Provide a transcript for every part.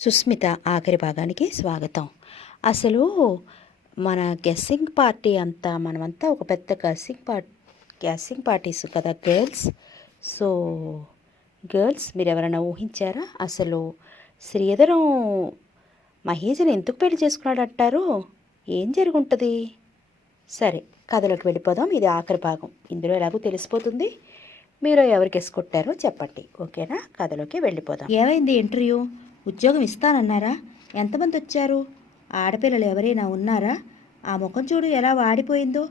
సుస్మిత ఆఖరి భాగానికి స్వాగతం. అసలు మన గెస్సింగ్ పార్టీ అంతా మనమంతా ఒక పెద్ద గెస్సింగ్ పార్టీస్ కదా గర్ల్స్. సో గర్ల్స్ మీరు ఎవరైనా ఊహించారా అసలు శ్రీధరం మహేష్ని ఎందుకు పెళ్లి చేసుకున్నాడు అంటారు? ఏం జరుగుంటుంది? సరే కథలోకి వెళ్ళిపోదాం. ఇది ఆఖరి భాగం. ఇందులో ఎలాగో తెలిసిపోతుంది మీరు ఎవరికి ఎసుకొట్టారో చెప్పండి. ఓకేనా? కథలోకి వెళ్ళిపోదాం. ఏమైంది ఇంటర్వ్యూ? ఉద్యోగం ఇస్తానన్నారా? ఎంతమంది వచ్చారు? ఆడపిల్లలు ఎవరైనా ఉన్నారా? ఆ ముఖం చూడు ఎలా వాడిపోయిందో.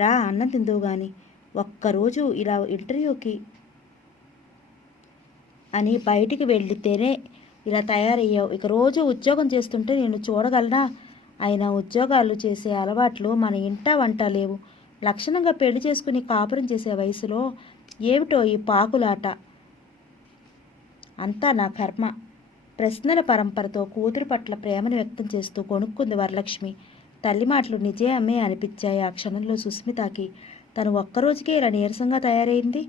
రా అన్నం తిందువు గాని. ఒక్కరోజు ఇలా ఇంటర్వ్యూకి అని బయటికి వెళ్తేనే ఇలా తయారయ్యావు. ఇక రోజు ఉద్యోగం చేస్తుంటే నేను చూడగలనా? అయినా ఉద్యోగాలు చేసే అలవాట్లు మన ఇంట వంట లేవు. లక్షణంగా పెళ్లి చేసుకుని కాపురం చేసే వయసులో ఏమిటో ఈ పాకులాట. అంతా నా కర్మ. ప్రశ్నల పరంపరతో కూతురు పట్ల ప్రేమను వ్యక్తం చేస్తూ కొనుక్కుంది వరలక్ష్మి. తల్లి మాటలు నిజమే అనిపించాయి ఆ క్షణంలో సుస్మితకి. తను ఒక్కరోజుకే ఇలా నీరసంగా తయారైంది.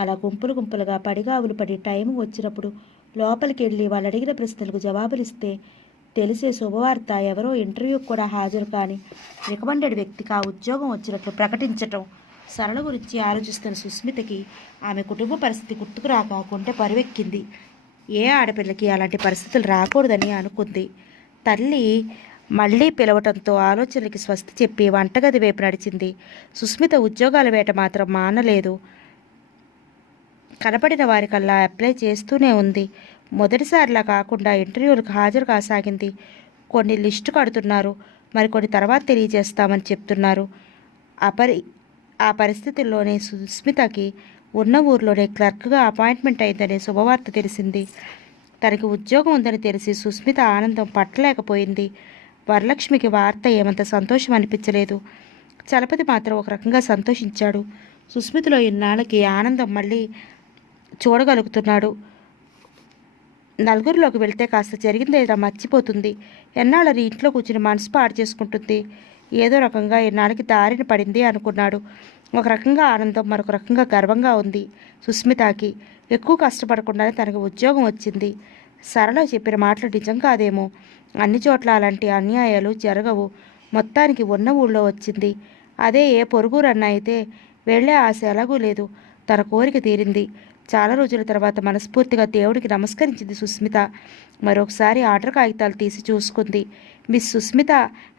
అలా గుంపులు గుంపులుగా పడిగావులు పడి టైం వచ్చినప్పుడు లోపలికి వెళ్ళి వాళ్ళు అడిగిన ప్రశ్నలకు జవాబులిస్తే తెలిసే శుభవార్త ఎవరో ఇంటర్వ్యూకి కూడా హాజరు కాని రికమెండెడ్ వ్యక్తికి ఆ ఉద్యోగం వచ్చినట్లు ప్రకటించటం. సరళ గురించి ఆలోచిస్తున్న సుస్మితకి ఆమె కుటుంబ పరిస్థితి గుర్తుకురాక గుండె పరువెక్కింది. ఏ ఆడపిల్లకి అలాంటి పరిస్థితులు రాకూడదని అనుకుంది. తల్లి మళ్ళీ పిలవటంతో ఆలోచనలకి స్వస్తి చెప్పి వంటగది వైపు నడిచింది. సుస్మిత ఉద్యోగాల వేట మాత్రం మానలేదు. కనపడిన వారికల్లా అప్లై చేస్తూనే ఉంది. మొదటిసారిలా కాకుండా ఇంటర్వ్యూలకు హాజరు కాసాగింది. కొన్ని లిస్టు కడుతున్నారు, మరికొన్ని తర్వాత తెలియజేస్తామని చెప్తున్నారు. ఆ పరిస్థితుల్లోనే సుస్మితకి ఉన్న ఊర్లోనే క్లర్క్గా అపాయింట్మెంట్ అయిందనే శుభవార్త తెలిసింది. తనకి ఉద్యోగం ఉందని తెలిసి సుస్మిత ఆనందం పట్టలేకపోయింది. వరలక్ష్మికి వార్త ఏమంత సంతోషం అనిపించలేదు. చలపతి మాత్రం ఒక రకంగా సంతోషించాడు. సుస్మితలో ఇన్నాళ్ళకి ఆనందం మళ్ళీ చూడగలుగుతున్నాడు. నలుగురిలోకి వెళ్తే కాస్త జరిగిందేదో మర్చిపోతుంది. ఎన్నాళ్ళని ఇంట్లో కూర్చుని మనసు పాడు చేసుకుంటుంది. ఏదో రకంగా ఇన్నాళ్ళకి దారిన పడింది అనుకున్నాడు. ఒక రకంగా ఆనందం, మరొక రకంగా గర్వంగా ఉంది సుస్మితకి. ఎక్కువ కష్టపడకుండానే తనకు ఉద్యోగం వచ్చింది. సరళ చెప్పిన మాటలు నిజం కాదేమో. అన్ని చోట్ల అలాంటి అన్యాయాలు జరగవు. మొత్తానికి ఉన్న ఊళ్ళో వచ్చింది. అదే ఏ పొరుగురన్న అయితే వెళ్లే ఆశ ఎలాగూ లేదు. తన కోరిక తీరింది. చాలా రోజుల తర్వాత మనస్ఫూర్తిగా దేవుడికి నమస్కరించింది సుస్మిత. మరొకసారి ఆర్డర్ కాగితాలు తీసి చూసుకుంది. Miss Sushmita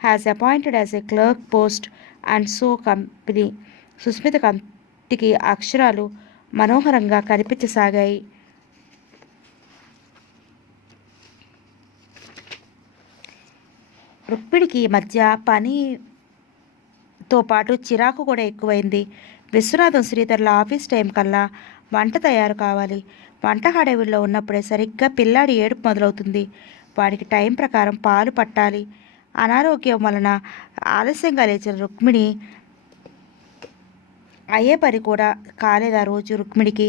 has appointed as a clerk post and so company. Sushmita కంటికి అక్షరాలు మనోహరంగా కనిపించసాగాయి. రుక్మిణికి మధ్య పనితో పాటు చిరాకు కూడా ఎక్కువైంది. విశ్వనాథం శ్రీధర్ల ఆఫీస్ టైం కల్లా వంట తయారు కావాలి. వంట హడావిడిలో ఉన్నప్పుడే సరిగ్గా పిల్లాడి ఏడుపు మొదలవుతుంది. వాడికి టైం ప్రకారం పాలు పట్టాలి. అనారోగ్యం వలన ఆలస్యంగా లేచిన రుక్మిణి అయ్యే పని కూడా కాలేదు ఆ రోజు రుక్మిణికి.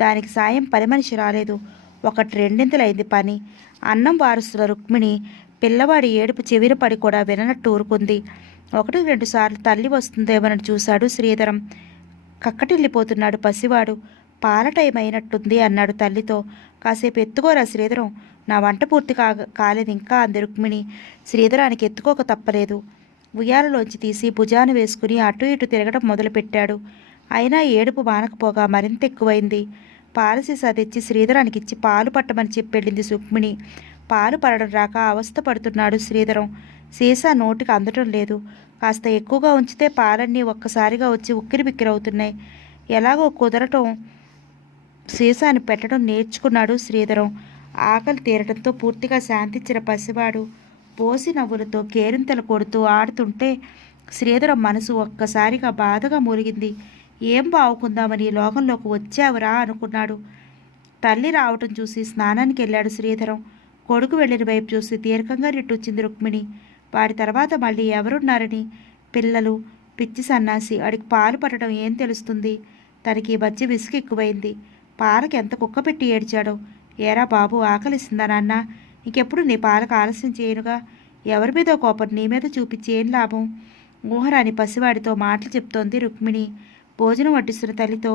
దానికి సాయం పని మనిషి రాలేదు. ఒకటి రెండింతలైంది పని. అన్నం వారుస్తున్న రుక్మిణి పిల్లవాడి ఏడుపు చెవిన పడి కూడా విననట్టు ఊరుకుంది. 1-2 సార్లు తల్లి వస్తుందేమని చూశాడు శ్రీధరం. కక్కటిల్లిపోతున్నాడు పసివాడు. పాల టైం అయినట్టుంది అన్నాడు తల్లితో. కాసేపు ఎత్తుకోరా శ్రీధరం, నా వంట పూర్తి కాలేదు ఇంకా అంది రుక్మిణి. శ్రీధరానికి ఎత్తుకోక తప్పలేదు. ఉయ్యాలలోంచి తీసి భుజాన వేసుకుని అటు ఇటు తిరగడం మొదలుపెట్టాడు. అయినా ఏడుపు మానకపోగా మరింత ఎక్కువైంది. పాల సీసా తెచ్చి శ్రీధరానికి ఇచ్చి పాలు పట్టమని చెప్పెళ్ళింది రుక్మిణి. పాలు పడడం రాక అవస్థ పడుతున్నాడు శ్రీధరం. సీసా నోటికి అందటం లేదు. కాస్త ఎక్కువగా ఉంచితే పాలన్నీ ఒక్కసారిగా వచ్చి ఉక్కిరి బిక్కిరవుతున్నాయి. ఎలాగో కుదరటం సీసాని పెట్టడం నేర్చుకున్నాడు శ్రీధరం. ఆకలి తీరడంతో పూర్తిగా శాంతించిన పసివాడు పోసి నవ్వులతో కేరింతలు కొడుతూ ఆడుతుంటే శ్రీధరం మనసు ఒక్కసారిగా బాధగా మూలిగింది. ఏం బావుకుందామని లోకంలోకి వచ్చావురా అనుకున్నాడు. తల్లి రావటం చూసి స్నానానికి వెళ్ళాడు శ్రీధరం. కొడుకు వెళ్ళిన వైపు చూసి దీర్ఘంగా నిట్టొచ్చింది రుక్మిణి. వాడి తర్వాత మళ్ళీ ఎవరున్నారని. పిల్లలు, పిచ్చి సన్నాసి, వాడికి పాలు పట్టడం ఏం తెలుస్తుంది? తనకి ఈ మధ్య విసుగు ఎక్కువైంది. పాలకి ఎంత కుక్క పెట్టి ఏడ్చాడో. ఏరా బాబు, ఆకలిస్తుందా నాన్న? ఇంకెప్పుడు నీ పాలకు ఆలస్యం చేయనుగా. ఎవరి మీదో కోపం నీ మీద చూపించి ఏం లాభం? ఊహరాని పసివాడితో మాటలు చెప్తోంది రుక్మిణి. భోజనం వడ్డిస్తున్న తల్లితో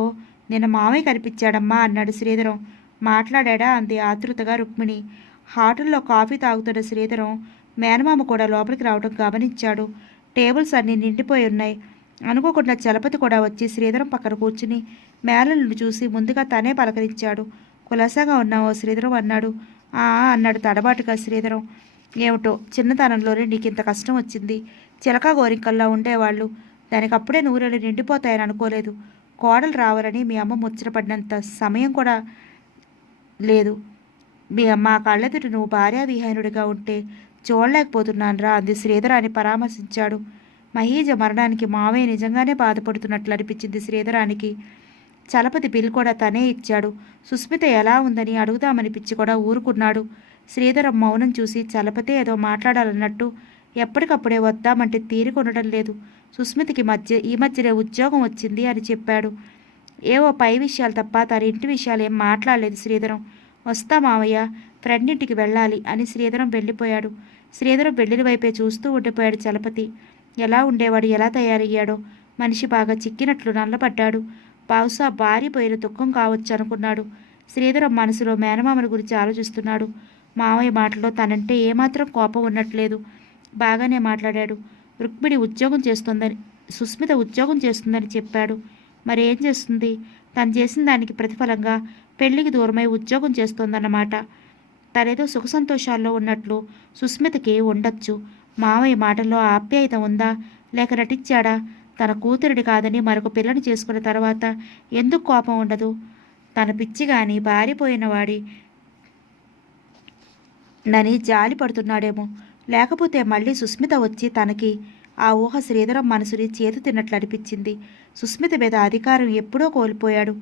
నిన్న మావయ్య కనిపించాడమ్మా అన్నాడు శ్రీధరం. మాట్లాడా అంది ఆతృతగా రుక్మిణి. హోటల్లో కాఫీ తాగుతున్న శ్రీధరం మేనమామ కూడా లోపలికి రావడం గమనించాడు. టేబుల్స్ అన్నీ నిండిపోయి ఉన్నాయి. అనుకోకుండా చలపతి కూడా వచ్చి శ్రీధరం పక్కన కూర్చుని మేనల్ని చూసి ముందుగా తనే పలకరించాడు. కులాసాగా ఉన్నావో శ్రీధరం అన్నాడు. ఆ అన్నాడు తడబాటుగా శ్రీధరం. ఏమిటో చిన్నతనంలోనే నీకింత కష్టం వచ్చింది. చిలక గోరింకల్లా ఉండేవాళ్ళు. దానికి అప్పుడే నూరేళ్ళు నిండిపోతాయని అనుకోలేదు. కోడలు రావాలని మీ అమ్మ ముచ్చటపడినంత సమయం కూడా లేదు. మా కళ్ళెదుట నువ్వు భార్యావిహీనుడిగా ఉంటే చూడలేకపోతున్నానురా అంది శ్రీధరాన్ని పరామర్శించాడు. మహీజ మరణానికి మావయ్య నిజంగానే బాధపడుతున్నట్లు అనిపించింది శ్రీధరానికి. చలపతి బిల్ కూడా తనే ఇచ్చాడు. సుస్మిత ఎలా ఉందని అడుగుదామనిపించి కూడా ఊరుకున్నాడు. శ్రీధరం మౌనం చూసి చలపతే ఏదో మాట్లాడాలన్నట్టు ఎప్పటికప్పుడే వద్దామంటే తీరికొనడం లేదు. సుస్మితకి ఈ మధ్యనే ఉద్యోగం వచ్చింది అని చెప్పాడు. ఏవో పై విషయాలు తప్ప తన ఇంటి విషయాలు ఏం మాట్లాడలేదు శ్రీధరం. వస్తా మావయ్య, ఫ్రెండ్ ఇంటికి వెళ్ళాలి అని శ్రీధరం వెళ్ళిపోయాడు. శ్రీధరం వెళ్ళిన వైపే చూస్తూ ఉండిపోయాడు చలపతి. ఎలా ఉండేవాడు, ఎలా తయారయ్యాడో. మనిషి బాగా చిక్కినట్లు నల్లబడ్డాడు. బహుశా బారిపోయిన దుఃఖం కావచ్చు అనుకున్నాడు. శ్రీధరం మనసులో మేనమామల గురించి ఆలోచిస్తున్నాడు. మావయ్య మాటలో తనంటే ఏమాత్రం కోపం ఉన్నట్లేదు. బాగానే మాట్లాడాడు. రుక్మిణి ఉద్యోగం చేస్తుందని, సుస్మిత ఉద్యోగం చేస్తుందని చెప్పాడు. మరేం చేస్తుంది? తను చేసిన దానికి ప్రతిఫలంగా పెళ్లికి దూరమై ఉద్యోగం చేస్తోందన్నమాట. తనేదో సుఖ సంతోషాల్లో ఉన్నట్లు సుస్మితకి ఉండొచ్చు. మావయ్య మాటల్లో ఆప్యాయత ఉందా, లేక నటించాడా? తన కూతురిని కాదని మరొక పిల్లని చేసుకున్న తర్వాత ఎందుకు కోపం ఉండదు? తన పిచ్చి గాని బారిపోయిన వాడి నని జాలి పడుతున్నాడేమో. లేకపోతే మళ్ళీ సుస్మిత వచ్చి తనకి ఆ ఊహ శ్రీధరం మనసుని చేతు తిన్నట్లు అనిపించింది. సుస్మిత మీద అధికారం ఎప్పుడో కోల్పోయాడు.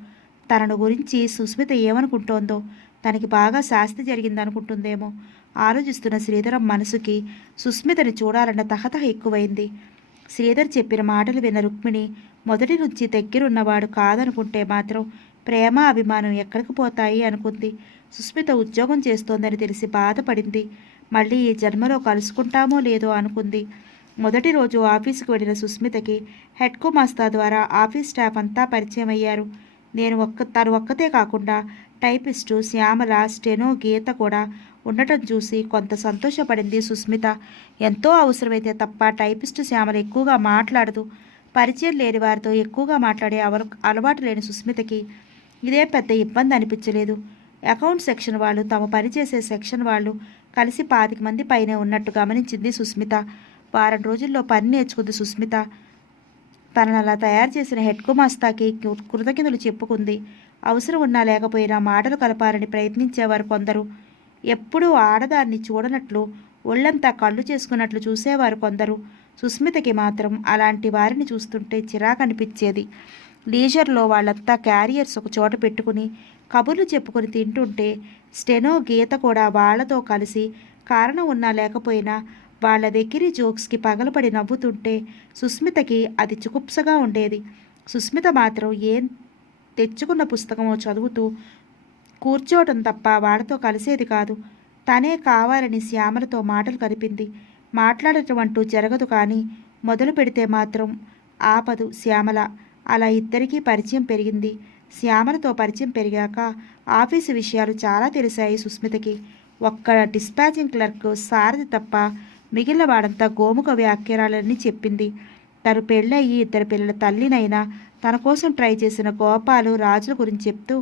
తనను గురించి సుస్మిత ఏమనుకుంటోందో, తనకి బాగా శాస్తి జరిగిందనుకుంటుందేమో ఆలోచిస్తున్న శ్రీధరం మనసుకి సుస్మితని చూడాలన్న తహతహ ఎక్కువైంది. శ్రీధర్ చెప్పిన మాటలు విన్న రుక్మిణి మొదటి నుంచి దగ్గరున్నవాడు కాదనుకుంటే మాత్రం ప్రేమ అభిమానం ఎక్కడికి పోతాయి అనుకుంది. సుస్మిత ఉద్యోగం చేస్తోందని తెలిసి బాధపడింది. మళ్ళీ ఈ జన్మలో కలుసుకుంటామో లేదో అనుకుంది. మొదటి రోజు ఆఫీసుకు వెళ్ళిన సుస్మితకి హెడ్ కుమాస్తా ద్వారా ఆఫీస్ స్టాఫ్ అంతా పరిచయం అయ్యారు. తను ఒక్కతే కాకుండా టైపిస్టు శ్యామల, స్టెనో గీత కూడా ఉండటం చూసి కొంత సంతోషపడింది సుస్మిత. ఎంతో అవసరమైతే తప్ప టైపిస్టు శ్యామల ఎక్కువగా మాట్లాడదు. పరిచయం లేని వారితో ఎక్కువగా మాట్లాడే అలవాటు లేని సుస్మితకి ఇదే పెద్ద ఇబ్బంది అనిపించలేదు. అకౌంట్ సెక్షన్ వాళ్ళు, తమ పనిచేసే సెక్షన్ వాళ్ళు కలిసి 25 మంది పైనే ఉన్నట్టు గమనించింది సుస్మిత. వారం రోజుల్లో పని నేర్చుకుంది సుస్మిత. తనను అలా తయారు చేసిన హెడ్ గుమాస్తాకి కృతజ్ఞతలు చెప్పుకుంది. అవసరం ఉన్నా లేకపోయినా మాటలు కలపాలని ప్రయత్నించేవారు కొందరు. ఎప్పుడూ ఆడదాన్ని చూడనట్లు, ఒళ్ళంతా కళ్ళు చేసుకున్నట్లు చూసేవారు కొందరు. సుస్మితకి మాత్రం అలాంటి వారిని చూస్తుంటే చిరాకనిపించేది. లీజర్లో వాళ్ళంతా క్యారియర్స్ ఒక చోట పెట్టుకుని కబుర్లు చెప్పుకొని తింటుంటే స్టెనో గీత కూడా వాళ్లతో కలిసి కారణం ఉన్నా లేకపోయినా వాళ్ళ వెకిరి జోక్స్కి పగలపడి నవ్వుతుంటే సుస్మితకి అది చుకుప్సగా ఉండేది. సుస్మిత మాత్రం ఏం తెచ్చుకున్న పుస్తకమో చదువుతూ కూర్చోవటం తప్ప వాళ్ళతో కలిసేది కాదు. తనే కావాలని శ్యామలతో మాటలు కలిపింది. మాట్లాడటం అంటూ జరగదు, కానీ మొదలు పెడితే మాత్రం ఆపదు శ్యామల. అలా ఇద్దరికీ పరిచయం పెరిగింది. శ్యామలతో పరిచయం పెరిగాక ఆఫీసు విషయాలు చాలా తెలిసాయి సుస్మితకి. ఒక్క డిస్పాచింగ్ క్లర్క్ సారథి తప్ప మిగిలిన వాడంతా గోముఖ వ్యాఖ్యానాలని చెప్పింది. తను పెళ్ళయి 2 పిల్లల తల్లినైనా తన కోసం ట్రై చేసిన గోపాలు, రాజుల గురించి చెప్తూ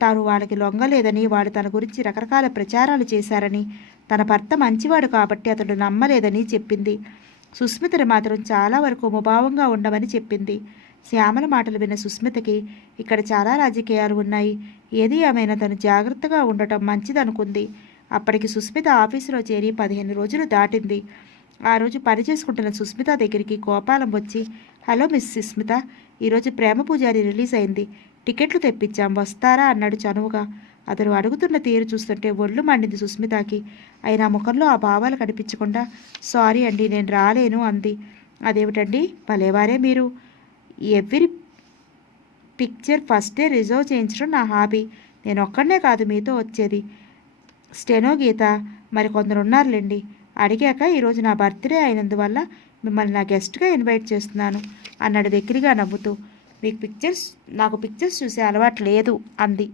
తాను వాళ్ళకి లొంగలేదని, వాడు తన గురించి రకరకాల ప్రచారాలు చేశారని, తన భర్త మంచివాడు కాబట్టి అతడు నమ్మలేదని చెప్పింది. సుస్మితని మాత్రం చాలా వరకు ముభావంగా ఉండమని చెప్పింది. శ్యామల మాటలు విన్న సుస్మితకి ఇక్కడ చాలా రాజకీయాలు ఉన్నాయి, ఏది ఏమైనా తను జాగ్రత్తగా ఉండటం మంచిదనుకుంది. అప్పటికి సుస్మిత ఆఫీసులో చేరి 15 రోజులు దాటింది. ఆ రోజు పని చేసుకుంటున్న సుస్మిత దగ్గరికి గోపాలం వచ్చి, హలో మిస్ సుస్మిత, ఈరోజు ప్రేమ పూజారి రిలీజ్ అయింది, టికెట్లు తెప్పించాం, వస్తారా అన్నాడు చనువుగా. అతను అడుగుతున్న తీరు చూస్తుంటే ఒళ్ళు మండింది సుస్మితకి. అయినా ముఖంలో ఆ భావాలు కనిపించకుండా సారీ అండి, నేను రాలేను అంది. అదేమిటండి, భలేవారే మీరు. Every picture first day reserve చేయించడం నా హాబీ. నేను ఒక్కడనే కాదు మీతో వచ్చేది. స్టెనో గీత మరి కొందరు ఉన్నారులేండి. అడిగాక ఈరోజు నా బర్త్డే అయినందువల్ల మిమ్మల్ని నా గెస్ట్గా ఇన్వైట్ చేస్తున్నాను అన్నాడు వెకిలిగా నవ్వుతూ. నాకు పిక్చర్స్ చూసే అలవాటు లేదు అంది.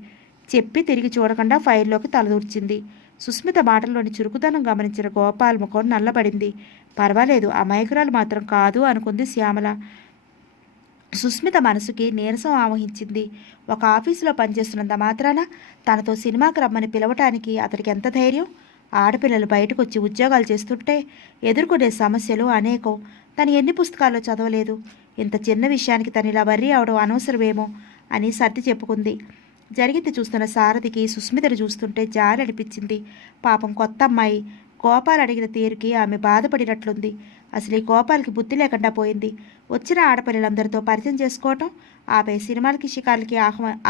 చెప్పి తిరిగి చూడకుండా ఫైల్లోకి తలదూర్చింది. సుస్మిత మాటల్లోని చురుకుదనం గమనించిన గోపాల్ ముఖం నల్లబడింది. పర్వాలేదు, అమాయకురాలు మాత్రం కాదు అనుకుంది శ్యామల. సుస్మిత మనసుకి నీరసం ఆవహించింది. ఒక ఆఫీసులో పనిచేస్తున్నంత మాత్రాన తనతో సినిమాకి రమ్మని పిలవటానికి అతడికి ఎంత ధైర్యం? ఆడపిల్లలు బయటకు వచ్చి ఉద్యోగాలు చేస్తుంటే ఎదుర్కొనే సమస్యలు అనేకం. తను ఎన్ని పుస్తకాల్లో చదవలేదు. ఇంత చిన్న విషయానికి తను ఇలా వర్రీ అవడం అనవసరమేమో అని సర్ది చెప్పుకుంది. జరిగింది చూస్తున్న సారథికి సుస్మితను చూస్తుంటే జాలి అనిపించింది. పాపం కొత్త అమ్మాయి. గోపాల్ అడిగిన తీరుకి ఆమె బాధపడినట్లుంది. అసలు ఈ గోపాల్కి బుద్ధి లేకుండా పోయింది. వచ్చిన ఆడపిల్లలందరితో పరిచయం చేసుకోవటం, ఆపై సినిమాలకి షికార్లకి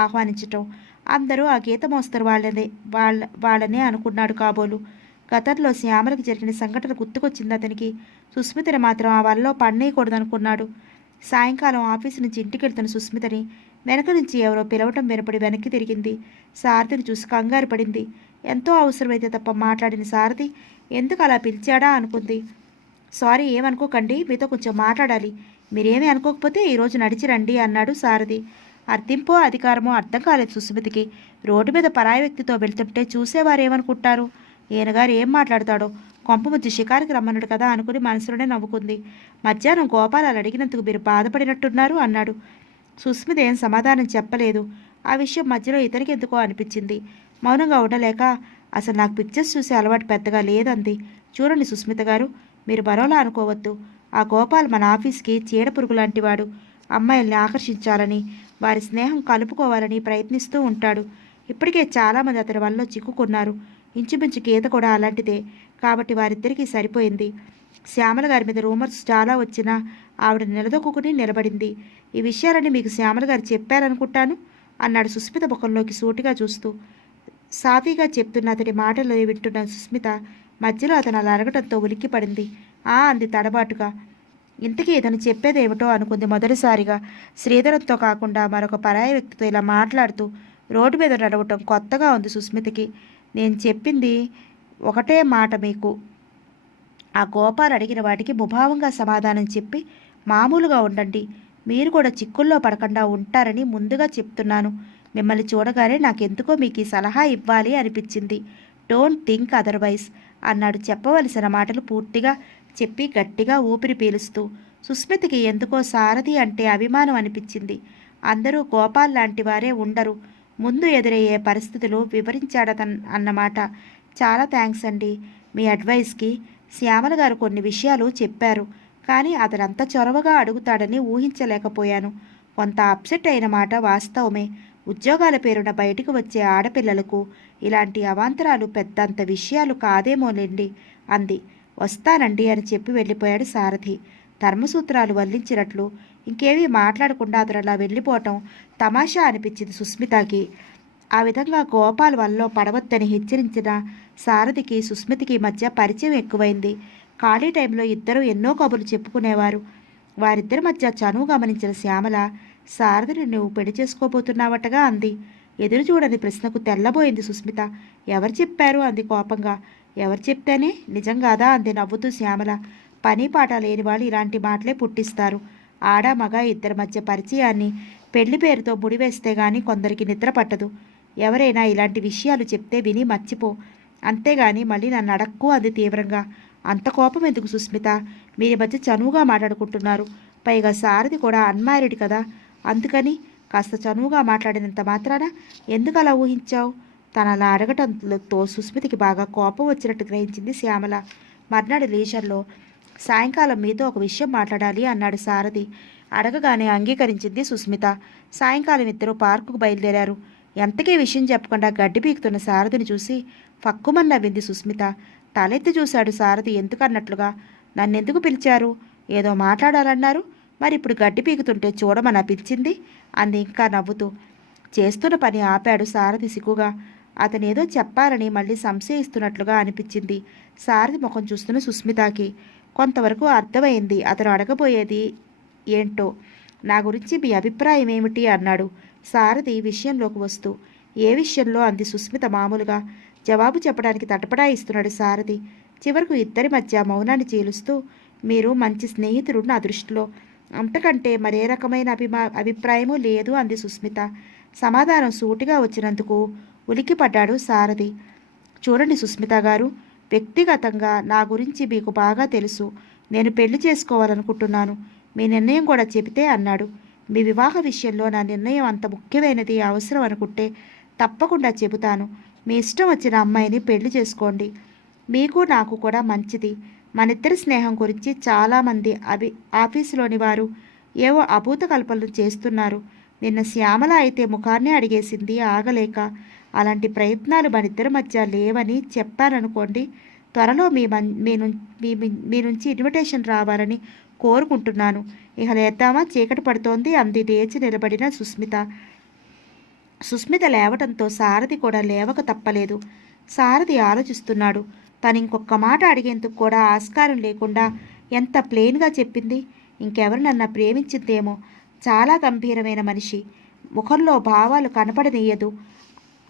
ఆహ్వానించటం. అందరూ ఆ గీత మోస్తరు వాళ్ళనే అనుకున్నాడు కాబోలు. గతంలో శ్యామలకు జరిగిన సంఘటన గుర్తుకొచ్చింది అతనికి. సుస్మితని మాత్రం ఆ వల్ల పన్నేయకూడదనుకున్నాడు. సాయంకాలం ఆఫీసు నుంచి ఇంటికి వెళ్తున్న సుస్మితని వెనక నుంచి ఎవరో పిలవటం వినపడి వెనక్కి తిరిగింది. సారథిని చూసి కంగారు పడింది. ఎంతో అవసరమైతే తప్ప మాట్లాడిన సారథి ఎందుకు అలా పిలిచాడా అనుకుంది. సారీ, ఏమనుకోకండి, మీతో కొంచెం మాట్లాడాలి. మీరేమీ అనుకోకపోతే ఈరోజు నడిచి రండి అన్నాడు సారథి. అర్థింపో అధికారమో అర్థం కాలేదు సుస్మితకి. రోడ్డు మీద పరాయి వ్యక్తితో వెళ్తుంటే చూసేవారేమనుకుంటారు? ఈయనగారు ఏం మాట్లాడతాడో, కొంపముచ్చి షికారికి రమ్మన్నాడు కదా అనుకుని మనసులోనే నవ్వుకుంది. మధ్యాహ్నం గోపాలాలు అడిగినందుకు మీరు బాధపడినట్టున్నారు అన్నాడు. సుస్మిత ఏం సమాధానం చెప్పలేదు. ఆ విషయం మధ్యలో ఇతనికి ఎందుకో అనిపించింది. మౌనంగా ఉండలేక, అసలు నాకు పిక్చర్స్ చూసే అలవాటు పెద్దగా లేదంది. చూడండి సుస్మిత గారు, మీరు మరోలా అనుకోవద్దు. ఆ గోపాల్ మన ఆఫీస్కి చీడపురుగు లాంటివాడు. అమ్మాయిల్ని ఆకర్షించాలని, వారి స్నేహం కలుపుకోవాలని ప్రయత్నిస్తూ ఉంటాడు. ఇప్పటికే చాలామంది అతని వల్ల చిక్కుకున్నారు. ఇంచుమించు గీత కూడా అలాంటిదే. కాబట్టి వారిద్దరికీ సరిపోయింది. శ్యామల గారి మీద రూమర్స్ చాలా వచ్చినా ఆవిడ నిలదొక్కుని నిలబడింది. ఈ విషయాలన్నీ మీకు శ్యామల గారు చెప్పారనుకుంటాను అన్నాడు సుస్మిత ముఖంలోకి సూటిగా చూస్తూ. సాఫీగా చెప్తున్న అతడి మాటలు వింటున్న సుస్మిత మధ్యలో అతను అలా అరగటంతో ఉలిక్కిపడింది. అంది తడబాటుగా. ఇంతకీ ఇతను చెప్పేదేమిటో అనుకుంది మొదటిసారిగా. శ్రీధరంతో కాకుండా మరొక పరాయి వ్యక్తితో ఇలా మాట్లాడుతూ రోడ్డు మీద నడవటం కొత్తగా ఉంది సుస్మితకి. నేను చెప్పింది ఒకటే మాట మీకు. ఆ గోపాల్ అడిగిన వాటికి ముభావంగా సమాధానం చెప్పి మామూలుగా ఉండండి. మీరు కూడా చిక్కుల్లో పడకుండా ఉంటారని ముందుగా చెప్తున్నాను. మిమ్మల్ని చూడగానే నాకెందుకో మీకు ఈ సలహా ఇవ్వాలి అనిపించింది. డోంట్ థింక్ అదర్వైజ్ అన్నాడు చెప్పవలసిన మాటలు పూర్తిగా చెప్పి గట్టిగా ఊపిరి పీలుస్తూ. సుస్మితకి ఎందుకో సారథి అంటే అభిమానం అనిపించింది. అందరూ గోపాల్ లాంటి వారే ఉండరు. ముందు ఎదురయ్యే పరిస్థితులు వివరించాడన్నమాట. చాలా థ్యాంక్స్ అండి మీ అడ్వైస్కి. శ్యామల గారు కొన్ని విషయాలు చెప్పారు, కానీ అతనంత చొరవగా అడుగుతాడని ఊహించలేకపోయాను. కొంత అప్సెట్ అయిన మాట వాస్తవమే. ఉద్యోగాల పేరున బయటకు వచ్చే ఆడపిల్లలకు ఇలాంటి అవాంతరాలు పెద్దంత విషయాలు కాదేమోలేండి అంది. వస్తానండి అని చెప్పి వెళ్ళిపోయాడు సారథి. ధర్మసూత్రాలు వల్లించినట్లు ఇంకేమీ మాట్లాడకుండా అతను అలా వెళ్ళిపోవటం తమాషా అనిపించింది సుస్మితకి. ఆ విధంగా గోపాల్ వల్ల పడవద్దని హెచ్చరించిన సారథికి సుస్మితకి మధ్య పరిచయం ఎక్కువైంది. ఖాళీ టైంలో ఇద్దరు ఎన్నో కబుర్లు చెప్పుకునేవారు. వారిద్దరి మధ్య చనువు గమనించిన శ్యామల, సారథిని నువ్వు పెళ్లి చేసుకోబోతున్నావటగా అంది. ఎదురు చూడని ప్రశ్నకు తెల్లబోయింది సుస్మిత. ఎవరు చెప్పారు అంది కోపంగా. ఎవరు చెప్తేనే, నిజంగాదా అంది నవ్వుతూ శ్యామల. పని పాట లేని వాళ్ళు ఇలాంటి మాటలే పుట్టిస్తారు. ఆడ మగ ఇద్దరి మధ్య పరిచయాన్ని పెళ్లి పేరుతో ముడివేస్తే గాని కొందరికి నిద్ర పట్టదు. ఎవరైనా ఇలాంటి విషయాలు చెప్తే విని మర్చిపో, అంతేగాని మళ్ళీ నన్ను అడక్కు అంది తీవ్రంగా. అంత కోపం ఎందుకు సుస్మిత? మీరి మధ్య చనువుగా మాట్లాడుకుంటున్నారు. పైగా సారథి కూడా అన్మ్యారీడ్ కదా, అందుకని కాస్త చనువుగా మాట్లాడినంత మాత్రాన ఎందుకు అలా ఊహించావు? తన అలా అడగటంతో సుస్మితకి బాగా కోపం వచ్చినట్టు గ్రహించింది శ్యామల. మర్నాడు లీజర్లో, సాయంకాలం మీతో ఒక విషయం మాట్లాడాలి అన్నాడు సారథి. అడగగానే అంగీకరించింది సుస్మిత. సాయంకాలం ఇద్దరు పార్కుకు బయలుదేరారు. ఎంతకీ విషయం చెప్పకుండా గడ్డి పీకుతున్న సారథిని చూసి ఫక్కుమని నవ్వింది సుస్మిత. తలెత్తి చూశాడు సారథి ఎందుకన్నట్లుగా. నన్నెందుకు పిలిచారు? ఏదో మాట్లాడాలన్నారు, మరి ఇప్పుడు గడ్డి పీకుతుంటే చూడమని అనిపించింది అంది ఇంకా నవ్వుతూ. చేస్తున్న పని ఆపాడు సారథి సిగ్గుగా. అతనేదో చెప్పాలని మళ్ళీ సంశయిస్తున్నట్లుగా అనిపించింది సారథి ముఖం చూస్తున్న సుస్మితకి. కొంతవరకు అర్థమైంది అతను అడగబోయేది ఏంటో. నా గురించి మీ అభిప్రాయం ఏమిటి అన్నాడు సారథి విషయంలోకి వస్తూ. ఏ విషయంలో అంది సుస్మిత మామూలుగా. జవాబు చెప్పడానికి తటపటాయిస్తున్నాడు సారథి. చివరకు ఇద్దరి మధ్య మౌనాన్ని చీలుస్తూ, మీరు మంచి స్నేహితుడు నా దృష్టిలో, అంతకంటే మరే రకమైన అభిప్రాయమూ లేదు అంది సుస్మిత. సమాధానం సూటిగా వచ్చినందుకు ఉలిక్కిపడ్డాడు సారథి. చూడండి సుస్మిత గారు, వ్యక్తిగతంగా నా గురించి మీకు బాగా తెలుసు. నేను పెళ్లి చేసుకోవాలనుకుంటున్నాను. మీ నిర్ణయం కూడా చెబితే అన్నాడు. మీ వివాహ విషయంలో నా నిర్ణయం అంత ముఖ్యమైనది అవసరం అనుకుంటే తప్పకుండా చెబుతాను. మీ ఇష్టం వచ్చిన అమ్మాయిని పెళ్లి చేసుకోండి. మీకు నాకు కూడా మంచిది. మనిద్దరి స్నేహం గురించి చాలామంది ఆఫీసులోని వారు ఏవో అభూత కల్పనలు చేస్తున్నారు. నిన్న శ్యామల అయితే ముఖాన్నే అడిగేసింది ఆగలేక. అలాంటి ప్రయత్నాలు మనిద్దరి మధ్య లేవని చెప్పారనుకోండి. త్వరలో మీ నుంచి ఇన్విటేషన్ రావాలని కోరుకుంటున్నాను. ఇక లేద్దామా, చీకటి పడుతోంది అంది లేచి నిలబడిన సుస్మిత. సుస్మిత లేవటంతో సారథి కూడా లేవక తప్పలేదు. సారథి ఆలోచిస్తున్నాడు. తను ఇంకొక మాట అడిగేందుకు కూడా ఆస్కారం లేకుండా ఎంత ప్లెయిన్గా చెప్పింది. ఇంకెవరినన్నా ప్రేమించిందేమో. చాలా గంభీరమైన మనిషి. ముఖంలో భావాలు కనపడనీయదు.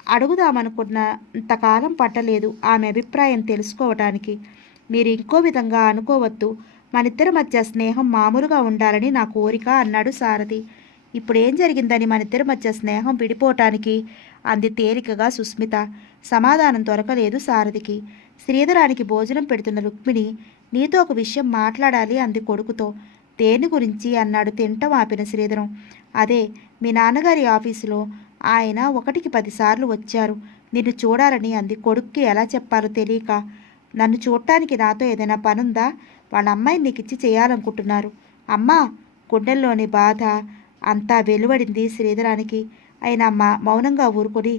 అడుగుదామనుకున్నంతకాలం పట్టలేదు ఆమె అభిప్రాయం తెలుసుకోవటానికి. మీరు ఇంకో విధంగా అనుకోవద్దు. మనిద్దరి మధ్య స్నేహం మామూలుగా ఉండాలని నా కోరిక అన్నాడు సారథి. ఇప్పుడేం జరిగిందని మనిద్దరి మధ్య స్నేహం విడిపోవటానికి అంది తేలికగా సుస్మిత. సమాధానం దొరకలేదు సారథికి. శ్రీధరానికి భోజనం పెడుతున్న రుక్మిణి, నీతో ఒక విషయం మాట్లాడాలి అంది కొడుకుతో. దేని గురించి అన్నాడు తింటం ఆపిన శ్రీధరం. అదే, మీ నాన్నగారి ఆఫీసులో ఆయన 1కి 10 సార్లు వచ్చారు నిన్ను చూడాలని అంది. కొడుక్కి ఎలా చెప్పాలో తెలియక, నన్ను చూడటానికి నాతో ఏదైనా పనుందా? వాళ్ళ అమ్మాయిని నీకు ఇచ్చి చేయాలనుకుంటున్నారు. అమ్మా, గుండెల్లోని బాధ అంతా వెలువడింది శ్రీధరానికి. ఆయన మౌనంగా ఊరుకొని,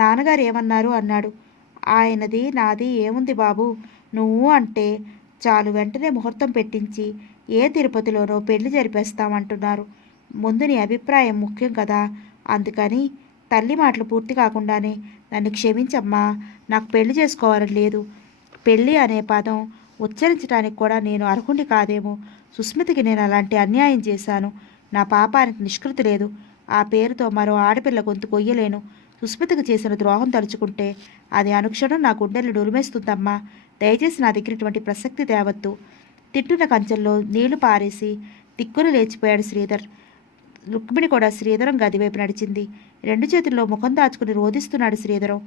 నాన్నగారు ఏమన్నారు అన్నాడు. ఆయనది నాది ఏముంది బాబు, నువ్వు అంటే చాలు వెంటనే ముహూర్తం పెట్టించి ఏ తిరుపతిలోనో పెళ్లి జరిపేస్తామంటున్నారు. ముందు నీ అభిప్రాయం ముఖ్యం కదా. అందుకని తల్లి మాటలు పూర్తి కాకుండానే, నన్ను క్షమించమ్మా, నాకు పెళ్లి చేసుకోవాలని లేదు. పెళ్ళి అనే పదం ఉచ్చరించడానికి కూడా నేను అర్హుణ్ణి కాదేమో. సుస్మితకి నేను అలాంటి అన్యాయం చేశాను. నా పాపానికి నిష్కృతి లేదు. ఆ పేరుతో మరో ఆడపిల్ల గొంతు కొయ్యలేను. సుస్మితకు చేసిన ద్రోహం తలుచుకుంటే అది అనుక్షణం నా గుండెలు నులిమేస్తుందమ్మా. దయచేసి నా దగ్గర ఇటువంటి ప్రసక్తి తేవద్దు. తిట్టున్న కంచెల్లో నీళ్లు పారేసి దిక్కులు లేచిపోయాడు శ్రీధర్. రుక్మిణి కూడా శ్రీధరం గదివైపు నడిచింది. 2 చేతుల్లో ముఖం దాచుకుని రోధిస్తున్నాడు శ్రీధరం.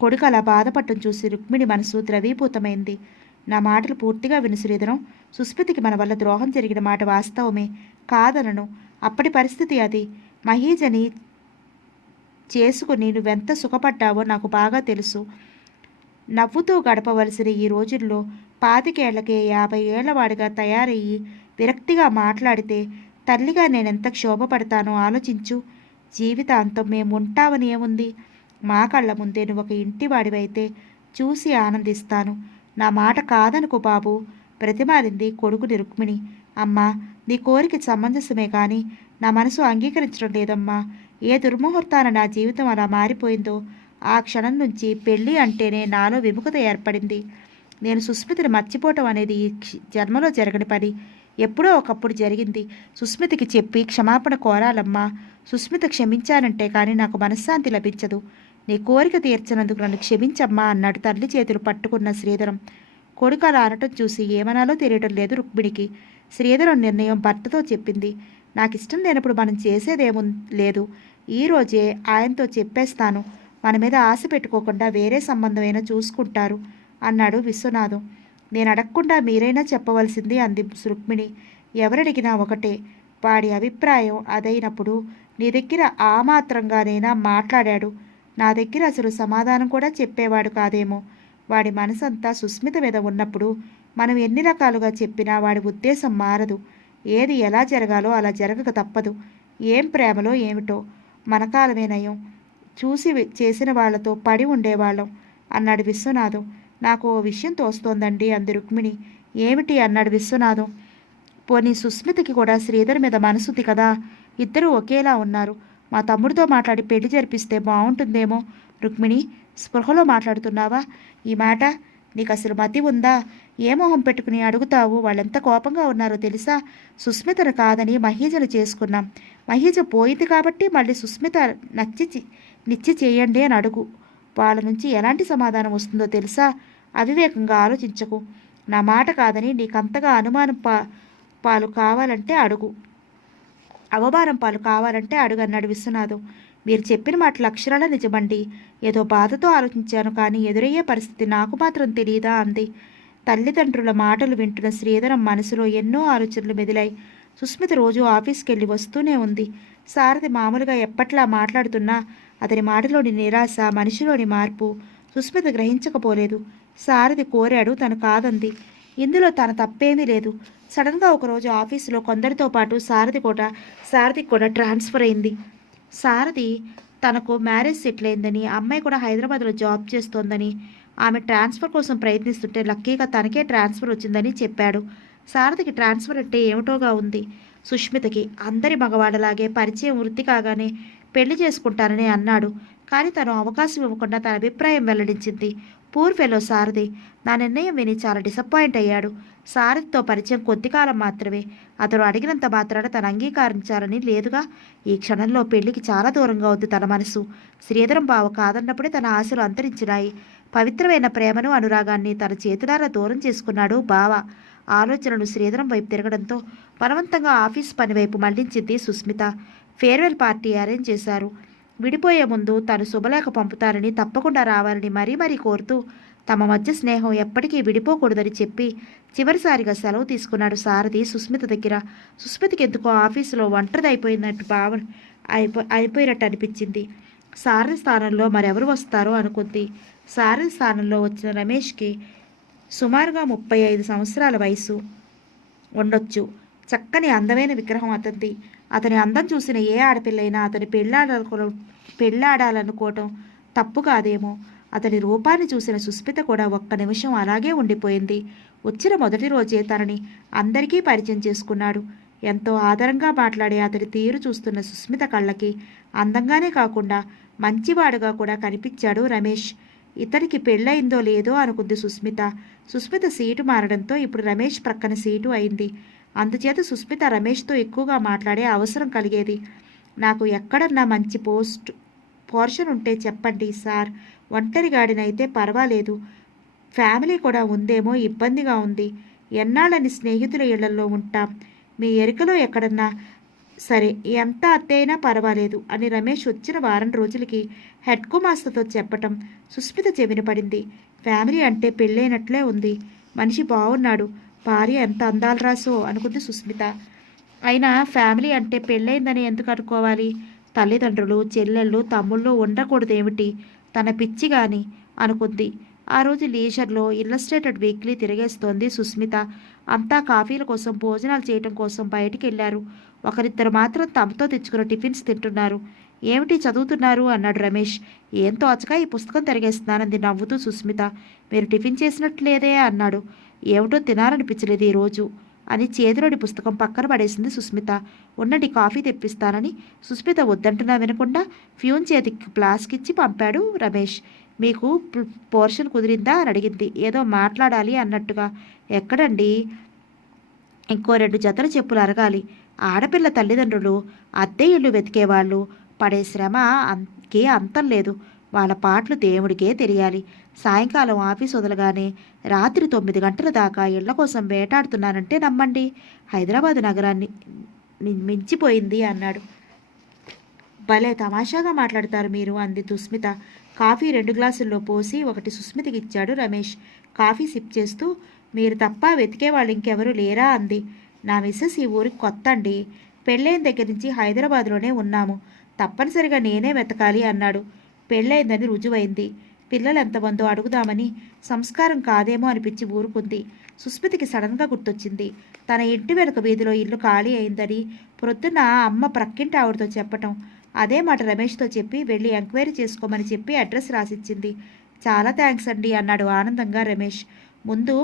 కొడుకు అలా బాధపట్టం చూసి రుక్మిణి మనసు ద్రవీభూతమైంది. నా మాటలు పూర్తిగా విను శ్రీధరం. సుస్మితికి మన వల్ల ద్రోహం జరిగిన మాట వాస్తవమే, కాదనను. అప్పటి పరిస్థితి అది. మహీజని చేసుకుని నువ్వెంత సుఖపడ్డావో నాకు బాగా తెలుసు. నవ్వుతూ గడపవలసిన ఈ రోజుల్లో 25 ఏళ్లకే 50 ఏళ్ల వాడిగా తయారయ్యి విరక్తిగా మాట్లాడితే తల్లిగా నేనెంత క్షోభపడతానో ఆలోచించు. జీవితాంతం మేముంటామని ఏముంది? మా కళ్ళ ముందే నువ్వు ఒక ఇంటివాడివైతే చూసి ఆనందిస్తాను. నా మాట కాదనుకో బాబు, ప్రతిమారింది కొడుకుని రుక్మిణి. అమ్మా, నీ కోరిక సమంజసమే కానీ నా మనసు అంగీకరించడం లేదమ్మా. ఏ దుర్ముహూర్తాన నా జీవితం అలా మారిపోయిందో ఆ క్షణం నుంచి పెళ్ళి అంటేనే నాలో విముఖత ఏర్పడింది. నేను సుస్మితని మర్చిపోవటం అనేది ఈ జన్మలో జరగని పని. ఎప్పుడో ఒకప్పుడు జరిగింది. సుస్మితకి చెప్పి క్షమాపణ కోరాలమ్మా. సుస్మిత క్షమించానంటే కానీ నాకు మనశ్శాంతి లభించదు. నీ కోరిక తీర్చినందుకు నన్ను క్షమించమ్మా అన్నాడు తల్లి చేతులు పట్టుకున్న శ్రీధరం. కొడుకు అలా అనటం చూసి ఏమనాలో తెలియడం లేదు రుక్మిణికి. శ్రీధరం నిర్ణయం భర్తతో చెప్పింది. నాకు ఇష్టం లేనప్పుడు మనం చేసేదేమో లేదు. ఈరోజే ఆయనతో చెప్పేస్తాను. మన మీద ఆశ పెట్టుకోకుండా వేరే సంబంధమైనా చూసుకుంటారు అన్నాడు విశ్వనాథం. నేను అడగకుండా మీరైనా చెప్పవలసింది అంది రుక్మిణి. ఎవరడిగినా ఒకటే. వాడి అభిప్రాయం అదైనప్పుడు నీ దగ్గర ఆ మాత్రంగానైనా మాట్లాడాడు. నా దగ్గర అసలు సమాధానం కూడా చెప్పేవాడు కాదేమో. వాడి మనసంతా సుస్మిత మీద ఉన్నప్పుడు మనం ఎన్ని రకాలుగా చెప్పినా వాడి ఉద్దేశం మారదు. ఏది ఎలా జరగాలో అలా జరగక తప్పదు. ఏం ప్రేమలో ఏమిటో. మన కాలమే నయం. చూసి చేసిన వాళ్లతో పడి ఉండేవాళ్ళం అన్నాడు విశ్వనాథం. నాకు ఓ విషయం తోస్తోందండి అంది రుక్మిణి. ఏమిటి అన్నాడు విశ్వనాథం. పోనీ సుస్మితకి కూడా శ్రీధర్ మీద మనసుంది కదా. ఇద్దరూ ఒకేలా ఉన్నారు. మా తమ్ముడితో మాట్లాడి పెళ్లి జరిపిస్తే బాగుంటుందేమో. రుక్మిణి, స్పృహలో మాట్లాడుతున్నావా? ఈ మాట నీకు అసలు మతి ఉందా? ఏ మొహం పెట్టుకుని అడుగుతావు? వాళ్ళెంత కోపంగా ఉన్నారో తెలుసా? సుస్మితను కాదని మహీజను చేసుకున్నాం. మహీజ పోయింది కాబట్టి మళ్ళీ సుస్మిత నిచ్చి చేయండి అని అడుగు. వాళ్ళ నుంచి ఎలాంటి సమాధానం వస్తుందో తెలుసా? అవివేకంగా ఆలోచించకు. నా మాట కాదని నీకంతగా అనుమానం పాలు కావాలంటే అడుగు అవమానం పాలు కావాలంటే అడుగన్నాడు విశ్వనాథం. మీరు చెప్పిన మాటలు అక్షరాల నిజమండి. ఏదో బాధతో ఆలోచించాను, కానీ ఎదురయ్యే పరిస్థితి నాకు మాత్రం తెలియదా అంది. తల్లిదండ్రుల మాటలు వింటున్న శ్రీధరం మనసులో ఎన్నో ఆలోచనలు మెదిలాయి. సుస్మిత రోజు ఆఫీస్కి వెళ్ళి వస్తూనే ఉంది. సారథి మామూలుగా ఎప్పట్లా మాట్లాడుతున్నా అతని మాటలోని నిరాశ, మనిషిలోని మార్పు సుస్మిత గ్రహించకపోలేదు. సారథి కోరాడు, తను కాదంది. ఇందులో తన తప్పేమీ లేదు. సడన్గా ఒకరోజు ఆఫీసులో కొందరితో పాటు సారథికి కూడా ట్రాన్స్ఫర్ అయింది. సారథి తనకు మ్యారేజ్ సెటిల్ అయిందని, అమ్మాయి కూడా హైదరాబాద్లో జాబ్ చేస్తోందని, ఆమె ట్రాన్స్ఫర్ కోసం ప్రయత్నిస్తుంటే లక్కీగా తనకే ట్రాన్స్ఫర్ వచ్చిందని చెప్పాడు. సారథికి ట్రాన్స్ఫర్ అంటే ఏమిటోగా ఉంది. సుష్మితకి అందరి మగవాడలాగే పరిచయం వృత్తి కాగానే పెళ్లి చేసుకుంటానని అన్నాడు. కానీ తను అవకాశం ఇవ్వకుండా తన అభిప్రాయం వెల్లడించింది. పూర్ ఫెలో సారథి. నా నిర్ణయం విని చాలా డిసప్పాయింట్ అయ్యాడు. సారథితో పరిచయం కొద్ది కాలం మాత్రమే. అతను అడిగినంత మాత్రాన తను అంగీకరించాలని లేదుగా. ఈ క్షణంలో పెళ్లికి చాలా దూరంగా ఉంది తన మనసు. శ్రీధరం బావ కాదన్నప్పుడే తన ఆశలు అంతరించినాయి. పవిత్రమైన ప్రేమను, అనురాగాన్ని తన చేతులారా దూరం చేసుకున్నాడు బావ. ఆలోచనలు శ్రీధరం వైపు తిరగడంతో బలవంతంగా ఆఫీస్ పని వైపు మళ్లించింది సుస్మిత. ఫేర్వెల్ పార్టీ అరేంజ్ చేశారు. విడిపోయే ముందు తను శుభలేఖ పంపుతారని, తప్పకుండా రావాలని మరీ మరీ కోరుతూ తమ మధ్య స్నేహం ఎప్పటికీ విడిపోకూడదని చెప్పి చివరిసారిగా సెలవు తీసుకున్నాడు సారథి సుస్మిత దగ్గర. సుస్మితకి ఎందుకో ఆఫీసులో ఒంటరిదైపోయినట్టు అయిపోయినట్టు అనిపించింది. సారథి స్థానంలో మరెవరు వస్తారో అనుకుంది. సారథి స్థానంలో వచ్చిన రమేష్కి సుమారుగా 35 సంవత్సరాల వయసు ఉండొచ్చు. చక్కని అందమైన విగ్రహం అతనిది. అతని అందం చూసిన ఏ ఆడపిల్లైనా అతని పెళ్ళాడాలనుకోవటం తప్పు కాదేమో. అతని రూపాన్ని చూసిన సుస్మిత కూడా ఒక్క నిమిషం అలాగే ఉండిపోయింది. వచ్చిన మొదటి రోజే తనని అందరికీ పరిచయం చేసుకున్నాడు. ఎంతో ఆదరంగా మాట్లాడే అతని తీరు చూస్తున్న సుస్మిత కళ్ళకి అందంగానే కాకుండా మంచివాడుగా కూడా కనిపించాడు రమేష్. ఇతనికి పెళ్ళయిందో లేదో అనుకుంది సుస్మిత. సుస్మిత సీటు మారడంతో ఇప్పుడు రమేష్ ప్రక్కన సీటు అయింది. అందుచేత సుస్మిత రమేష్తో ఎక్కువగా మాట్లాడే అవసరం కలిగేది. నాకు ఎక్కడన్నా మంచి పోర్షన్ ఉంటే చెప్పండి సార్. ఒంటరిగాడినైతే పర్వాలేదు. ఫ్యామిలీ కూడా ఉందేమో ఇబ్బందిగా ఉంది. ఎన్నాళ్ళని స్నేహితుల ఇళ్లలో ఉంటాం. మీ ఎరుకలో ఎక్కడన్నా సరే, ఎంత అద్దె అయినా పర్వాలేదు అని రమేష్ వచ్చిన వారం రోజులకి హెడ్ కుమార్తెతో చెప్పటం సుస్మిత చెవిన పడింది. ఫ్యామిలీ అంటే పెళ్ళైనట్లే ఉంది. మనిషి బాగున్నాడు. భార్య ఎంత అందాలు రాసో అనుకుంది సుస్మిత. అయినా ఫ్యామిలీ అంటే పెళ్ళైందని ఎందుకు అనుకోవాలి? తల్లిదండ్రులు, చెల్లెళ్ళు, తమ్ముళ్ళు ఉండకూడదేమిటి? తన పిచ్చి గాని అనుకుంది. ఆ రోజు లీజర్లో ఇల్లస్ట్రేటెడ్ వీక్లీ తిరిగేస్తోంది సుస్మిత. అంతా కాఫీల కోసం, భోజనాలు చేయటం కోసం బయటికి వెళ్ళారు. ఒకరిద్దరు మాత్రం తమతో తెచ్చుకున్న టిఫిన్స్ తింటున్నారు. ఏమిటి చదువుతున్నారు అన్నాడు రమేష్. ఏం తోచక ఈ పుస్తకం తిరిగేస్తున్నానంది నవ్వుతూ సుస్మిత. మీరు టిఫిన్ చేసినట్లేదే అన్నాడు. ఏమిటో తినాలనిపించలేదు ఈరోజు అని చేతిలోని పుస్తకం పక్కన పడేసింది సుస్మిత. ఉన్నటి కాఫీ తెప్పిస్తానని సుస్మిత వద్దంటున్నా వినకుండా ఫ్యూన్ చేతికి ఫ్లాస్క్ ఇచ్చి పంపాడు రమేష్. మీకు పోర్షన్ కుదిరిందా అని అడిగింది ఏదో మాట్లాడాలి అన్నట్టుగా. ఎక్కడండి? ఇంకో 2 జతల చెప్పులు అరగాలి. ఆడపిల్ల తల్లిదండ్రులు అద్దె ఇళ్ళు వెతికేవాళ్ళు పడే శ్రమ కే అంతం లేదు. వాళ్ళ పాటలు దేవుడికే తెలియాలి. సాయంకాలం ఆఫీస్ వదలగానే రాత్రి 9 గంటల దాకా ఇళ్ల కోసం వేటాడుతున్నానంటే నమ్మండి. హైదరాబాద్ నగరాన్ని మించిపోయింది అన్నాడు. భలే తమాషాగా మాట్లాడతారు మీరు అంది సుస్మిత. కాఫీ 2 గ్లాసుల్లో పోసి ఒకటి సుస్మితకి ఇచ్చాడు రమేష్. కాఫీ సిప్ చేస్తూ మీరు తప్ప వెతికే వాళ్ళు ఇంకెవరూ లేరా అంది. నా మిస్సెస్ ఈ ఊరికి కొత్త అండి. పెళ్ళైన దగ్గర నుంచి హైదరాబాద్లోనే ఉన్నాము. తప్పనిసరిగా నేనే వెతకాలి అన్నాడు. పెళ్ళైందని రుజువైంది. పిల్లలు ఎంతమందో అడుగుదామని సంస్కారం కాదేమో అనిపించి ఊరుకుంది. సుస్మితకి సడన్గా గుర్తొచ్చింది. తన ఇంటి వెనుక వీధిలో ఇల్లు ఖాళీ అయిందని ప్రొద్దున అమ్మ ప్రక్కింటి ఆవిడతో చెప్పటం. అదే మాట రమేష్తో చెప్పి వెళ్ళి ఎంక్వైరీ చేసుకోమని చెప్పి అడ్రస్ రాసిచ్చింది. చాలా థ్యాంక్స్ అండి అన్నాడు ఆనందంగా రమేష్. ముందు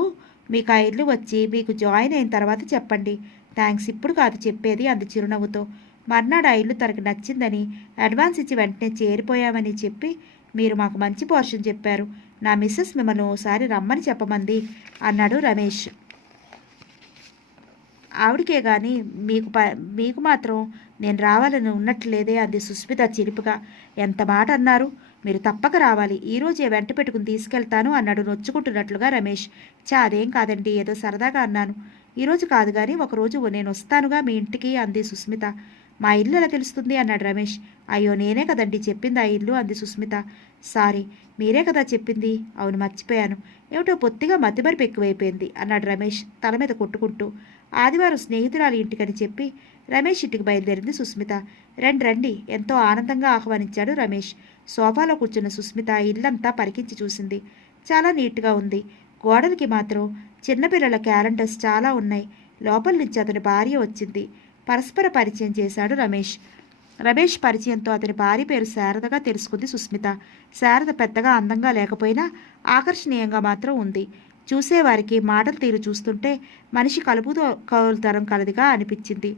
మీకు ఆ ఇల్లు వచ్చి మీకు జాయిన్ అయిన తర్వాత చెప్పండి. థ్యాంక్స్ ఇప్పుడు కాదు చెప్పేది అంది చిరునవ్వుతో. మర్నాడు ఆ ఇల్లు తనకు నచ్చిందని అడ్వాన్స్ ఇచ్చి వెంటనే చేరిపోయామని చెప్పి మీరు మాకు మంచి పోర్షన్ చెప్పారు. నా మిస్సెస్ మిమ్మల్ని ఓసారి రమ్మని చెప్పమంది అన్నాడు రమేష్. ఆవిడకే కానీ మీకు మాత్రం నేను రావాలని ఉన్నట్లేదే అంది సుస్మిత చిలిపిగా. ఎంత మాట అన్నారు? మీరు తప్పక రావాలి. ఈరోజే వెంట పెట్టుకుని తీసుకెళ్తాను అన్నాడు నొచ్చుకుంటున్నట్లుగా రమేష్. అదేం కాదండి, ఏదో సరదాగా అన్నాను. ఈరోజు కాదు కానీ ఒకరోజు నేను వస్తానుగా మీ ఇంటికి అంది సుస్మిత. మా ఇల్లు ఎలా తెలుస్తుంది అన్నాడు రమేష్. అయ్యో నేనే కదండి చెప్పింది ఆ ఇల్లు అంది సుస్మిత. సారీ, మీరే కదా చెప్పింది. అవును మర్చిపోయాను. ఏమిటో పొత్తిగా మతిమరుపు ఎక్కువైపోయింది అన్నాడు రమేష్ తల మీద కొట్టుకుంటూ. ఆదివారం స్నేహితురాలి ఇంటికని చెప్పి రమేష్ ఇంటికి బయలుదేరింది సుస్మిత. రండి రండి ఎంతో ఆనందంగా ఆహ్వానించాడు రమేష్. సోఫాలో కూర్చున్న సుస్మిత ఇల్లంతా పరికించి చూసింది. చాలా నీట్గా ఉంది. గోడలకి మాత్రం చిన్నపిల్లల క్యాలెండర్స్ చాలా ఉన్నాయి. లోపల నుంచి అతని భార్య వచ్చింది. పరస్పర పరిచయం చేశాడు రమేష్. రమేష్ పరిచయంతో అతని భార్య పేరు శారదగా తెలుసుకుంది సుస్మిత. శారద పెద్దగా అందంగా లేకపోయినా ఆకర్షణీయంగా మాత్రం ఉంది. చూసేవారికి మాటల తీరు చూస్తుంటే మనిషి కలుపుతో కౌలుతరం కలదిగా అనిపించింది.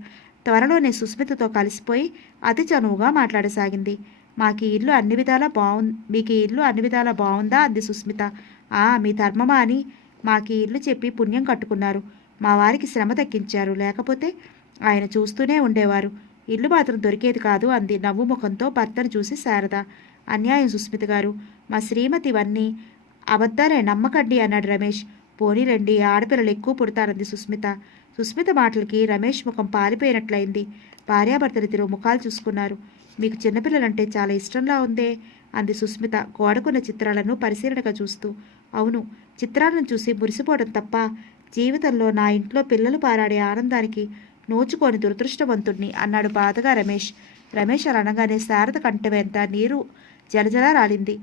త్వరలోనే సుస్మితతో కలిసిపోయి అతి చనువుగా మాట్లాడసాగింది. మీకు ఈ ఇల్లు అన్ని విధాలా బాగుందా అంది సుస్మిత. మీ ధర్మమా అని మాకు ఈ ఇల్లు చెప్పి పుణ్యం కట్టుకున్నారు. మా వారికి శ్రమ తగ్గించారు, లేకపోతే ఆయన చూస్తూనే ఉండేవారు. ఇల్లు మాత్రం దొరికేది కాదు అంది నవ్వు ముఖంతో భర్తను చూసి శారద. అన్యాయం సుస్మిత గారు, మా శ్రీమతి ఇవన్నీ అబద్ధాలే నమ్మకండి అన్నాడు రమేష్. పోనీలండి, ఆడపిల్లలు ఎక్కువ పుడతారంది సుస్మిత. సుస్మిత మాటలకి రమేష్ ముఖం పాలిపోయినట్లయింది. భార్యాభర్తలిద్దరూ ముఖాలు చూసుకున్నారు. మీకు చిన్నపిల్లలంటే చాలా ఇష్టంలా ఉందే అంది సుస్మిత గోడకున్న చిత్రాలను పరిశీలనగా చూస్తూ. అవును, చిత్రాలను చూసి మురిసిపోవడం తప్ప జీవితంలో నా ఇంట్లో పిల్లలు పారాడే ఆనందానికి నోచుకోని దురదృష్టవంతుణ్ణి అన్నాడు బాధగా రమేష్. రమేష్ అలా అనగానే శారద కంట వెంట నీరు జలజలా రాలింది.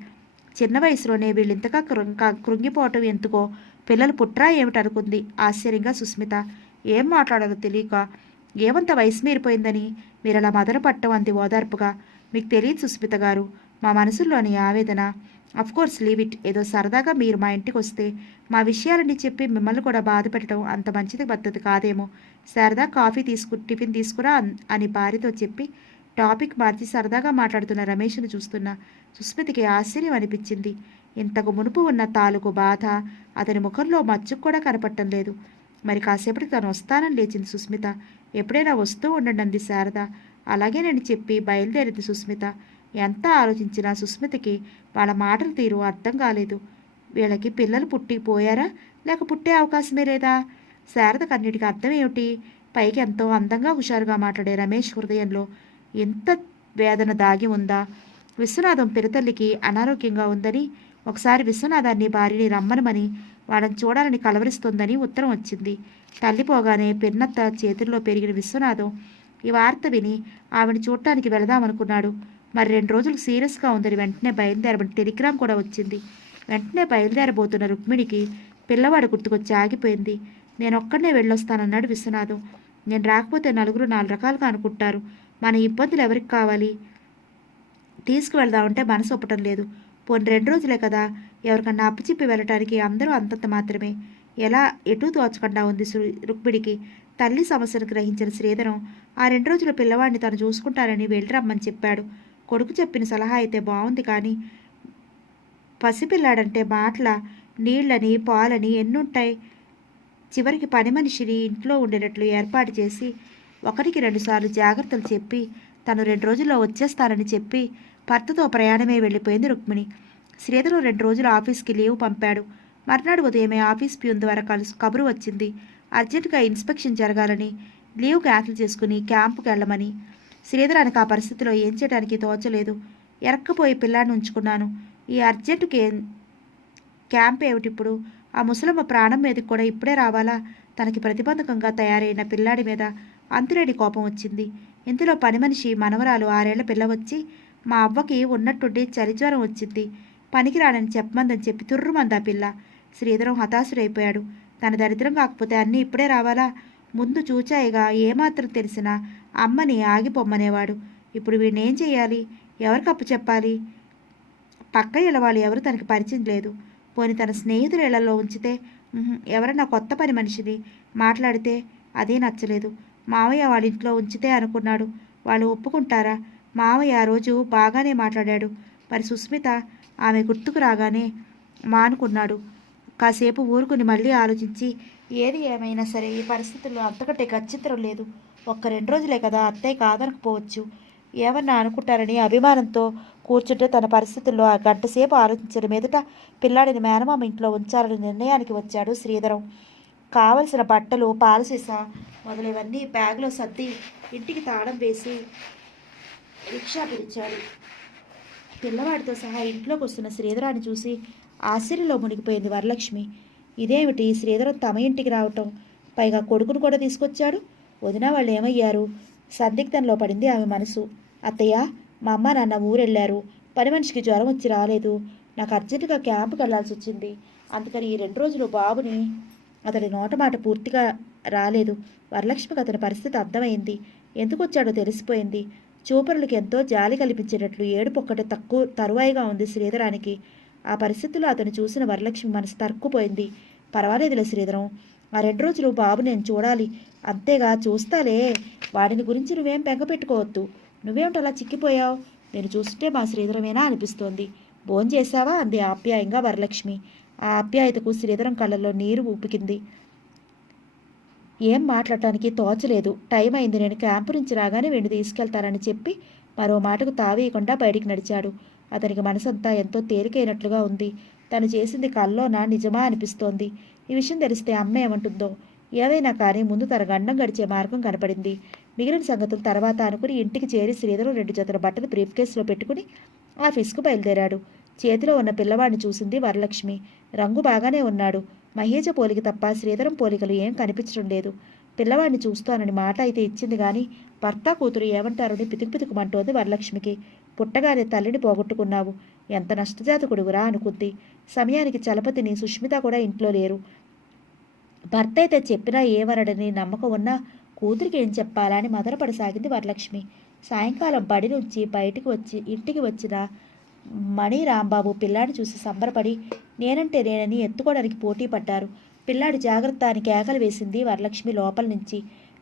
చిన్న వయసులోనే వీళ్ళింతగా కృంగిపోవటం ఎందుకో, పిల్లలు పుట్రా ఏమిటనుకుంది ఆశ్చర్యంగా సుస్మిత. ఏం మాట్లాడాలో తెలియక. ఏమంత వయసు మీరిపోయిందని మీరు అలా మదన పట్టం అంది ఓదార్పుగా. మీకు తెలియదు సుస్మిత గారు, మా మనసుల్లోని ఆవేదన. Course leave it. ఏదో సరదాగా మీరు మా ఇంటికి వస్తే మా విషయాలని చెప్పి మిమ్మల్ని కూడా బాధ పెట్టడం అంత మంచిది పద్ధతి కాదేమో. సరదా టిఫిన్ తీసుకురా అని భార్యతో చెప్పి టాపిక్ మార్చి సరదాగా మాట్లాడుతున్న రమేష్ను చూస్తున్న సుస్మితకి ఆశ్చర్యం అనిపించింది. ఇంతకు మునుపు ఉన్న తాలూకు బాధ అతని ముఖంలో మచ్చుకు కూడా కనపడటం లేదు. మరి కాసేపటికి తను వస్తానని లేచింది సుస్మిత. ఎప్పుడైనా వస్తూ ఉండండి అంది శారద. అలాగే నేను చెప్పి బయలుదేరింది సుస్మిత. ఎంత ఆలోచించినా సుస్మితకి వాళ్ళ మాటల తీరు అర్థం కాలేదు. వీళ్ళకి పిల్లలు పుట్టిపోయారా, లేక పుట్టే అవకాశమే లేదా? శారద కన్నిటికి అర్థం ఏమిటి? పైకి ఎంతో అందంగా హుషారుగా మాట్లాడే రమేష్ హృదయంలో ఎంత వేదన దాగి ఉందా? విశ్వనాథం పిరతల్లికి అనారోగ్యంగా ఉందని, ఒకసారి విశ్వనాథాన్ని భార్యని రమ్మనమని, వాళ్ళని చూడాలని కలవరిస్తోందని ఉత్తరం వచ్చింది. తల్లి పోగానే పిన్నత్త చేతుల్లో పెరిగిన విశ్వనాథం ఈ వార్త విని ఆవిడ చూడటానికి వెళదామనుకున్నాడు. మరి 2 రోజులు సీరియస్గా ఉందని వెంటనే బయలుదేరమని టెలిగ్రామ్ కూడా వచ్చింది. వెంటనే బయలుదేరబోతున్న రుక్మిణికి పిల్లవాడు గుర్తుకొచ్చి ఆగిపోయింది. నేనొక్కడనే వెళ్ళొస్తానన్నాడు విశ్వనాథం. నేను రాకపోతే నలుగురు 4 రకాలుగా అనుకుంటారు. మన ఇబ్బందులు ఎవరికి కావాలి? తీసుకువెళ్దామంటే మనసు ఒప్పటం లేదు. పోనీ 2 రోజులే కదా, ఎవరికన్నా అప్పచెప్పి వెళ్ళటానికి అందరూ అంతంత మాత్రమే. ఎలా ఎటూ తోచకుండా ఉంది రుక్మిణికి. తల్లి సమస్యను గ్రహించిన శ్రీధరం ఆ 2 రోజుల పిల్లవాడిని తను చూసుకుంటానని వెళ్ళిరమ్మని చెప్పాడు. కొడుకు చెప్పిన సలహా అయితే బాగుంది, కానీ పసిపిల్లాడంటే మాటల నీళ్ళని పాలని ఎన్నుంటాయి. చివరికి పని మనిషిని ఇంట్లో ఉండేటట్లు ఏర్పాటు చేసి 1కి 2 సార్లు జాగ్రత్తలు చెప్పి తను 2 రోజుల్లో వచ్చేస్తానని చెప్పి భర్తతో ప్రయాణమే వెళ్ళిపోయింది రుక్మిణి. శ్రీధరు 2 రోజులు ఆఫీస్కి లీవ్ పంపాడు. మర్నాడు ఉదయమే ఆఫీస్ ప్యూన్ ద్వారా కబురు వచ్చింది. అర్జెంటుగా ఇన్స్పెక్షన్ జరగాలని, లీవ్ క్యాన్సిల్ చేసుకుని క్యాంపుకి వెళ్ళమని. శ్రీధరానికి ఆ పరిస్థితిలో ఏం చేయడానికి తోచలేదు. ఎరక్కపోయి పిల్లాడిని ఉంచుకున్నాను. ఈ అర్జెంటుకి క్యాంప్ ఏమిటిప్పుడు? ఆ ముసలమ్మ ప్రాణం మీదకి కూడా ఇప్పుడే రావాలా? తనకి ప్రతిబంధకంగా తయారైన పిల్లాడి మీద అంతులేని కోపం వచ్చింది. ఇంతలో పని మనిషి మనవరాలు 6 ఏళ్ల పిల్ల వచ్చి మా అవ్వకి ఉన్నట్టుండి చలిజ్వరం వచ్చింది, పనికి రానని చెప్పమందని చెప్పి తుర్రుమందా పిల్ల. శ్రీధరం హతాశుడైపోయాడు. తన దరిద్రం కాకపోతే అన్నీ ఇప్పుడే రావాలా? ముందు చూచాయిగా ఏమాత్రం తెలిసినా అమ్మని ఆగిపోమ్మనేవాడు. ఇప్పుడు వీడిని ఏం చెయ్యాలి? ఎవరికి అప్పు చెప్పాలి? పక్క ఇళ్ళ వాళ్ళు ఎవరు తనకి పరిచయం లేదు. పోని తన స్నేహితుల ఇళ్లలో ఉంచితే, ఎవరన్నా కొత్త పని మనిషిని మాట్లాడితే అదే నచ్చలేదు. మావయ్య వాళ్ళ ఇంట్లో ఉంచితే అనుకున్నాడు. వాళ్ళు ఒప్పుకుంటారా? మావయ్య ఆ రోజు బాగానే మాట్లాడాడు. మరి సుస్మిత ఆమె గుర్తుకు రాగానే మానుకున్నాడు. కాసేపు ఊరుకుని మళ్ళీ ఆలోచించి, ఏది ఏమైనా సరే ఈ పరిస్థితుల్లో అంతకంటే ఖచ్చితం లేదు. 2 రోజులే కదా, అత్తయ్య కాదనకపోవచ్చు, ఏమన్నా అనుకుంటారని అభిమానంతో కూర్చుంటే తన పరిస్థితుల్లో ఆ గంటసేపు ఆలోచించడం మీదట పిల్లాడిని మేనమామ ఇంట్లో ఉంచాలని నిర్ణయానికి వచ్చాడు శ్రీధరం. కావలసిన బట్టలు, పాల సీసా మొదలైనవన్నీ బ్యాగ్లో సర్ది ఇంటికి తాళం వేసి రిక్షా పిలిచాడు. పిల్లవాడితో సహా ఇంట్లోకి వస్తున్న శ్రీధరాన్ని చూసి ఆశ్చర్యంలో మునిగిపోయింది వరలక్ష్మి. ఇదేమిటి శ్రీధరం తమ ఇంటికి రావటం, పైగా కొడుకును కూడా తీసుకొచ్చాడు. వదిన వాళ్ళు ఏమయ్యారు? సందిగ్ధంలో పడింది ఆమె మనసు. అత్తయ్య, మా అమ్మ నాన్న ఊరెళ్ళారు. పని మనిషికి జ్వరం వచ్చి రాలేదు. నాకు అర్జెంటుగా క్యాంపుకి వెళ్లాల్సి వచ్చింది. అందుకని ఈ 2 రోజులు బాబుని. అతడి నోట మాట పూర్తిగా రాలేదు. వరలక్ష్మికి అతని పరిస్థితి అర్థమైంది. ఎందుకు వచ్చాడో తెలిసిపోయింది. చూపరులకు ఎంతో జాలి కల్పించేటట్లు ఏడుపొక్కటి తక్కువ తరువాయిగా ఉంది శ్రీధరానికి. ఆ పరిస్థితుల్లో అతను చూసిన వరలక్ష్మి మనసు తరుక్కుపోయింది. పర్వాలేదులే శ్రీధరం, ఆ 2 రోజులు బాబు నేను చూడాలి, అంతేగా, చూస్తాలే. వాడిని గురించి నువ్వేం బెంగ పెట్టుకోవద్దు. నువ్వేమిటి అలా చిక్కిపోయావు? నేను చూస్తుంటే మా శ్రీధరమేనా అనిపిస్తోంది. భోంచేశావా అంది ఆప్యాయంగా వరలక్ష్మి. ఆ ఆప్యాయతకు శ్రీధరం కళ్ళల్లో నీరు ఊపికింది. ఏం మాట్లాడటానికి తోచలేదు. టైం అయింది, నేను క్యాంపు నుంచి రాగానే వీడిని తీసుకెళ్తానని చెప్పి మరో మాటకు తావేయకుండా బయటికి నడిచాడు. అతనికి మనసంతా ఎంతో తేలికైనట్లుగా ఉంది. తను చేసింది కల్లోనా నిజమా అనిపిస్తోంది. ఈ విషయం తెలిస్తే అమ్మ ఏమంటుందో. ఏవైనా కానీ ముందు తన గండం గడిచే మార్గం కనపడింది. మిగిలిన సంగతులు తర్వాత అనుకుని ఇంటికి చేరి శ్రీధరం 2 జతల బట్టలు బ్రీఫ్ కేసులో పెట్టుకుని ఆఫీస్కు బయలుదేరాడు. చేతిలో ఉన్న పిల్లవాడిని చూసింది వరలక్ష్మి. రంగు బాగానే ఉన్నాడు. మహేజ పోలిక తప్ప శ్రీధరం పోలికలు ఏం కనిపించడం లేదు. పిల్లవాడిని చూస్తానని మాట అయితే ఇచ్చింది కానీ భర్త కూతురు ఏమంటారని పితుకుమంటోంది వరలక్ష్మికి. పుట్టగానే తల్లిని పోగొట్టుకున్నావు, ఎంత నష్టజాతకుడుగురా అనుకుంది. సమయానికి చలపతిని సుష్మిత కూడా ఇంట్లో లేరు. భర్త అయితే చెప్పినా ఏమనడని నమ్మకం ఉన్నా కూతురికి ఏం చెప్పాలని మదనపడసాగింది వరలక్ష్మి. సాయంకాలం బడి నుంచి బయటికి వచ్చి ఇంటికి వచ్చిన మణి రాంబాబు పిల్లాడిని చూసి సంబరపడి నేనంటే నేనని ఎత్తుకోవడానికి పోటీ పడ్డారు. పిల్లాడి జాగ్రత్త అని కేకలు వేసింది వరలక్ష్మి లోపల నుంచి.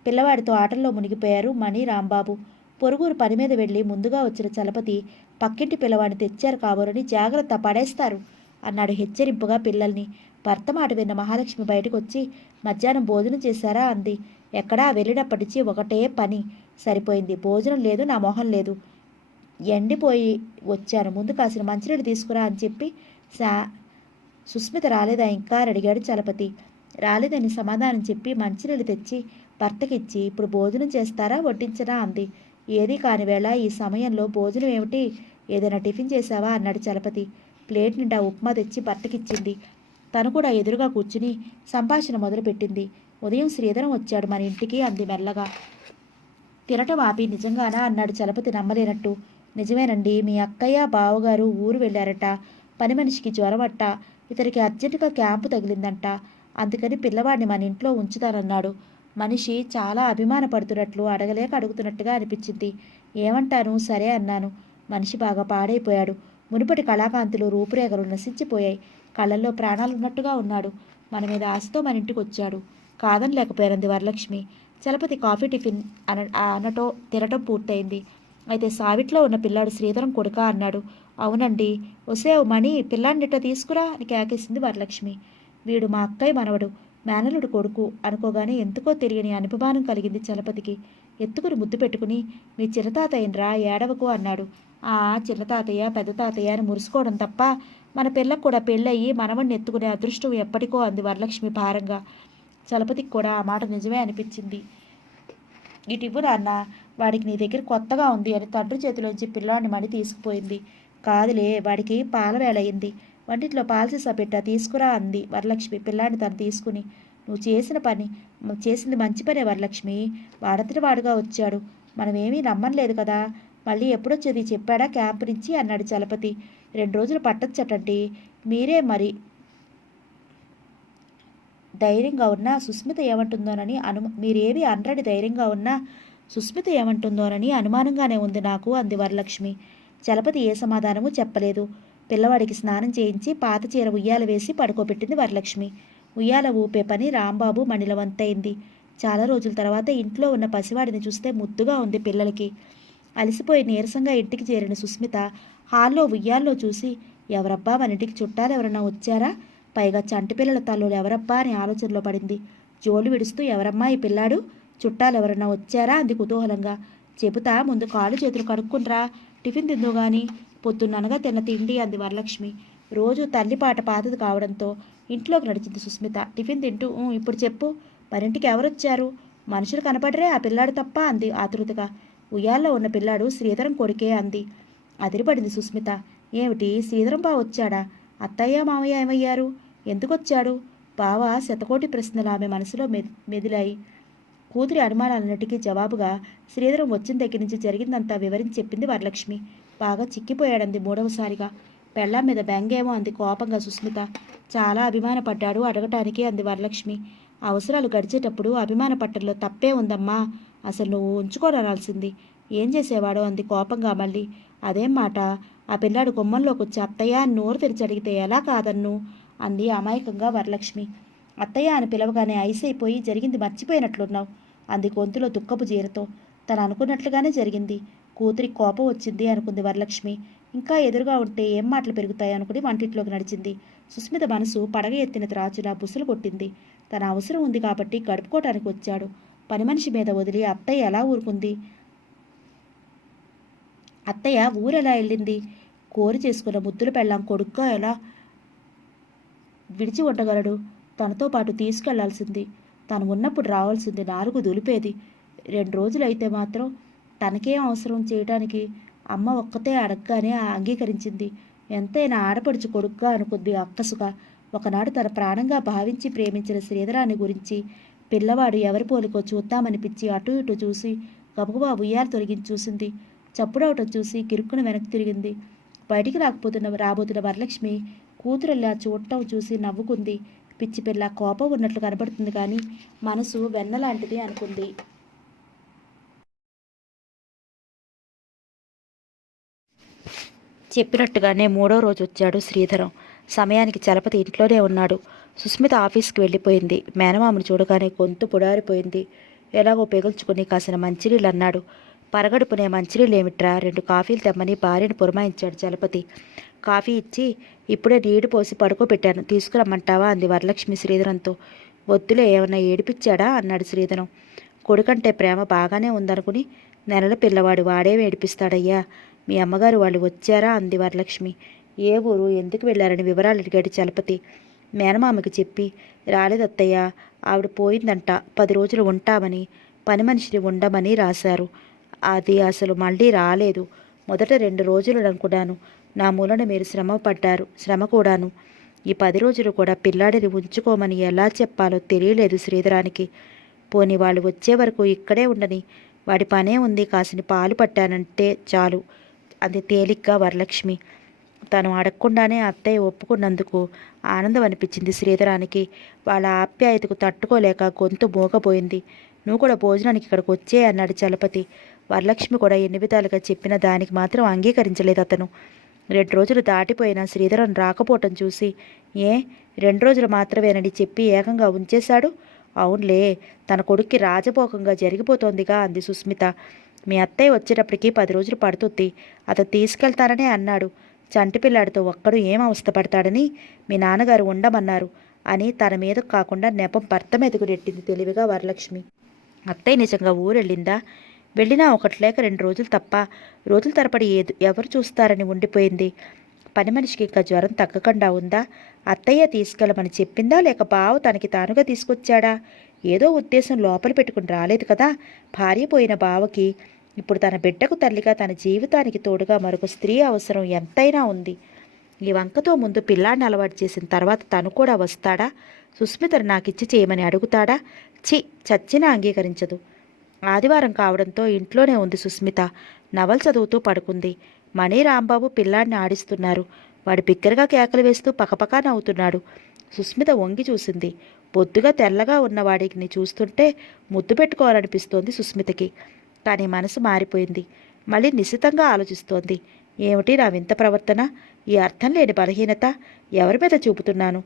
పిల్లవాడితో ఆటల్లో మునిగిపోయారు మణి రాంబాబు. పొరుగురు పని మీద వెళ్ళి ముందుగా వచ్చిన చలపతి పక్కింటి పిల్లవాడిని తెచ్చారు కాబోరని జాగ్రత్త, పడేస్తారు అన్నాడు హెచ్చరింపుగా పిల్లల్ని. భర్త మాట విన్న మహాలక్ష్మి బయటకు వచ్చి మధ్యాహ్నం భోజనం చేశారా అంది. ఎక్కడా, వెళ్ళినప్పటి నుంచి ఒకటే పని సరిపోయింది. భోజనం లేదు, నా మొహం లేదు, ఎండిపోయి వచ్చాను, ముందు కాసిన మంచినీళ్ళు తీసుకురా అని చెప్పి సుస్మిత రాలేదా ఇంకా అని అడిగాడు చలపతి. రాలేదని సమాధానం చెప్పి మంచినీళ్ళు తెచ్చి భర్తకిచ్చి ఇప్పుడు భోజనం చేస్తారా వడ్డించరా అంది. ఏది కాని వేళ ఈ సమయంలో భోజనం ఏమిటి, ఏదైనా టిఫిన్ చేశావా అన్నాడు చలపతి. ప్లేట్ నిండా ఉప్మా తెచ్చి భర్తకిచ్చింది. తను కూడా ఎదురుగా కూర్చుని సంభాషణ మొదలుపెట్టింది. ఉదయం శ్రీధరం వచ్చాడు మన ఇంటికి అంది మెల్లగా. తినటం ఆపి నిజంగానా అన్నాడు చలపతి నమ్మలేనట్టు. నిజమేనండి, మీ అక్కయ్య బావగారు ఊరు వెళ్ళారట. పని మనిషికి జ్వరమట్ట, ఇతనికి అర్జెంటుగా క్యాంపు తగిలిందంట. అందుకని పిల్లవాడిని మన ఇంట్లో ఉంచుతానన్నాడు. మనిషి చాలా అభిమానపడుతున్నట్లు అడగలేక అడుగుతున్నట్టుగా అనిపించింది. ఏమంటాను, సరే అన్నాను. మనిషి బాగా పాడైపోయాడు. మునుపటి కళాకాంతులు రూపురేఖలు నశించిపోయాయి. కళ్ళల్లో ప్రాణాలున్నట్టుగా ఉన్నాడు. మన మీద ఆశతో మన ఇంటికి వచ్చాడు. కాదనలేకపోయారంది వరలక్ష్మి. చలపతి కాఫీ టిఫిన్ అనటో తినటం పూర్తయింది. అయితే సావిట్లో ఉన్న పిల్లాడు శ్రీధరం కొడుకా అన్నాడు. అవునండి. ఒసేవ్ మణి, పిల్లాన్నిట తీసుకురా అని కేకేసింది వరలక్ష్మి. వీడు మా అక్కయ్య మనవడు, మేనలుడు కొడుకు అనుకోగానే ఎందుకో తెలియని అనుభవానం కలిగింది చలపతికి. ఎత్తుకుని ముద్దు పెట్టుకుని మీ చిన్నతాతయ్యనరా, ఏడవకు అన్నాడు. ఆ చిన్న తాతయ్య పెద్ద తాతయ్య అని మురుసుకోవడం తప్ప మన పిల్లకు కూడా పెళ్ళయ్యి మనవణ్ణి ఎత్తుకునే అదృష్టం ఎప్పటికో అంది వరలక్ష్మి భారంగా. చలపతికి కూడా ఆ మాట నిజమే అనిపించింది. ఇటివ్వు నాన్న, వాడికి నీ దగ్గర కొత్తగా ఉంది అని తండ్రి చేతిలోంచి పిల్లాడిని మణి తీసుకుపోయింది. కాదులే, వాడికి పాల వేళయింది, వంటింట్లో పాల సీసా పెట్టా, తీసుకురా అంది వరలక్ష్మి పిల్లాడిని తను తీసుకుని. నువ్వు చేసింది మంచి పనే వరలక్ష్మి. వాడంతటి వాడుగా వచ్చాడు, మనమేమీ నమ్మలేదు కదా. మళ్ళీ ఎప్పుడొచ్చేది చెప్పాడా క్యాంపు నుంచి అన్నాడు చలపతి. 2 రోజులు పట్టొచ్చటండి. మీరే మరి ధైర్యంగా ఉన్నా సుస్మిత ఏమంటుందోనని మీరేమి అనరని ధైర్యంగా ఉన్నా సుస్మిత ఏమంటుందోనని అనుమానంగానే ఉంది నాకు అంది వరలక్ష్మి. చలపతి ఏ సమాధానము చెప్పలేదు. పిల్లవాడికి స్నానం చేయించి పాత చీర ఉయ్యాల వేసి పడుకోబెట్టింది వరలక్ష్మి. ఉయ్యాల ఊపే పని రాంబాబు మణిల వంతైంది. చాలా రోజుల తర్వాత ఇంట్లో ఉన్న పసివాడిని చూస్తే ముద్దుగా ఉంది పిల్లలకి. అలసిపోయి నీరసంగా ఇంటికి చేరిన సుస్మిత హాల్లో ఉయ్యాల్లో చూసి ఎవరబ్బా మన ఇంటికి చుట్టాలు ఎవరన్నా వచ్చారా, పైగా చంటి పిల్లల తల్లులు ఎవరబ్బా అని ఆలోచనలో పడింది. జోలు విడుస్తూ ఎవరమ్మా ఈ పిల్లాడు, చుట్టాలు ఎవరన్నా వచ్చారా అంది కుతూహలంగా. చెబుతా, ముందు కాళ్ళు చేతులు కడుక్కునరా, టిఫిన్ తిందు గాని, పొద్దున్ననగా తిన్న తిండి అంది వరలక్ష్మి. రోజు తల్లి పాట పాతది కావడంతో ఇంట్లోకి నడిచింది సుస్మిత. టిఫిన్ తింటూ ఇప్పుడు చెప్పు, మరింటికి ఎవరొచ్చారు? మనుషులు కనపడరే, ఆ పిల్లాడు తప్ప అంది ఆతృతగా. ఉయ్యాల్లో ఉన్న పిల్లాడు శ్రీధరం కొడుకే అంది. అదిరిపడింది సుస్మిత. ఏమిటి, శ్రీధరం బావ వచ్చాడా? అత్తయ్య మామయ్య ఏమయ్యారు? ఎందుకొచ్చాడు? బావ శతకోటి ప్రశ్నలు ఆమె మనసులో మెదిలాయి. కూతురి అనుమానాలన్నిటికీ జవాబుగా శ్రీధరం వచ్చిన దగ్గర నుంచి జరిగిందంతా వివరించి చెప్పింది వరలక్ష్మి. బాగా చిక్కిపోయాడంది మూడవసారిగా. పెళ్ళాం మీద బెంగేమో అంది కోపంగా సుస్మిత. చాలా అభిమానపడ్డాడు అడగటానికి అంది వరలక్ష్మి. అవసరాలు గడిచేటప్పుడు అభిమాన పట్టంలో తప్పే ఉందమ్మా, అసలు నువ్వు ఉంచుకోరాల్సింది. ఏం చేసేవాడో అంది కోపంగా మళ్ళీ. అదేం మాట, ఆ పిల్లాడు గుమ్మంలోకి వచ్చి అత్తయ్య అని నోరు తెరిచి అడిగితే ఎలా కాదన్ను అంది అమాయకంగా వరలక్ష్మి. అత్తయ్య అని పిలవగానే ఐసైపోయి జరిగింది మర్చిపోయినట్లున్నావు అంది గొంతులో దుఃఖపు జీరతో. తను అనుకున్నట్లుగానే జరిగింది. కూతురికి కోపం వచ్చింది అనుకుంది వరలక్ష్మి. ఇంకా ఎదురుగా ఉంటే ఏం మాటలు పెరుగుతాయి అనుకుని వంటింట్లోకి నడిచింది. సుస్మిత మనసు పడగ ఎత్తిన త్రాచున బుసలు కొట్టింది. తన అవసరం ఉంది కాబట్టి గడుపుకోవటానికి వచ్చాడు. పని మనిషి మీద వదిలి అత్తయ్య ఎలా ఊరుకుంది? అత్తయ్య ఊరెలా వెళ్ళింది? కోరి చేసుకున్న ముద్దులు పెళ్ళాం కొడుగ్గా ఎలా విడిచి ఉండగలడు? తనతో పాటు తీసుకెళ్లాల్సింది. తను ఉన్నప్పుడు రావాల్సింది. నాలుగు దులిపేది. 2 రోజులైతే మాత్రం తనకేం అవసరం చేయటానికి? అమ్మ ఒక్కతే అడగగానే అంగీకరించింది. ఎంతైనా ఆడపడుచు కొడుగ్గా అనుకుంది అక్కసుగా. ఒకనాడు తన ప్రాణంగా భావించి ప్రేమించిన శ్రీధరాన్ని గురించి పిల్లవాడు ఎవరి పోలికో చూద్దామనిపించి అటు ఇటు చూసి గబగబా ఉయ్యాలు తొలగించి చూసింది. చప్పుడవటం చూసి కిరుక్కున వెనక్కి తిరిగింది. బయటికి రాబోతున్న వరలక్ష్మి కూతురల్లా చూడటం చూసి నవ్వుకుంది. పిచ్చి పిల్ల, కోపం ఉన్నట్లు కనబడుతుంది కానీ మనసు వెన్నలాంటిది అనుకుంది. చెప్పినట్టుగానే 3వ రోజు వచ్చాడు శ్రీధరం. సమయానికి చలపతి ఇంట్లోనే ఉన్నాడు. సుస్మిత ఆఫీస్కి వెళ్ళిపోయింది. మేనమామను చూడగానే గొంతు పొడారిపోయింది. ఎలాగో పెగుల్చుకుని కాసిన మంచినీళ్ళు అన్నాడు. పరగడుపునే మంచినీళ్ళు ఏమిట్రా, 2 కాఫీలు తెమ్మని భార్యను పురమాయించాడు చలపతి. కాఫీ ఇచ్చి ఇప్పుడే నీళ్లు పోసి పడుకోబెట్టాను, తీసుకురమ్మంటావా అంది వరలక్ష్మి శ్రీధరంతో. వద్దులే, ఏమన్నా ఏడిపించాడా అన్నాడు శ్రీధరం. కొడుకంటే ప్రేమ బాగానే ఉందనుకుని నెలల పిల్లవాడు వాడేమి ఏడిపిస్తాడయ్యా. మీ అమ్మగారు వాళ్ళు వచ్చారా అంది వరలక్ష్మి. ఏ ఊరు, ఎందుకు వెళ్ళారని వివరాలు అడిగాడు చలపతి. మేనమామకి చెప్పి రాలేదత్తయ్య, ఆవిడ పోయిందంట, 10 రోజులు ఉంటామని, పని మనిషిని ఉండమని రాశారు. అది అసలు మళ్ళీ రాలేదు. మొదట 2 రోజులు అనుకున్నాను. నా మూలన మీరు శ్రమ పడ్డారు, శ్రమ కూడాను. ఈ 10 రోజులు కూడా పిల్లాడిని ఉంచుకోమని ఎలా చెప్పాలో తెలియలేదు శ్రీధరానికి. పోని వాళ్ళు వచ్చే వరకు ఇక్కడే ఉండని, వాడి పనే ఉంది, కాసిని పాలు పట్టానంటే చాలు అంది తేలిగ్గా వరలక్ష్మి. తను అడగకుండానే అత్తయ్య ఒప్పుకున్నందుకు ఆనందం అనిపించింది శ్రీధరానికి. వాళ్ళ ఆప్యాయతకు తట్టుకోలేక గొంతు మోగపోయింది. నువ్వు కూడా భోజనానికి ఇక్కడికి వచ్చే అన్నాడు చలపతి. వరలక్ష్మి కూడా ఎన్ని విధాలుగా చెప్పిన దానికి మాత్రం అంగీకరించలేదు అతను. 2 రోజులు దాటిపోయినా శ్రీధరం రాకపోవటం చూసి, 2 రోజులు మాత్రమేనని చెప్పి ఏకంగా ఉంచేశాడు? అవునులే, తన కొడుక్కి రాజభోగంగా జరిగిపోతోందిగా అంది సుస్మిత. మీ అత్తయ్య వచ్చేటప్పటికి 10 రోజులు పడుతుంది. అతను తీసుకెళ్తాననే అన్నాడు. చంటిపిల్లాడితో ఒక్కడు ఏం అవస్థపడతాడని మీ నాన్నగారు ఉండమన్నారు అని తన మీద కాకుండా నెపం భర్త మీదకు నెట్టింది తెలివిగా వరలక్ష్మి. అత్తయ్య నిజంగా ఊరెళ్ళిందా? వెళ్ళినా 1 లేక 2 రోజులు తప్ప రోజుల తరబడి ఎవరు చూస్తారని ఉండిపోయింది. పని మనిషికి ఇంకా జ్వరం తగ్గకుండా ఉందా? అత్తయ్య తీసుకెళ్ళమని చెప్పిందా, లేక బావ తనకి తానుగా తీసుకొచ్చాడా? ఏదో ఉద్దేశం లోపల పెట్టుకుని రాలేదు కదా. భార్య పోయిన బావకి ఇప్పుడు తన బిడ్డకు తల్లిగా, తన జీవితానికి తోడుగా మరొక స్త్రీ అవసరం ఎంతైనా ఉంది. ఈ వంకతో ముందు పిల్లాడిని అలవాటు చేసిన తర్వాత తను కూడా వస్తాడా? సుస్మితను నాకిచ్చి చేయమని అడుగుతాడా? చచ్చినా అంగీకరించదు. ఆదివారం కావడంతో ఇంట్లోనే ఉంది సుస్మిత. నవల్ చదువుతూ పడుకుంది. మణి, రాంబాబు పిల్లాడిని ఆడిస్తున్నారు. వాడు బిగ్గరగా కేకలు వేస్తూ పకపకా నవ్వుతున్నాడు. సుస్మిత వంగి చూసింది. బొద్దుగా తెల్లగా ఉన్నవాడిని చూస్తుంటే ముద్దు పెట్టుకోవాలనిపిస్తోంది సుస్మితకి. కానీ మనసు మారిపోయింది. మళ్ళీ నిశితంగా ఆలోచిస్తోంది. ఏమిటి నా వింత ప్రవర్తన? ఈ అర్థం లేని బలహీనత ఎవరి మీద చూపుతున్నాను?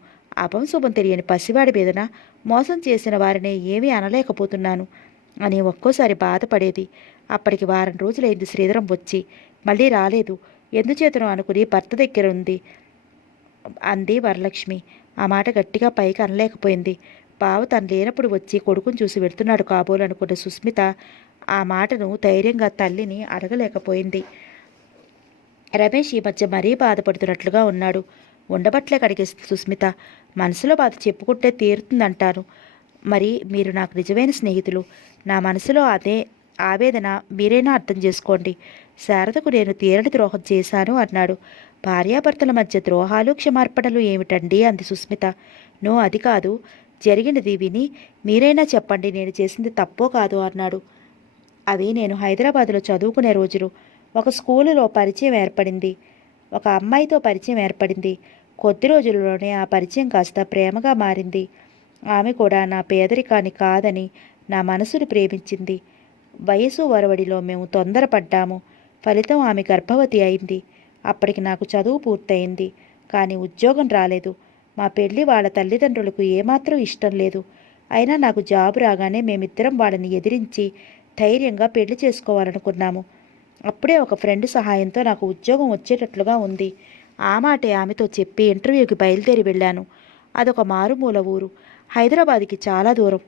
అపంశుభం తెలియని పసివాడి మీదన మోసం చేసిన వారినే ఏమీ అనలేకపోతున్నాను అని ఒక్కోసారి బాధపడేది. అప్పటికి వారం రోజులైంది శ్రీధరం వచ్చి. మళ్ళీ రాలేదు. ఎందుచేతనో అనుకుని భర్త దగ్గర ఉంది అంది వరలక్ష్మి. ఆ మాట గట్టిగా పైకి అనలేకపోయింది. బావ తను లేనప్పుడు వచ్చి కొడుకుని చూసి వెళ్తున్నాడు కాబోలనుకున్న సుస్మిత ఆ మాటను ధైర్యంగా తల్లిని అడగలేకపోయింది. రమేష్ ఈ మధ్య మరీ బాధపడుతున్నట్లుగా ఉన్నాడు. ఉండబట్లే కడిగేస్తుంది సుస్మిత. మనసులో బాధ చెప్పుకుంటే తీరుతుందంటాను. మరి మీరు నాకు నిజమైన స్నేహితులు. నా మనసులో అదే ఆవేదన మీరైనా అర్థం చేసుకోండి. శారదకు నేను తీరని ద్రోహం చేశాను అన్నాడు. భార్యాభర్తల మధ్య ద్రోహాలు క్షమార్పణలు ఏమిటండి అంది సుస్మిత. నో, అది కాదు. జరిగినది విని మీరైనా చెప్పండి, నేను చేసింది తప్పో కాదో అన్నాడు. అవి నేను హైదరాబాదులో చదువుకునే రోజులు. ఒక స్కూలులో పరిచయం ఏర్పడింది. ఒక అమ్మాయితో పరిచయం ఏర్పడింది. కొద్ది రోజుల్లోనే ఆ పరిచయం కాస్త ప్రేమగా మారింది. ఆమె కూడా నా పేదరికాన్ని కాదని నా మనసును ప్రేమించింది. వయసు వరవడిలో మేము తొందరపడ్డాము. ఫలితం ఆమె గర్భవతి అయింది. అప్పటికి నాకు చదువు పూర్తయింది. కానీ ఉద్యోగం రాలేదు. మా పెళ్లి వాళ్ళ తల్లిదండ్రులకు ఏమాత్రం ఇష్టం లేదు. అయినా నాకు జాబు రాగానే మేమిద్దరం వాళ్ళని ఎదిరించి ధైర్యంగా పెళ్లి చేసుకోవాలనుకున్నాము. అప్పుడే ఒక ఫ్రెండ్ సహాయంతో నాకు ఉద్యోగం వచ్చేటట్లుగా ఉంది. ఆ మాటే ఆమెతో చెప్పి ఇంటర్వ్యూకి బయలుదేరి వెళ్ళాను. అదొక మారుమూల ఊరు. హైదరాబాద్కి చాలా దూరం.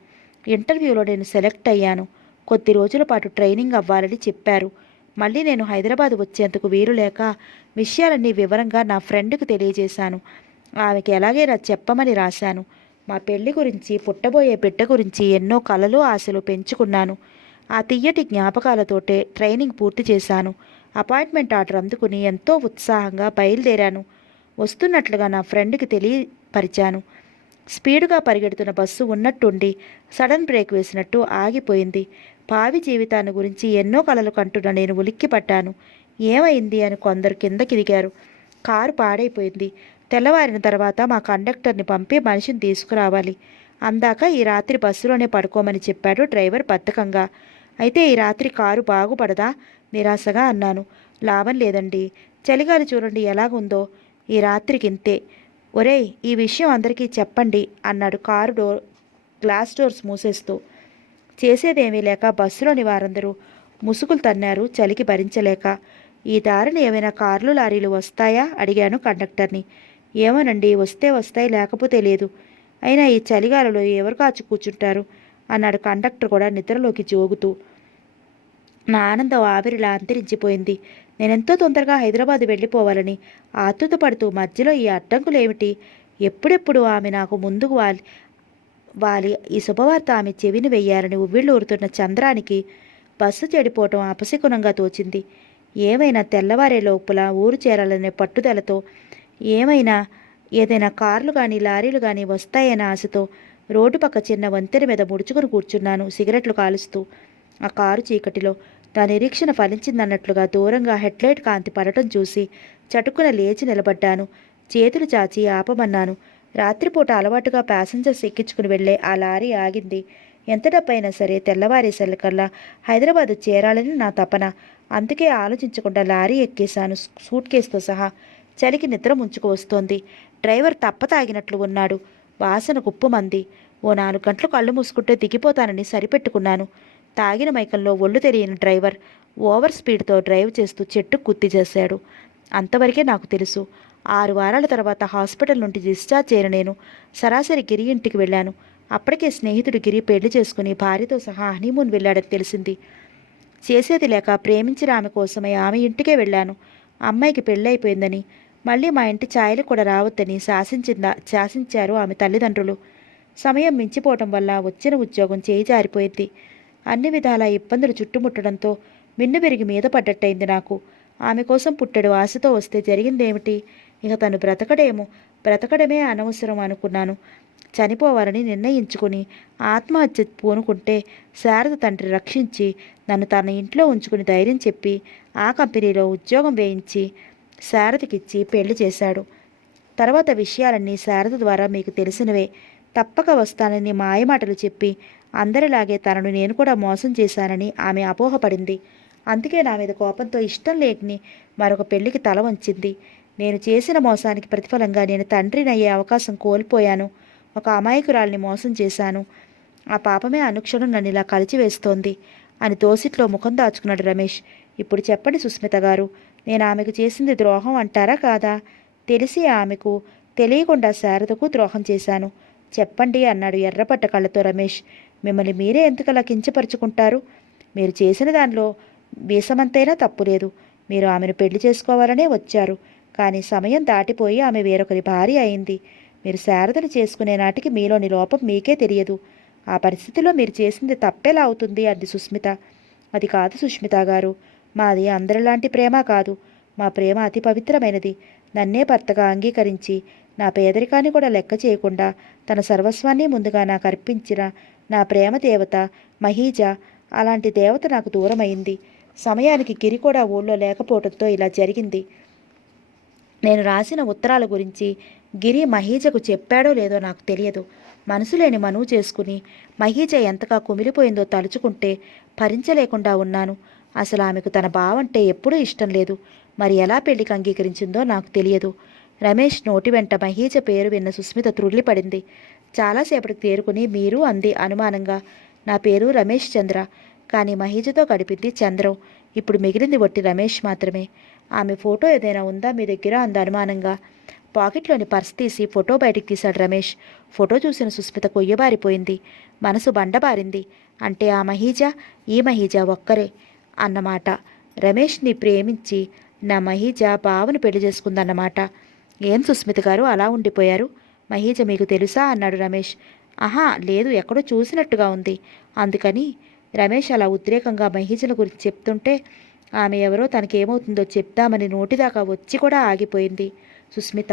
ఇంటర్వ్యూలో నేను సెలెక్ట్ అయ్యాను. కొద్ది రోజుల పాటు ట్రైనింగ్ అవ్వాలని చెప్పారు. మళ్ళీ నేను హైదరాబాద్ వచ్చేందుకు వీలు లేక విషయాలన్నీ వివరంగా నా ఫ్రెండ్కు తెలియజేశాను. ఆమెకి ఎలాగైనా చెప్పమని రాశాను. మా పెళ్లి గురించి, పుట్టబోయే బిడ్డ గురించి ఎన్నో కలలు ఆశలు పెంచుకున్నాను. ఆ తియ్యటి జ్ఞాపకాలతోటే ట్రైనింగ్ పూర్తి చేశాను. అపాయింట్మెంట్ ఆర్డర్ అందుకుని ఎంతో ఉత్సాహంగా బయలుదేరాను. వస్తున్నట్లుగా నా ఫ్రెండ్కి తెలియపరిచాను. స్పీడుగా పరిగెడుతున్న బస్సు ఉన్నట్టుండి సడన్ బ్రేక్ వేసినట్టు ఆగిపోయింది. భావి జీవితాన్ని గురించి ఎన్నో కలలు కంటున్న నేను ఉలిక్కిపడ్డాను. ఏమైంది అని కొందరు కిందకి దిగారు. కారు పాడైపోయింది. తెల్లవారిన తర్వాత మా కండక్టర్ని పంపి మనిషిని తీసుకురావాలి. అందాక ఈ రాత్రి బస్సులోనే పడుకోమని చెప్పాడు డ్రైవర్ బద్ధకంగా. అయితే ఈ రాత్రి కారు బాగుపడదా? నిరాశగా అన్నాను. లాభం లేదండి. చలిగాలి చూడండి ఎలాగుందో. ఈ రాత్రికి ఇంతే. ఒరేయ్, ఈ విషయం అందరికీ చెప్పండి అన్నాడు కారు గ్లాస్ డోర్స్ మూసేస్తూ. చేసేదేమీ లేక బస్సులోని వారందరూ ముసుగులు తన్నారు చలికి భరించలేక. ఈ దారిని ఏమైనా కార్లు లారీలు వస్తాయా అడిగాను కండక్టర్ని. ఏమోనండి, వస్తే వస్తాయి, లేకపోతే లేదు. అయినా ఈ చలిగాలలో ఎవరు కాచు కూర్చుంటారు అన్నాడు కండక్టర్ కూడా నిద్రలోకి జోగుతూ. నా ఆనందం ఆవిరిలా అంతరించిపోయింది. నేనెంతో తొందరగా హైదరాబాద్ వెళ్ళిపోవాలని ఆతృత పడుతూ మధ్యలో ఈ అడ్డంకులేమిటి? ఎప్పుడెప్పుడు ఆమె నాకు ముందుకు వాలి ఈ శుభవార్త ఆమె చెవిని వెయ్యాలని ఉవ్విళ్ళూరుతున్న చంద్రానికి బస్సు చెడిపోవటం అపశకునంగా తోచింది. ఏమైనా తెల్లవారే లోపల ఊరు చేరాలనే పట్టుదలతో, ఏదైనా కార్లు కానీ లారీలు కానీ వస్తాయనే ఆశతో రోడ్డు పక్క చిన్న వంతెన మీద ముడుచుకుని కూర్చున్నాను, సిగరెట్లు కాలుస్తూ. ఆ కారు చీకటిలో నా నిరీక్షణ ఫలించిందన్నట్లుగా దూరంగా హెడ్లైట్ కాంతి పడటం చూసి చటుక్కున లేచి నిలబడ్డాను. చేతులు చాచి ఆపమన్నాను. రాత్రిపూట అలవాటుగా ప్యాసింజర్స్ ఎక్కించుకుని వెళ్లే ఆ లారీ ఆగింది. ఎంత డబ్బైనా సరే తెల్లవారేసరికల్లా హైదరాబాద్ చేరాలని నా తపన. అందుకే ఆలోచించకుండా లారీ ఎక్కేశాను, సూట్ కేసుతో సహా. చలికి నిద్ర ముంచుకు వస్తోంది. డ్రైవర్ తప్పతాగినట్లు ఉన్నాడు. వాసన గుప్పుమంది. ఓ 4 గంటలు కళ్ళు మూసుకుంటే దిగిపోతానని సరిపెట్టుకున్నాను. తాగిన మైకంలో ఒళ్ళు తెలియని డ్రైవర్ ఓవర్ స్పీడ్తో డ్రైవ్ చేస్తూ చెట్టు గుత్తి చేశాడు. అంతవరకే నాకు తెలుసు. 6 వారాల తర్వాత హాస్పిటల్ నుండి డిశ్చార్జ్ అయిన నేను సరాసరి గిరి ఇంటికి వెళ్ళాను. అప్పటికే స్నేహితుడు గిరి పెళ్లి చేసుకుని భార్యతో సహా హనీమూన్ వెళ్ళాడని తెలిసింది. చేసేది లేక ప్రేమించిన ఆమె కోసమై ఆమె ఇంటికే వెళ్ళాను. అమ్మాయికి పెళ్ళైపోయిందని, మళ్ళీ మా ఇంటి ఛాయలు కూడా రావద్దని శాసించారు ఆమె తల్లిదండ్రులు. సమయం మించిపోవటం వల్ల వచ్చిన ఉద్యోగం చేయి జారిపోయింది. అన్ని విధాల ఇబ్బందులు చుట్టుముట్టడంతో మిన్ను పెరిగి మీద పడ్డట్టయింది నాకు. ఆమె కోసం పుట్టెడు ఆశతో వస్తే జరిగిందేమిటి? ఇక తను బ్రతకడమే అనవసరం అనుకున్నాను. చనిపోవాలని నిర్ణయించుకుని ఆత్మహత్య పూనుకుంటే శారద తండ్రి రక్షించి నన్ను తన ఇంట్లో ఉంచుకుని ధైర్యం చెప్పి ఆ కంపెనీలో ఉద్యోగం వేయించి శారదకిచ్చి పెళ్లి చేశాడు. తర్వాత విషయాలన్నీ శారద ద్వారా మీకు తెలిసినవే. తప్పక వస్తానని మాయమాటలు చెప్పి అందరిలాగే తనను నేను కూడా మోసం చేశానని ఆమె అపోహపడింది. అందుకే నా మీద కోపంతో ఇష్టం లేని మరొక పెళ్లికి తల వంచింది. నేను చేసిన మోసానికి ప్రతిఫలంగా నేను తండ్రినయ్యే అవకాశం కోల్పోయాను. ఒక అమాయకురాల్ని మోసం చేశాను. ఆ పాపమే అనుక్షణం నన్ను ఇలా కలిచివేస్తోంది అని దోసిట్లో ముఖం దాచుకున్నాడు రమేష్. ఇప్పుడు చెప్పండి సుస్మిత గారు, నేను ఆమెకు చేసింది ద్రోహం అంటారా కాదా? తెలిసి ఆమెకు, తెలియకుండా శారదకు ద్రోహం చేశాను. చెప్పండి అన్నాడు ఎర్రపట్ట కళ్ళతో రమేష్. మిమ్మల్ని మీరే ఎందుకలా కించపరుచుకుంటారు? మీరు చేసిన దానిలో వీసమంతైనా తప్పులేదు. మీరు ఆమెను పెళ్లి చేసుకోవాలనే వచ్చారు. కానీ సమయం దాటిపోయి ఆమె వేరొకరి భార్య అయింది. మీరు శారదను చేసుకునే నాటికి మీలోని లోపం మీకే తెలియదు. ఆ పరిస్థితిలో మీరు చేసింది తప్పేలా అవుతుంది అంది సుస్మిత. అది కాదు సుష్మిత గారు, మాది అందరిలాంటి ప్రేమ కాదు. మా ప్రేమ అతి పవిత్రమైనది. నన్నే భర్తగా అంగీకరించి నా పేదరికాన్ని కూడా లెక్క చేయకుండా తన సర్వస్వాన్ని ముందుగా నాకు అర్పించిన నా ప్రేమ దేవత మహీజ, అలాంటి దేవత నాకు దూరమైంది. సమయానికి గిరి కూడా ఊళ్ళో లేకపోవడంతో ఇలా జరిగింది. నేను రాసిన ఉత్తరాల గురించి గిరి మహీజకు చెప్పాడో లేదో నాకు తెలియదు. మనసు లేని మనువు చేసుకుని మహీజ ఎంతగా కుమిలిపోయిందో తలుచుకుంటే భరించలేకుండా ఉన్నాను. అసలు ఆమెకు తన బావంటే ఎప్పుడూ ఇష్టం లేదు. మరి ఎలా పెళ్లికి అంగీకరించిందో నాకు తెలియదు. రమేష్ నోటి వెంట మహీజ పేరు విన్న సుస్మిత త్రుళ్ళిపడింది. చాలాసేపటికి తేరుకుని మీరు అంది అనుమానంగా. నా పేరు రమేష్ చంద్ర, కానీ మహీజతో గడిపింది చంద్రం. ఇప్పుడు మిగిలింది ఒట్టి రమేష్ మాత్రమే. ఆమె ఫోటో ఏదైనా ఉందా మీ దగ్గర అంది అనుమానంగా. పాకెట్లోని పర్స్ తీసి ఫోటో బయటికి తీశాడు రమేష్. ఫోటో చూసిన సుస్మిత కొయ్యబారిపోయింది. మనసు బండబారింది. అంటే ఆ మహీజ ఈ మహీజ ఒక్కరే అన్నమాట. రమేష్ని ప్రేమించి నా మహీజ బావను పెళ్లి చేసుకుందన్నమాట. ఏం సుస్మిత గారు అలా ఉండిపోయారు? మహీజ మీకు తెలుసా అన్నాడు రమేష్. ఆహా లేదు, ఎక్కడో చూసినట్టుగా ఉంది అందుకని. రమేష్ అలా ఉద్రేకంగా మహీజల గురించి చెప్తుంటే ఆమె ఎవరో తనకేమవుతుందో చెప్తామని నోటిదాకా వచ్చి కూడా ఆగిపోయింది సుస్మిత.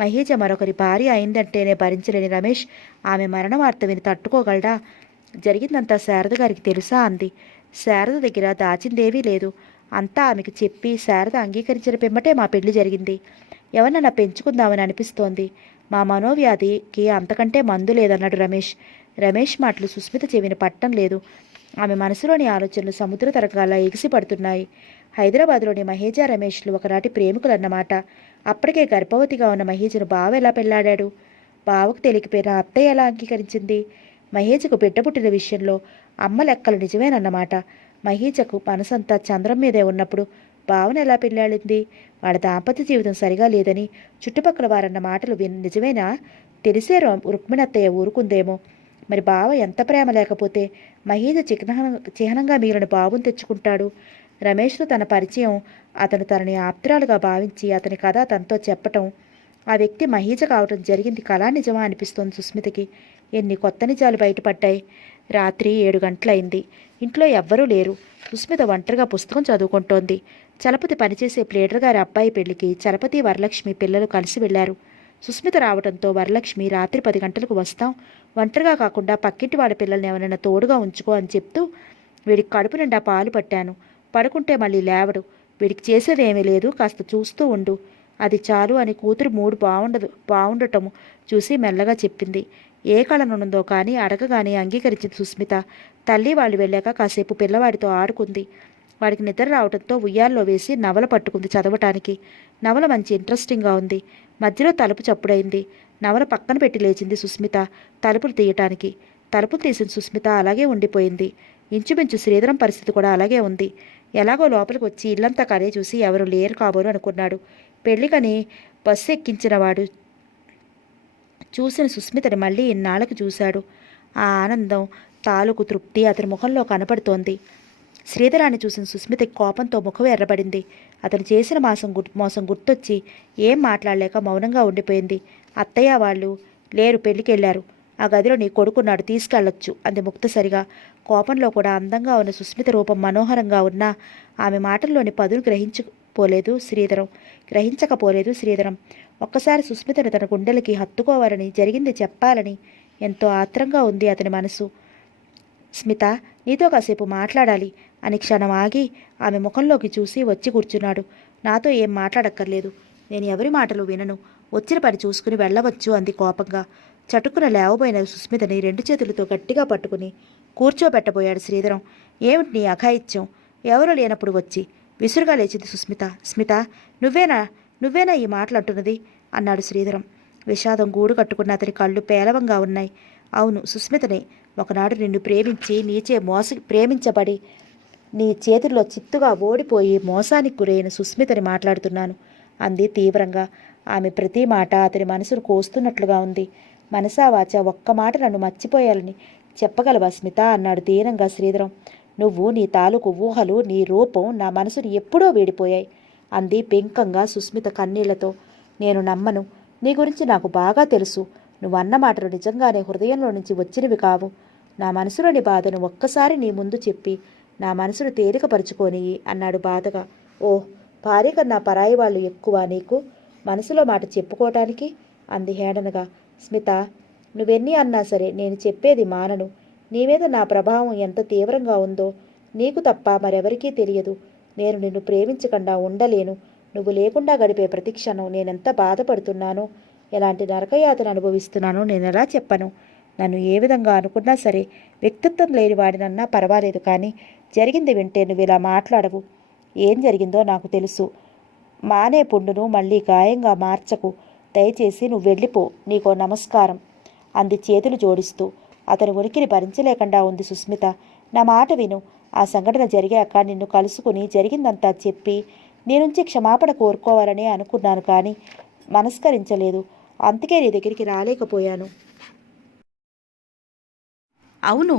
మహీజ మరొకరి భార్య అయిందంటేనే భరించలేని రమేష్ ఆమె మరణ వార్త విని తట్టుకోగలడా? జరిగిందంతా శారద గారికి తెలుసా అంది. శారద దగ్గర దాచిందేవీ లేదు. అంతా ఆమెకు చెప్పి శారద అంగీకరించిన పిమ్మటే మా పెళ్లి జరిగింది. ఎవరన్నా పెంచుకుందామని అనిపిస్తోంది. మా మనోవ్యాధికి అంతకంటే మందు లేదన్నాడు రమేష్. రమేష్ మాటలు సుస్మిత చెవిన పట్టం లేదు. ఆమె మనసులోని ఆలోచనలు సముద్ర తరంగాల్లా ఎగిసి పడుతున్నాయి. హైదరాబాద్లోని మహేజ రమేష్లు ఒకనాటి ప్రేమికులన్నమాట. అప్పటికే గర్భవతిగా ఉన్న మహేజను బావ ఎలా పెళ్లాడాడు? బావకు తెలియకపోయిన అత్తయ్య ఎలా అంగీకరించింది? మహేజకు బిడ్డ పుట్టిన విషయంలో అమ్మ లెక్కలు నిజమేనన్నమాట. మహీజకు మనసంతా చంద్రం మీదే ఉన్నప్పుడు బావను ఎలా పెళ్ళాడింది? వాళ్ళ దాంపత్య జీవితం సరిగా లేదని చుట్టుపక్కల వారన్న మాటలు నిజమేనా? తెలిసే రుక్మిణత్తయ్య ఊరుకుందేమో. మరి బావ ఎంత ప్రేమ లేకపోతే మహీజ చిహ్నంగా మిగిలిన బాబును తెచ్చుకుంటాడు? రమేష్తో తన పరిచయం, అతను తనని ఆప్తురాలుగా భావించి అతని కథ తనతో చెప్పటం, ఆ వ్యక్తి మహీజ కావటం జరిగింది కళా నిజమా అనిపిస్తోంది సుస్మితకి. ఎన్ని కొత్త నిజాలు బయటపడ్డాయి. రాత్రి 7 గంటలైంది. ఇంట్లో ఎవ్వరూ లేరు. సుస్మిత ఒంటరిగా పుస్తకం చదువుకుంటోంది. చలపతి పనిచేసే ప్లేడర్ గారి అబ్బాయి పెళ్లికి చలపతి వరలక్ష్మి పిల్లలు కలిసి వెళ్లారు. సుస్మిత రావడంతో వరలక్ష్మి రాత్రి 10 గంటలకు వస్తాం, ఒంటరిగా కాకుండా పక్కింటి వాళ్ళ పిల్లల్ని ఎవరైనా తోడుగా ఉంచుకో అని చెప్తూ వీడికి కడుపు నిండా పాలు పట్టాను. పడుకుంటే మళ్ళీ లేవడు. వీడికి చేసేదేమీ లేదు, కాస్త చూస్తూ ఉండు, అది చాలు అని కూతురు మూడు బాగుండటము చూసి మెల్లగా చెప్పింది. ఏ కళనుందో కానీ అడగగానే అంగీకరించింది సుస్మిత. తల్లి వాళ్ళు వెళ్ళాక కాసేపు పిల్లవాడితో ఆడుకుంది. వాడికి నిద్ర రావడంతో ఉయ్యాల్లో వేసి నవల పట్టుకుంది చదవటానికి. నవల మంచి ఇంట్రెస్టింగ్గా ఉంది. మధ్యలో తలుపు చప్పుడైంది. నవల పక్కన పెట్టి లేచింది సుస్మిత తలుపులు తీయటానికి. తలుపులు తీసిన సుస్మిత అలాగే ఉండిపోయింది. ఇంచుమించు శ్రీధరం పరిస్థితి కూడా అలాగే ఉంది. ఎలాగో లోపలికి వచ్చి ఇల్లంతా కరే చూసి ఎవరు లేరు కాబోరు అనుకున్నాడు. పెళ్లికని బస్సు ఎక్కించినవాడు చూసిన సుస్మితని మళ్ళీ ఇన్నాళ్లకు చూశాడు. ఆ ఆనందం తాలూకు తృప్తి అతని ముఖంలో కనపడుతోంది. శ్రీధరాన్ని చూసిన సుస్మితకి కోపంతో ముఖం ఎర్రబడింది. అతను చేసిన మోసం గుర్తొచ్చి ఏం మాట్లాడలేక మౌనంగా ఉండిపోయింది. అత్తయ్య వాళ్ళు లేరు, పెళ్లికెళ్లారు. ఆ గదిలో నీ కొడుకున్నాడు, తీసుకెళ్లొచ్చు అంది ముక్తసరిగా. కోపంలో కూడా అందంగా ఉన్న సుస్మిత రూపం మనోహరంగా ఉన్నా ఆమె మాటల్లోని పదును గ్రహించకపోలేదు శ్రీధరం. ఒక్కసారి సుస్మితను తన గుండెలకి హత్తుకోవాలని, జరిగింది చెప్పాలని ఎంతో ఆత్రంగా ఉంది అతని మనసు. స్మిత, నీతో కాసేపు మాట్లాడాలి అని క్షణం ఆగి ఆమె ముఖంలోకి చూసి వచ్చి కూర్చున్నాడు. నాతో ఏం మాట్లాడక్కర్లేదు, నేను ఎవరి మాటలు వినను, వచ్చిన పని చూసుకుని వెళ్ళవచ్చు అంది కోపంగా. చటుక్కున లేవబోయిన సుస్మితని 2 చేతులతో గట్టిగా పట్టుకుని కూర్చోబెట్టబోయాడు శ్రీధరం. ఏమిటి నీ అఘాయిత్యం? ఎవరు లేనప్పుడు వచ్చి విసురుగా లేచింది సుస్మిత. స్మిత, నువ్వేనా ఈ మాటలు అంటున్నది అన్నాడు శ్రీధరం. విషాదం గూడు కట్టుకున్న అతని కళ్ళు పేలవంగా ఉన్నాయి. అవును, సుస్మితనే. ఒకనాడు నిన్ను ప్రేమించి ప్రేమించబడి నీ చేతుల్లో చిత్తుగా ఓడిపోయి మోసానికి గురైన సుస్మితని మాట్లాడుతున్నాను అంది తీవ్రంగా. ఆమె ప్రతి మాట అతని మనసును కోస్తున్నట్లుగా ఉంది. మనసావాచ ఒక్క మాట నన్ను మర్చిపోయాలని చెప్పగలవా స్మిత అన్నాడు దీనంగా శ్రీధరం. నువ్వు, నీ తాలూకు ఊహలు, నీ రూపం నా మనసుని ఎప్పుడో వీడిపోయాయి. అంది పెంకంగా సుస్మిత కన్నీళ్లతో. నేను నమ్మను. నీ గురించి నాకు బాగా తెలుసు. నువ్వన్న మాటలు నిజంగానే హృదయంలో నుంచి వచ్చినవి కావు. నా మనసులోని బాధను ఒక్కసారి నీ ముందు చెప్పి నా మనసును తేలికపరుచుకొని అన్నాడు బాధగా. ఓహ్, భార్య కన్నా పరాయి వాళ్ళు ఎక్కువ నీకు మనసులో మాట చెప్పుకోవటానికి అంది హేళనగా. స్మిత, నువ్వెన్ని అన్నా సరే నేను చెప్పేది మానను. నీ మీద నా ప్రభావం ఎంత తీవ్రంగా ఉందో నీకు తప్ప మరెవరికీ తెలియదు. నేను నిన్ను ప్రేమించకుండా ఉండలేను. నువ్వు లేకుండా గడిపే ప్రతి క్షణం నేనెంత బాధపడుతున్నానో, ఎలాంటి నరకయాతను అనుభవిస్తున్నానో నేనెలా చెప్పను. నన్ను ఏ విధంగా అనుకున్నా సరే, వ్యక్తిత్వం లేని వాడినన్నా పర్వాలేదు, కానీ జరిగింది వింటే నువ్వు ఇలా మాట్లాడవు. ఏం జరిగిందో నాకు తెలుసు. మానే పుండును మళ్ళీ గాయంగా మార్చకు. దయచేసి నువ్వు వెళ్ళిపో. నీకో నమస్కారం అంది చేతులు జోడిస్తూ. అతని ఉనికిని భరించలేకుండా ఉంది సుస్మిత. నా మాట విను. ఆ సంఘటన జరిగాక నిన్ను కలుసుకుని జరిగిందంతా చెప్పి నీ నుంచి క్షమాపణ కోరుకోవాలనే అనుకున్నాను, కానీ మనస్కరించలేదు. అందుకే నీ దగ్గరికి రాలేకపోయాను. అవును,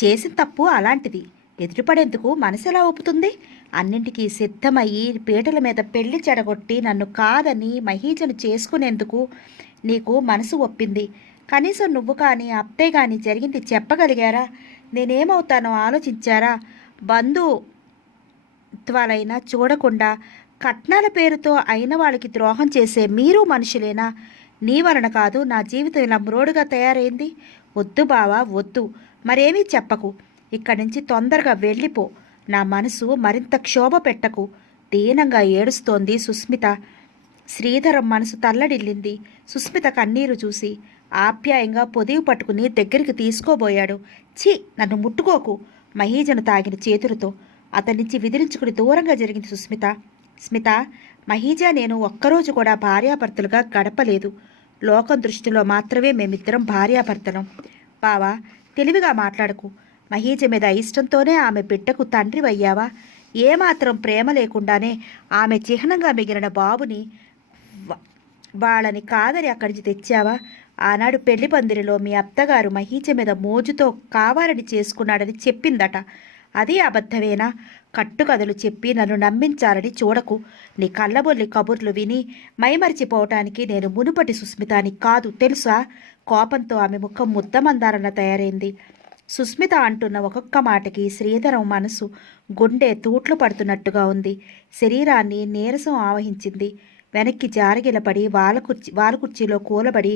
చేసిన తప్పు అలాంటిది. ఎదురుపడేందుకు మనసు ఎలా ఒప్పుతుంది? అన్నింటికీ సిద్ధమయ్యి పీటల మీద పెళ్లి చెడగొట్టి నన్ను కాదని మహీజను చేసుకునేందుకు నీకు మనసు ఒప్పింది. కనీసం నువ్వు కానీ అత్తయ్య కానీ జరిగింది చెప్పగలిగారా? నేనేమవుతానో ఆలోచించారా? బంధుత్వాలైనా చూడకుండా కట్నాల పేరుతో అయిన వాళ్ళకి ద్రోహం చేసే మీరు మనుషులేనా? నీ వలన కాదు నా జీవితం ఇలా మ్రోడుగా తయారైంది. వద్దు బావా, వద్దు. మరేమీ చెప్పకు. ఇక్కడి నుంచి తొందరగా వెళ్ళిపో. నా మనసు మరింత క్షోభ పెట్టకు. దీనంగా ఏడుస్తోంది సుస్మిత. శ్రీధరం మనసు తల్లడిల్లింది సుస్మిత కన్నీరు చూసి. ఆప్యాయంగా పొదివి పట్టుకుని దగ్గరికి తీసుకోబోయాడు. ఛీ, నన్ను ముట్టుకోకు మహీజను తాగిన చేతులతో అతని నుంచి విదిలించుకుని దూరంగా జరిగింది సుస్మిత. స్మిత, మహీజా నేను ఒక్కరోజు కూడా భార్యాభర్తలుగా గడపలేదు. లోకం దృష్టిలో మాత్రమే మేమిద్దరం భార్యాభర్తలం. బావా, తెలివిగా మాట్లాడకు. మహీజ మీద ఇష్టంతోనే ఆమె బిడ్డకు తండ్రివయ్యావా? ఏమాత్రం ప్రేమ లేకుండానే ఆమె చిహ్నంగా మిగిలిన బాబుని వాళ్ళని కాదని అక్కడి నుంచి తెచ్చావా? ఆనాడు పెళ్లి పందిరిలో మీ అత్తగారు మహీజ మీద మోజుతో కావాలని చేసుకున్నాడని చెప్పిందట. అది అబద్ధమేనా? కట్టుకథలు చెప్పి నన్ను నమ్మించాలని చూడకు. నీ కళ్ళబొల్లి కబుర్లు విని మైమరిచిపోవటానికి నేను మునుపటి సుస్మితాని కాదు, తెలుసా? కోపంతో ఆమె ముఖం ముద్దమందారన్న తయారైంది. సుస్మిత అంటున్న ఒక్కొక్క మాటకి శ్రీధరం మనసు గుండె తూట్లు పడుతున్నట్టుగా ఉంది. శరీరాన్ని నీరసం ఆవహించింది. వెనక్కి జారగిలపడి వాలుకుర్చీలో కూలబడి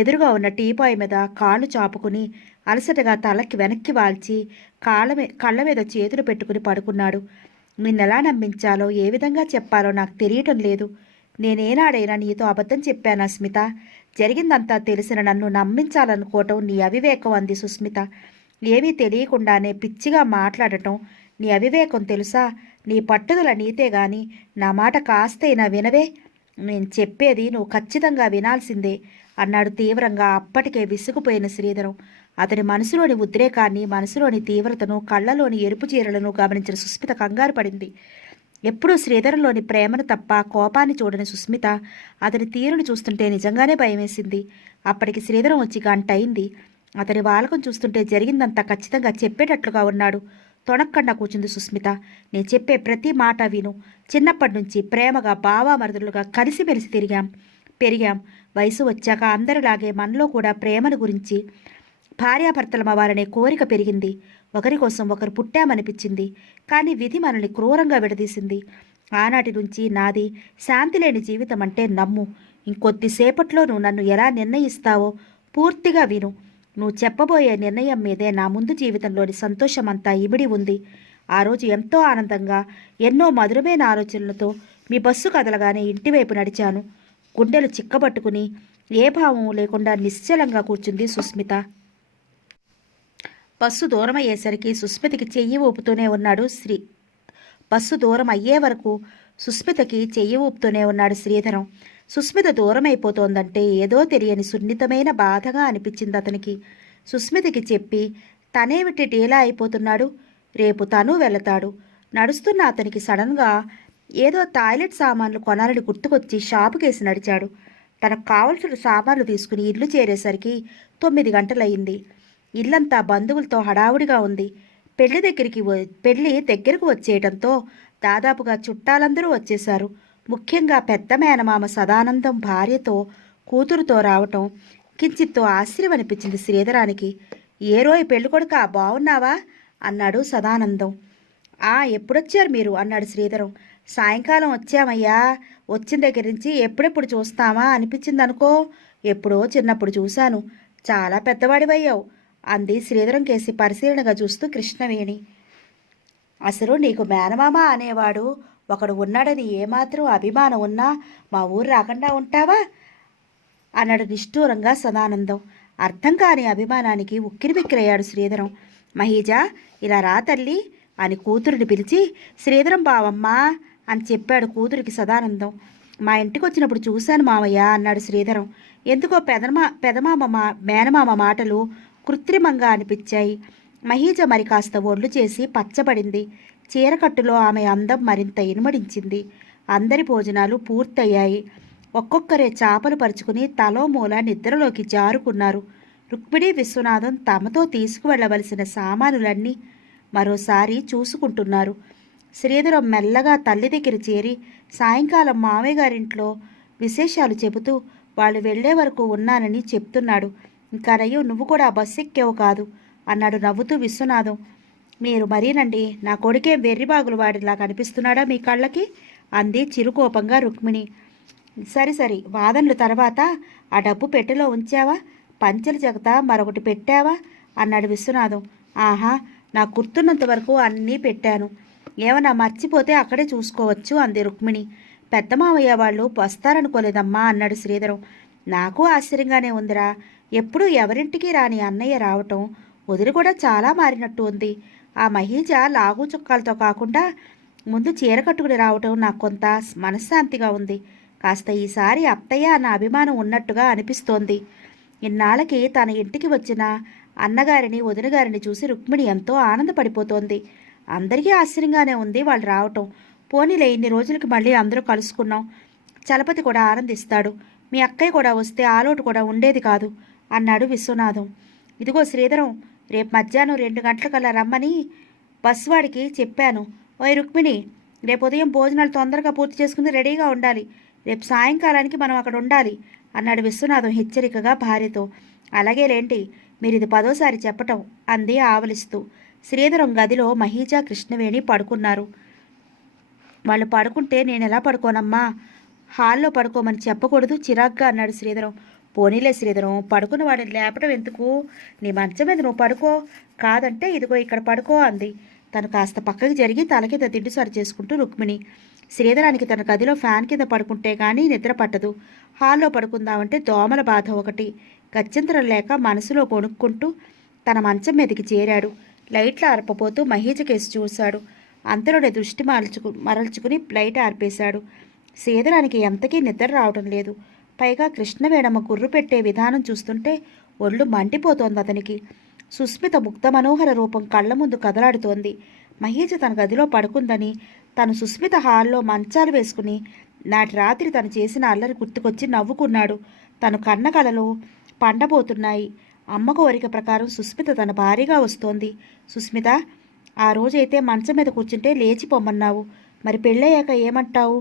ఎదురుగా ఉన్న టీపాయ్ మీద కాళ్ళు చాపుకుని అలసటగా తలకి వెనక్కి వాల్చి కళ్ళ మీద చేతులు పెట్టుకుని పడుకున్నాడు. నిన్నెలా నమ్మించాలో, ఏ విధంగా చెప్పాలో నాకు తెలియటం లేదు. నేనేనాడైనా నీతో అబద్ధం చెప్పానా స్మిత? జరిగిందంతా తెలిసిన నన్ను నమ్మించాలనుకోవటం నీ అవివేకం అంది సుస్మిత. ఏమీ తెలియకుండానే పిచ్చిగా మాట్లాడటం నీ అవివేకం తెలుసా? నీ పట్టుదల నీతే గాని నా మాట కాస్తైనా వినవే. నేను చెప్పేది నువ్వు ఖచ్చితంగా వినాల్సిందే అన్నాడు తీవ్రంగా. అప్పటికే విసుగుపోయిన శ్రీధరం అతని మనసులోని ఉద్రేకాన్ని, మనసులోని తీవ్రతను, కళ్ళలోని ఎరుపు చీరలను గమనించిన సుస్మిత కంగారు పడింది. ఎప్పుడూ శ్రీధరంలోని ప్రేమను తప్ప కోపాన్ని చూడని సుస్మిత అతని తీరును చూస్తుంటే నిజంగానే భయమేసింది. అప్పటికి శ్రీధరం వచ్చి గంట అయింది. అతని వాలకం చూస్తుంటే జరిగిందంతా ఖచ్చితంగా చెప్పేటట్లుగా ఉన్నాడు. తొణక్కకుండా కూర్చుంది సుస్మిత. నేను చెప్పే ప్రతి మాట విను. చిన్నప్పటి నుంచి ప్రేమగా బావా మరుదులుగా కలిసిమెలిసి పెరిగాం. వయసు వచ్చాక అందరిలాగే మనలో కూడా ప్రేమను గురించి భార్యాభర్తలమవ్వాలనే కోరిక పెరిగింది. ఒకరి కోసం ఒకరు పుట్టామనిపించింది. కానీ విధి మనల్ని క్రూరంగా విడదీసింది. ఆనాటి నుంచి నాది శాంతి లేని జీవితం అంటే నమ్ము. ఇంకొద్దిసేపట్లో నువ్వు నన్ను ఎలా నిర్ణయిస్తావో పూర్తిగా విను. నువ్వు చెప్పబోయే నిర్ణయం మీదే నా ముందు జీవితంలోని సంతోషమంతా ఇమిడి ఉంది. ఆ రోజు ఎంతో ఆనందంగా, ఎన్నో మధురమైన ఆలోచనలతో మీ బస్సు కదలగానే ఇంటివైపు నడిచాను. గుండెలు చిక్కబట్టుకుని ఏ భావం లేకుండా నిశ్చలంగా కూర్చుంది సుస్మిత. బస్సు దూరం అయ్యేసరికి సుస్మితకి చెయ్యి ఊపుతూనే ఉన్నాడు బస్సు దూరం అయ్యే వరకు సుస్మితకి చెయ్యి ఊపుతూనే ఉన్నాడు శ్రీధరం. సుస్మిత దూరం అయిపోతోందంటే ఏదో తెలియని సున్నితమైన బాధగా అనిపించింది అతనికి. సుస్మితకి చెప్పి తనేమిటి డీలా అయిపోతున్నాడు? రేపు తను వెళతాడు. నడుస్తున్న అతనికి సడన్గా ఏదో టాయిలెట్ సామాన్లు కొనాలని గుర్తుకొచ్చి షాపుకేసి నడిచాడు. తనకు కావలసిన సామాన్లు తీసుకుని ఇల్లు చేరేసరికి 9 గంటలయ్యింది. ఇల్లంతా బంధువులతో హడావుడిగా ఉంది. పెళ్లి దగ్గరకు వచ్చేయడంతో దాదాపుగా చుట్టాలందరూ వచ్చేశారు. ముఖ్యంగా పెద్ద మేనమామ సదానందం భార్యతో కూతురుతో రావటం కించిత్తు ఆశ్చర్యం అనిపించింది శ్రీధరానికి. ఏరోయ్ పెళ్ళికొడుకా, బావున్నావా అన్నాడు సదానందం. ఎప్పుడొచ్చారు మీరు అన్నాడు శ్రీధరం. సాయంకాలం వచ్చామయ్యా. వచ్చిన దగ్గర నుంచి ఎప్పుడెప్పుడు చూస్తామా అనిపించిందనుకో. ఎప్పుడో చిన్నప్పుడు చూశాను. చాలా పెద్దవాడివయ్యావు అంది శ్రీధరం కేసి పరిశీలనగా చూస్తూ కృష్ణవేణి. అసలు నీకు మేనమామ అనేవాడు ఒకడు ఉన్నాడని ఏమాత్రం అభిమానం ఉన్నా మా ఊరు రాకుండా ఉంటావా అన్నాడు నిష్ఠూరంగా సదానందం. అర్థం కాని అభిమానానికి ఉక్కిరిబిక్కిరయ్యాడు శ్రీధరం. మహీజా, ఇలా రా తల్లి అని కూతురిని పిలిచి శ్రీధరం బావమ్మా అని చెప్పాడు కూతురికి సదానందం. మా ఇంటికి వచ్చినప్పుడు చూశాను మామయ్య అన్నాడు శ్రీధరం. ఎందుకో మేనమామ మాటలు కృత్రిమంగా అనిపించాయి. మహీజ మరి కాస్త ఒళ్ళు చేసి పచ్చబడింది. చీరకట్టులో ఆమె అందం మరింత ఇనుమడించింది. అందరి భోజనాలు పూర్తయ్యాయి. ఒక్కొక్కరే చాపలు పరుచుకుని తలో మూల నిద్రలోకి జారుకున్నారు. రుక్మిణి, విశ్వనాథం తమతో తీసుకువెళ్లవలసిన సామానులన్నీ మరోసారి చూసుకుంటున్నారు. శ్రీధరం మెల్లగా తల్లి దగ్గర చేరి సాయంకాలం మామయ్య గారింట్లో విశేషాలు చెబుతూ వాళ్ళు వెళ్లే వరకు ఉన్నానని చెప్తున్నాడు. ఇంకా నయ్యో, నువ్వు కూడా బస్సు ఎక్కేవు కాదు అన్నాడు నవ్వుతూ విశ్వనాథం. మీరు మరీనండి, నా కొడుకేం వెర్రిబాగులు వాడిలా కనిపిస్తున్నాడా మీ కళ్ళకి అంది చిరుకోపంగా రుక్మిణి. సరి వాదనలు తర్వాత ఆ డబ్బు పెట్టెలో ఉంచావా? పంచెల జగత మరొకటి పెట్టావా అన్నాడు విశ్వనాథం. ఆహా, నాకు గుర్తున్నంత వరకు అన్నీ పెట్టాను. ఏమన్నా మర్చిపోతే అక్కడే చూసుకోవచ్చు అంది రుక్మిణి. పెద్ద మావయ్య వాళ్ళు వస్తారనుకోలేదమ్మా అన్నాడు శ్రీధరం. నాకు ఆశ్చర్యంగానే ఉందిరా. ఎప్పుడూ ఎవరింటికి రాని అన్నయ్య రావటం, వదిలి కూడా చాలా మారినట్టు ఉంది. ఆ మహీజ లాగు చుక్కాలతో కాకుండా ముందు చీర కట్టుకుని రావటం నాకు కొంత మనశ్శాంతిగా ఉంది. కాస్త ఈసారి అత్తయ్య అన్న అభిమానం ఉన్నట్టుగా అనిపిస్తోంది. ఇన్నాళ్ళకి తన ఇంటికి వచ్చిన అన్నగారిని వదినగారిని చూసి రుక్మిణి ఎంతో ఆనందపడిపోతోంది. అందరికీ ఆశ్చర్యంగానే ఉంది వాళ్ళు రావటం. పోనీలే, ఇన్ని రోజులకి మళ్ళీ అందరూ కలుసుకున్నాం. చలపతి కూడా ఆనందిస్తాడు. మీ అక్కయ్య కూడా వస్తే ఆలోటు కూడా ఉండేది కాదు అన్నాడు విశ్వనాథం. ఇదిగో శ్రీధరం, రేపు మధ్యాహ్నం 2 గంటలకల్లా రమ్మని బస్వాడికి చెప్పాను. ఓయ్ రుక్మిణి, రేపు ఉదయం భోజనాలు తొందరగా పూర్తి చేసుకుని రెడీగా ఉండాలి. రేపు సాయంకాలానికి మనం అక్కడ ఉండాలి అన్నాడు విశ్వనాథం హెచ్చరికగా భార్యతో. అలాగేలేంటి, మీరిది 10వ చెప్పటం అంది ఆవలిస్తూ. శ్రీధరం గదిలో మహీజా, కృష్ణవేణి పడుకున్నారు. వాళ్ళు పడుకుంటే నేను ఎలా పడుకోనమ్మా? హాల్లో పడుకోమని చెప్పకూడదు చిరాగ్గా అన్నాడు శ్రీధరం. పోనీలే శ్రీధరం, పడుకున్న వాడిని లేపటం ఎందుకు? నీ మంచం మీద నువ్వు పడుకో, కాదంటే ఇదిగో ఇక్కడ పడుకో అంది. తను కాస్త పక్కకి జరిగి తల కింద దిండు సరి చేసుకుంటూ రుక్మిణి. శ్రీధరానికి తన గదిలో ఫ్యాన్ కింద పడుకుంటే కానీ నిద్ర పట్టదు. హాల్లో పడుకుందామంటే దోమల బాధ ఒకటి. గత్యంతరం లేక మనసులో కొనుక్కుంటూ తన మంచం మీదకి చేరాడు. లైట్లు ఆర్పపోతూ మహీజ కేసి చూశాడు. అంతలోనే దృష్టి మరల్చుకుని లైట్ ఆర్పేశాడు. శ్రీధరానికి ఎంతకీ నిద్ర రావడం లేదు. పైగా కృష్ణవేణమ్మ గుర్రు పెట్టే విధానం చూస్తుంటే ఒళ్ళు మండిపోతోంది అతనికి. సుస్మిత ముగ్ధ మనోహర రూపం కళ్ళ ముందు కదలాడుతోంది. మహీజ తన గదిలో పడుకుందని, తను సుస్మిత హాల్లో మంచాలు వేసుకుని నాటి రాత్రి తను చేసిన అల్లరి గుర్తుకొచ్చి నవ్వుకున్నాడు. తను కన్న కళలు పండబోతున్నాయి. అమ్మ కోరిక ప్రకారం సుస్మిత తన భార్యగా వస్తోంది. సుస్మిత, ఆ రోజైతే మంచం మీద కూర్చుంటే లేచిపోమన్నావు, మరి పెళ్ళయ్యాక ఏమంటావు?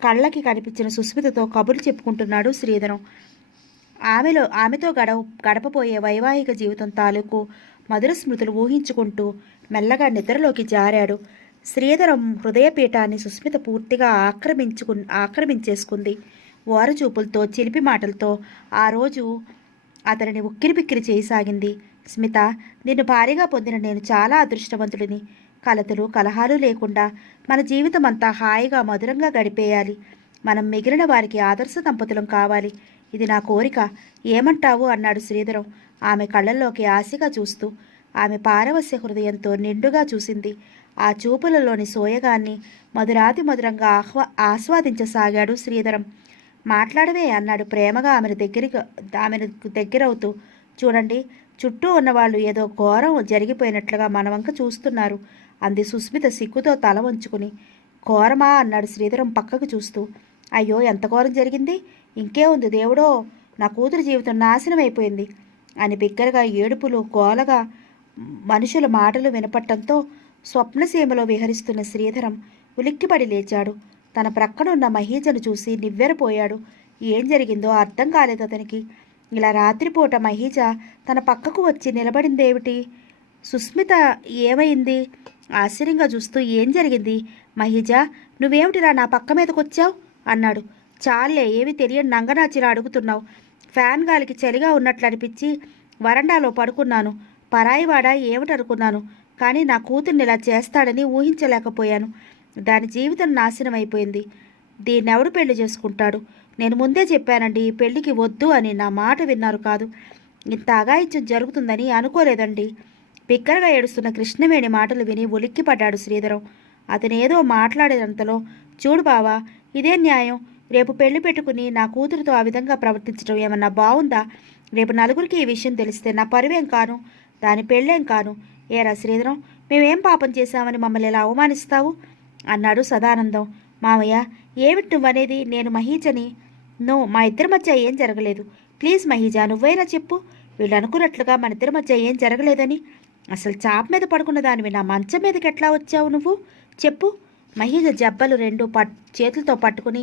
కళ్ళకి కనిపించిన సుస్మితతో కబుర్లు చెప్పుకుంటున్నాడు శ్రీధరం. ఆమెతో గడపబోయే వైవాహిక జీవితం తాలూకు మధుర స్మృతులు ఊహించుకుంటూ మెల్లగా నిద్రలోకి జారాడు. శ్రీధరం హృదయపీఠాన్ని సుస్మిత పూర్తిగా ఆక్రమించేసుకుంది. ఓరచూపులతో, చిలిపి మాటలతో ఆ రోజు అతనిని ఉక్కిరిబిక్కిరి చేయసాగింది. స్మిత, నిన్ను భారీగా పొందిన నేను చాలా అదృష్టవంతుడిని. కలతలు, కలహాలు లేకుండా మన జీవితం అంతా హాయిగా మధురంగా గడిపేయాలి. మనం మిగిలిన వారికి ఆదర్శ దంపతులం కావాలి. ఇది నా కోరిక. ఏమంటావు అన్నాడు శ్రీధరం ఆమె కళ్ళల్లోకి ఆశగా చూస్తూ. ఆమె పారవస్య హృదయంతో నిండుగా చూసింది. ఆ చూపులలోని సోయగాన్ని మధురాతి మధురంగా ఆస్వాదించసాగాడు శ్రీధరం. మాట్లాడవే అన్నాడు ప్రేమగా ఆమెను దగ్గరవుతూ. చూడండి, చుట్టూ ఉన్నవాళ్ళు ఏదో ఘోరం జరిగిపోయినట్లుగా మన వంక చూస్తున్నారు అంది సుస్మిత సిగ్గుతో తల వంచుకుని. ఘోరమా అన్నాడు శ్రీధరం పక్కకు చూస్తూ. అయ్యో, ఎంత ఘోరం జరిగింది? ఇంకే ఉంది దేవుడో, నా కూతురు జీవితం నాశనం అయిపోయింది అని బిగ్గరగా ఏడుపులు, గోలగా మనుషుల మాటలు వినపట్టంతో స్వప్నసీమలో విహరిస్తున్న శ్రీధరం ఉలిక్కిపడి లేచాడు. తన ప్రక్కనున్న మహీజను చూసి నివ్వెరపోయాడు. ఏం జరిగిందో అర్థం కాలేదు అతనికి. ఇలా రాత్రిపూట మహీజ తన పక్కకు వచ్చి నిలబడిందేమిటి? సుస్మిత ఏమైంది? ఆశ్చర్యంగా చూస్తూ ఏం జరిగింది మహీజ, నువ్వేమిటిరా నా పక్క మీదకొచ్చావు అన్నాడు. చాలే, ఏమి తెలియని నంగనాచిలా అడుగుతున్నావు. ఫ్యాన్ గాలికి చలిగా ఉన్నట్లు అనిపించి వరండాలో పడుకున్నాను. పరాయివాడా ఏమిటనుకున్నాను, కానీ నా కూతుర్ని ఇలా చేస్తాడని ఊహించలేకపోయాను. దాని జీవితం నాశనం అయిపోయింది. దీన్నెవడు పెళ్లి చేసుకుంటాడు? నేను ముందే చెప్పానండి ఈ పెళ్లికి వద్దు అని. నా మాట విన్నారు కాదు. ఇంత అఘాయిత్యం జరుగుతుందని అనుకోలేదండి. బిగ్గరగా ఏడుస్తున్న కృష్ణవేణి మాటలు విని ఉలిక్కిపడ్డాడు శ్రీధరం. అతనేదో మాట్లాడేదంతలో, చూడు బావా, ఇదే న్యాయం. రేపు పెళ్లి పెట్టుకుని నా కూతురుతో ఆ విధంగా ప్రవర్తించడం ఏమన్నా బాగుందా? రేపు నలుగురికి ఈ విషయం తెలిస్తే నా పరువేం కాను, దాని పెళ్ళేం కాను. ఏరా శ్రీధరం, మేమేం పాపం చేశామని మమ్మల్ని ఇలా అవమానిస్తావు అన్నాడు సదానందం. మామయ్య, ఏమిటి నువ్వనేది? నేను మహీజని. నో, మా ఇద్దరి మధ్య ఏం జరగలేదు. ప్లీజ్ మహీజా, నువ్వైనా చెప్పు. వీళ్ళు అనుకున్నట్లుగా మన ఇద్దరి మధ్య ఏం జరగలేదని. అసలు చాప మీద పడుకున్న దానివి నా మంచం మీదకి ఎట్లా వచ్చావు నువ్వు? చెప్పు. మహీజ జబ్బలు రెండు చేతులతో పట్టుకుని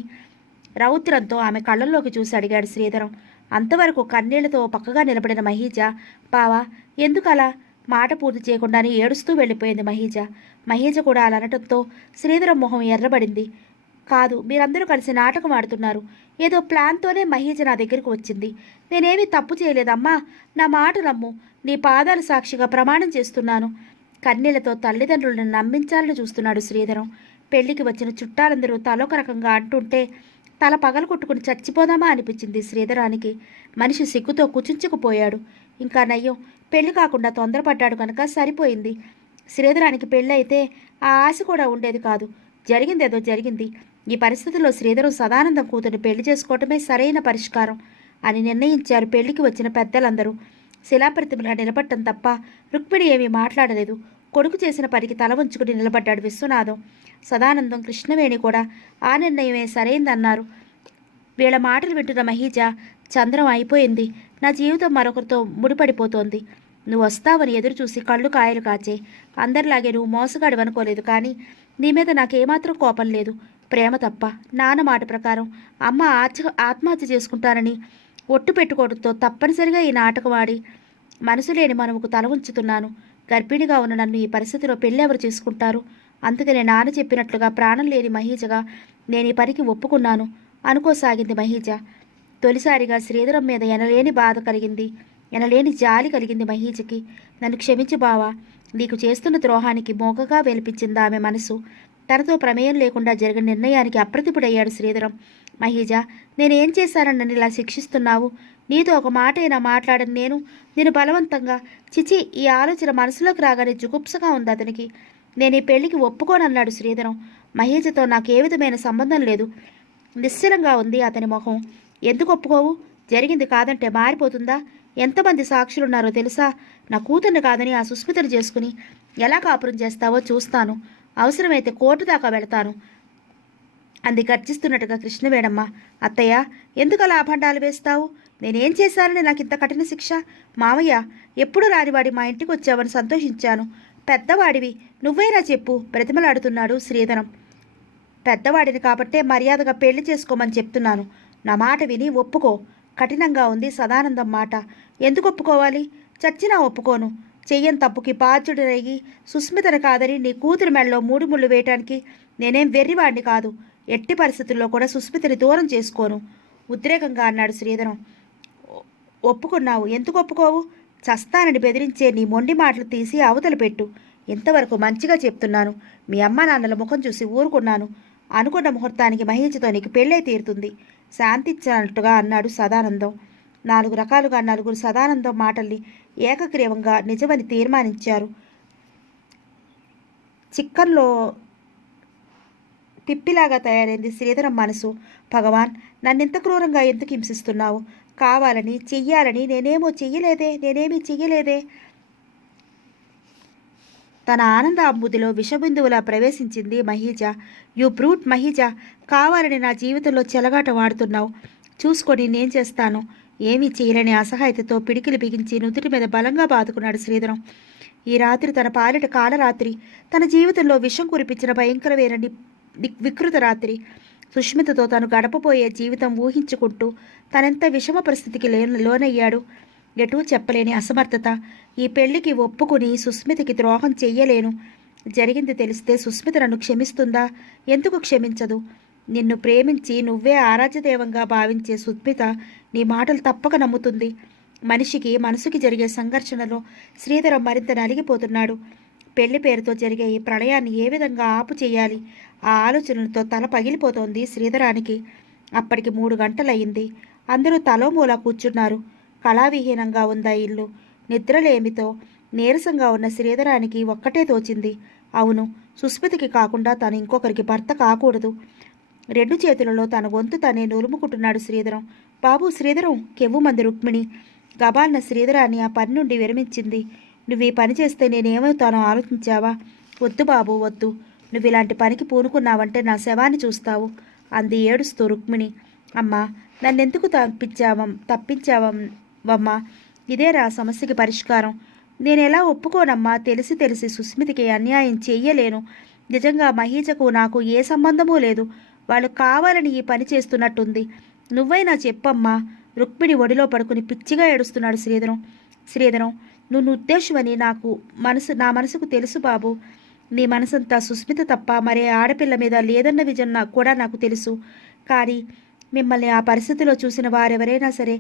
రౌద్రంతో ఆమె కళ్ళల్లోకి చూసి అడిగాడు శ్రీధరం. అంతవరకు కన్నీళ్లతో పక్కగా నిలబడిన మహీజ, బావా ఎందుకలా? మాట పూర్తి చేయకుండానే ఏడుస్తూ వెళ్ళిపోయింది మహీజ. మహీజ కూడా అలా అనటంతో శ్రీధరం మొహం ఎర్రబడింది. కాదు, మీరందరూ కలిసి నాటకం ఆడుతున్నారు. ఏదో ప్లాన్తోనే మహీజ నా దగ్గరకు వచ్చింది. నేనేమీ తప్పు చేయలేదమ్మా, నా మాట నమ్ము. నీ పాదాల సాక్షిగా ప్రమాణం చేస్తున్నాను. కన్నీళ్లతో తల్లిదండ్రులను నమ్మించాలని చూస్తున్నాడు శ్రీధరం. పెళ్లికి వచ్చిన చుట్టాలందరూ తలొక రకంగా అంటుంటే తల పగలు కొట్టుకుని చచ్చిపోదామా అనిపించింది శ్రీధరానికి. మనిషి సిగ్గుతో కుచించుకుపోయాడు. ఇంకా నయ్యం, పెళ్లి కాకుండా తొందరపడ్డాడు కనుక సరిపోయింది. శ్రీధరానికి పెళ్ళైతే ఆ ఆశ కూడా ఉండేది కాదు. జరిగిందేదో జరిగింది. ఈ పరిస్థితుల్లో శ్రీధరం సదానందం కూతురిని పెళ్లి చేసుకోవటమే సరైన పరిష్కారం అని నిర్ణయించారు పెళ్లికి వచ్చిన పెద్దలందరూ. శిలాప్రతిమలా నిలబడటం తప్ప రుక్మిణి ఏమీ మాట్లాడలేదు. కొడుకు చేసిన పనికి తల వంచుకుని నిలబడ్డాడు విశ్వనాథం. సదానందం, కృష్ణవేణి కూడా ఆ నిర్ణయమే సరైందన్నారు. వీళ్ళ మాటలు వింటున్న మహీజ, చంద్రం అయిపోయింది. నా జీవితం మరొకరితో ముడిపడిపోతోంది. నువ్వు వస్తావని ఎదురు చూసి కళ్ళు కాయలు కాచే. అందరిలాగే నువ్వు మోసగాడివనుకోలేదు, కానీ నీ మీద నాకేమాత్రం కోపం లేదు. ప్రేమ తప్ప. నాన్న మాట ప్రకారం అమ్మ ఆత్మహత్య చేసుకుంటానని ఒట్టు పెట్టుకోవడంతో తప్పనిసరిగా ఈ నాటకం ఆడి మనసు లేని మనవుకు తల ఉంచుతున్నాను. గర్భిణిగా ఉన్న నన్ను ఈ పరిస్థితిలో పెళ్ళెవరు చేసుకుంటారు? అందుకనే నాన్న చెప్పినట్లుగా ప్రాణం లేని మహీజగా నేను ఈ పనికి ఒప్పుకున్నాను అనుకోసాగింది మహీజ. తొలిసారిగా శ్రీధరం మీద ఎనలేని బాధ కలిగింది, ఎనలేని జాలి కలిగింది మహీజకి. నన్ను క్షమించి బావా, నీకు చేస్తున్న ద్రోహానికి మోగగా వెలిపించింది ఆమె మనసు. తనతో ప్రమేయం లేకుండా జరిగిన నిర్ణయానికి అప్రతిభుడయ్యాడు శ్రీధరం. మహీజ, నేనేం చేశానని నన్ను ఇలా శిక్షిస్తున్నావు? నీతో ఒక మాట అయినా మాట్లాడని నేను బలవంతంగా చిచి, ఈ ఆలోచన మనసులోకి రాగానే జుగుప్సగా ఉంది అతనికి. నేను ఈ పెళ్లికి ఒప్పుకోనన్నాడు శ్రీధరం. మహీజతో నాకు ఏ విధమైన సంబంధం లేదు. నిశ్చలంగా ఉంది అతని ముఖం. ఎందుకు ఒప్పుకోవు? జరిగింది కాదంటే మారిపోతుందా? ఎంతమంది సాక్షులున్నారో తెలుసా? నా కూతుర్ని కాదని ఆ సుస్మితను చేసుకుని ఎలా కాపురం చేస్తావో చూస్తాను. అవసరమైతే కోర్టు దాకా వెళతాను అంది గర్జిస్తున్నట్టుగా కృష్ణవేణమ్మ. అత్తయ్య, ఎందుకు అలా అభండాలు వేస్తావు? నేనేం చేశానని నాకు ఇంత కఠిన శిక్ష? మావయ్య, ఎప్పుడు రానివాడి మా ఇంటికి వచ్చావని సంతోషించాను. పెద్దవాడివి, నువ్వైనా చెప్పు బ్రతిమలాడుతున్నాడు శ్రీధరం. పెద్దవాడిని కాబట్టే మర్యాదగా పెళ్లి చేసుకోమని చెప్తున్నాను. నా మాట విని ఒప్పుకో. కఠినంగా ఉంది సదానందం మాట. ఎందుకు ఒప్పుకోవాలి? చచ్చినా ఒప్పుకోను. చెయ్యని తప్పుకి బాధ్యుడరయ్యి సుస్మితను కాదని నీ కూతురు మెళ్ళలో 3 ముళ్ళు వేయటానికి నేనేం వెర్రివాడిని కాదు. ఎట్టి పరిస్థితుల్లో కూడా సుస్మితని దూరం చేసుకోను ఉద్రేకంగా అన్నాడు శ్రీధరం. ఒప్పుకున్నావు, ఎందుకు ఒప్పుకోవు? చస్తానని బెదిరించే నీ మొండి మాటలు తీసి అవతల పెట్టు. ఇంతవరకు మంచిగా చెప్తున్నాను. మీ అమ్మ నాన్నల ముఖం చూసి ఊరుకున్నాను. అనుకున్న ముహూర్తానికి మహేష్తో నీకు పెళ్ళై తీరుతుంది శాంతించినట్టుగా అన్నాడు సదానందం. 4 రకాలుగా నలుగురు సదానందం మాటల్ని ఏకగ్రీవంగా నిజమని తీర్మానించారు. చిక్కన్లో పిప్పిలాగా తయారైంది శ్రీధరం మనసు. భగవాన్, నన్నింత క్రూరంగా ఎందుకు హింసిస్తున్నావు? కావాలని, చెయ్యాలని నేనేమీ చెయ్యలేదే. తన ఆనంద అంబుదిలో విషబిందువులా ప్రవేశించింది మహీజ. యు బ్రూట్ మహీజ, కావాలని నా జీవితంలో చెలగాట వాడుతున్నావు. చూసుకొని నేను చేస్తాను. ఏమీ చేయలేని అసహాయతతో పిడికిలు బిగించి నుదుటి మీద బలంగా బాదుకున్నాడు శ్రీధరం. ఈ రాత్రి తన పాలిట కాలరాత్రి, తన జీవితంలో విషం కురిపించిన భయంకరమైన వికృత రాత్రి. సుష్మితతో తను గడపబోయే జీవితం ఊహించుకుంటూ తనెంత విషమ పరిస్థితికి లోనయ్యాడు. ఎటూ చెప్పలేని అసమర్థత. ఈ పెళ్లికి ఒప్పుకుని సుస్మితకి ద్రోహం చెయ్యలేను. జరిగింది తెలిస్తే సుస్మిత నన్ను క్షమిస్తుందా? ఎందుకు క్షమించదు? నిన్ను ప్రేమించి నువ్వే ఆరాధ్యదేవంగా భావించే సుస్మిత నీ మాటలు తప్పక నమ్ముతుంది. మనిషికి మనసుకి జరిగే సంఘర్షణలో శ్రీధరం మరింత నలిగిపోతున్నాడు. పెళ్లి పేరుతో జరిగే ఈ ప్రళయాన్ని ఏ విధంగా ఆపు చేయాలి? ఆ ఆలోచనలతో తల పగిలిపోతోంది శ్రీధరానికి. అప్పటికి 3 గంటలయ్యింది. అందరూ తలోమూలా కూర్చున్నారు. కళావిహీనంగా ఉందా ఇల్లు. నిద్రలేమితో నీరసంగా ఉన్న శ్రీధరానికి ఒక్కటే తోచింది. అవును, సుస్మితకి కాకుండా తను ఇంకొకరికి భర్త కాకూడదు. 2 చేతులలో తన గొంతు తనే నులుముకుంటున్నాడు శ్రీధరం. బాబు శ్రీధరం! కెవ్వుమంది రుక్మిణి. గబాల్న శ్రీధరాన్ని ఆ పని నుండి విరమించింది. నువ్వు ఈ పని చేస్తే నేనేమవుతానో ఆలోచించావా? వద్దు బాబు, వద్దు. నువ్వు ఇలాంటి పనికి పూనుకున్నావంటే నా శవాన్ని చూస్తావు అంది ఏడుస్తూ రుక్మిణి. అమ్మా, నన్నెందుకు తప్పించావమ్మా? ఇదేరా సమస్యకి పరిష్కారం. నేనెలా ఒప్పుకోనమ్మా? తెలిసి తెలిసి సుస్మితకి అన్యాయం చెయ్యలేను. నిజంగా మహీజకు నాకు ఏ సంబంధమూ లేదు. వాళ్ళు కావాలని ఈ పని చేస్తున్నట్టుంది. నువ్వైనా చెప్పమ్మా. రుక్మిణి ఒడిలో పడుకుని పిచ్చిగా ఏడుస్తున్నాడు శ్రీధరం. శ్రీధరం, నువ్వు ఉద్దేశమని నా మనసుకు తెలుసు బాబు. నీ మనసంతా సుస్మిత తప్ప మరే ఆడపిల్ల మీద లేదన్న విజయం కూడా నాకు తెలుసు. కానీ మిమ్మల్ని ఆ పరిస్థితిలో చూసిన వారెవరైనా సరే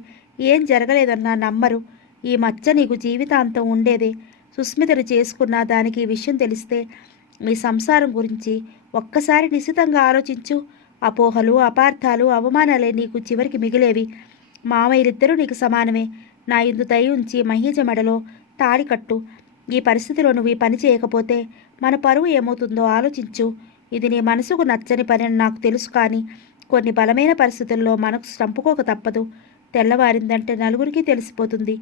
ఏం జరగలేదన్నా నమ్మరు. ఈ మచ్చ నీకు జీవితాంతం ఉండేదే. సుస్మితను చేసుకున్న దానికి ఈ విషయం తెలిస్తే మీ సంసారం గురించి ఒక్కసారి నిశితంగా ఆలోచించు. అపోహలు, అపార్థాలు, అవమానాలే నీకు చివరికి మిగిలేవి. మామయ్యలిద్దరూ నీకు సమానమే. నా ఇందు దయ ఉంచి మహీజ మెడలో తాళి కట్టు. ఈ పరిస్థితిలో నువ్వు ఈ పని చేయకపోతే మన పరువు ఏమవుతుందో ఆలోచించు. ఇది నీ మనసుకు నచ్చని పని అని నాకు తెలుసు. కానీ కొన్ని బలమైన పరిస్థితుల్లో మనకు చంపుకోక తప్పదు. తెల్లవారిందంటే నలుగురికి తెలిసిపోతుంది.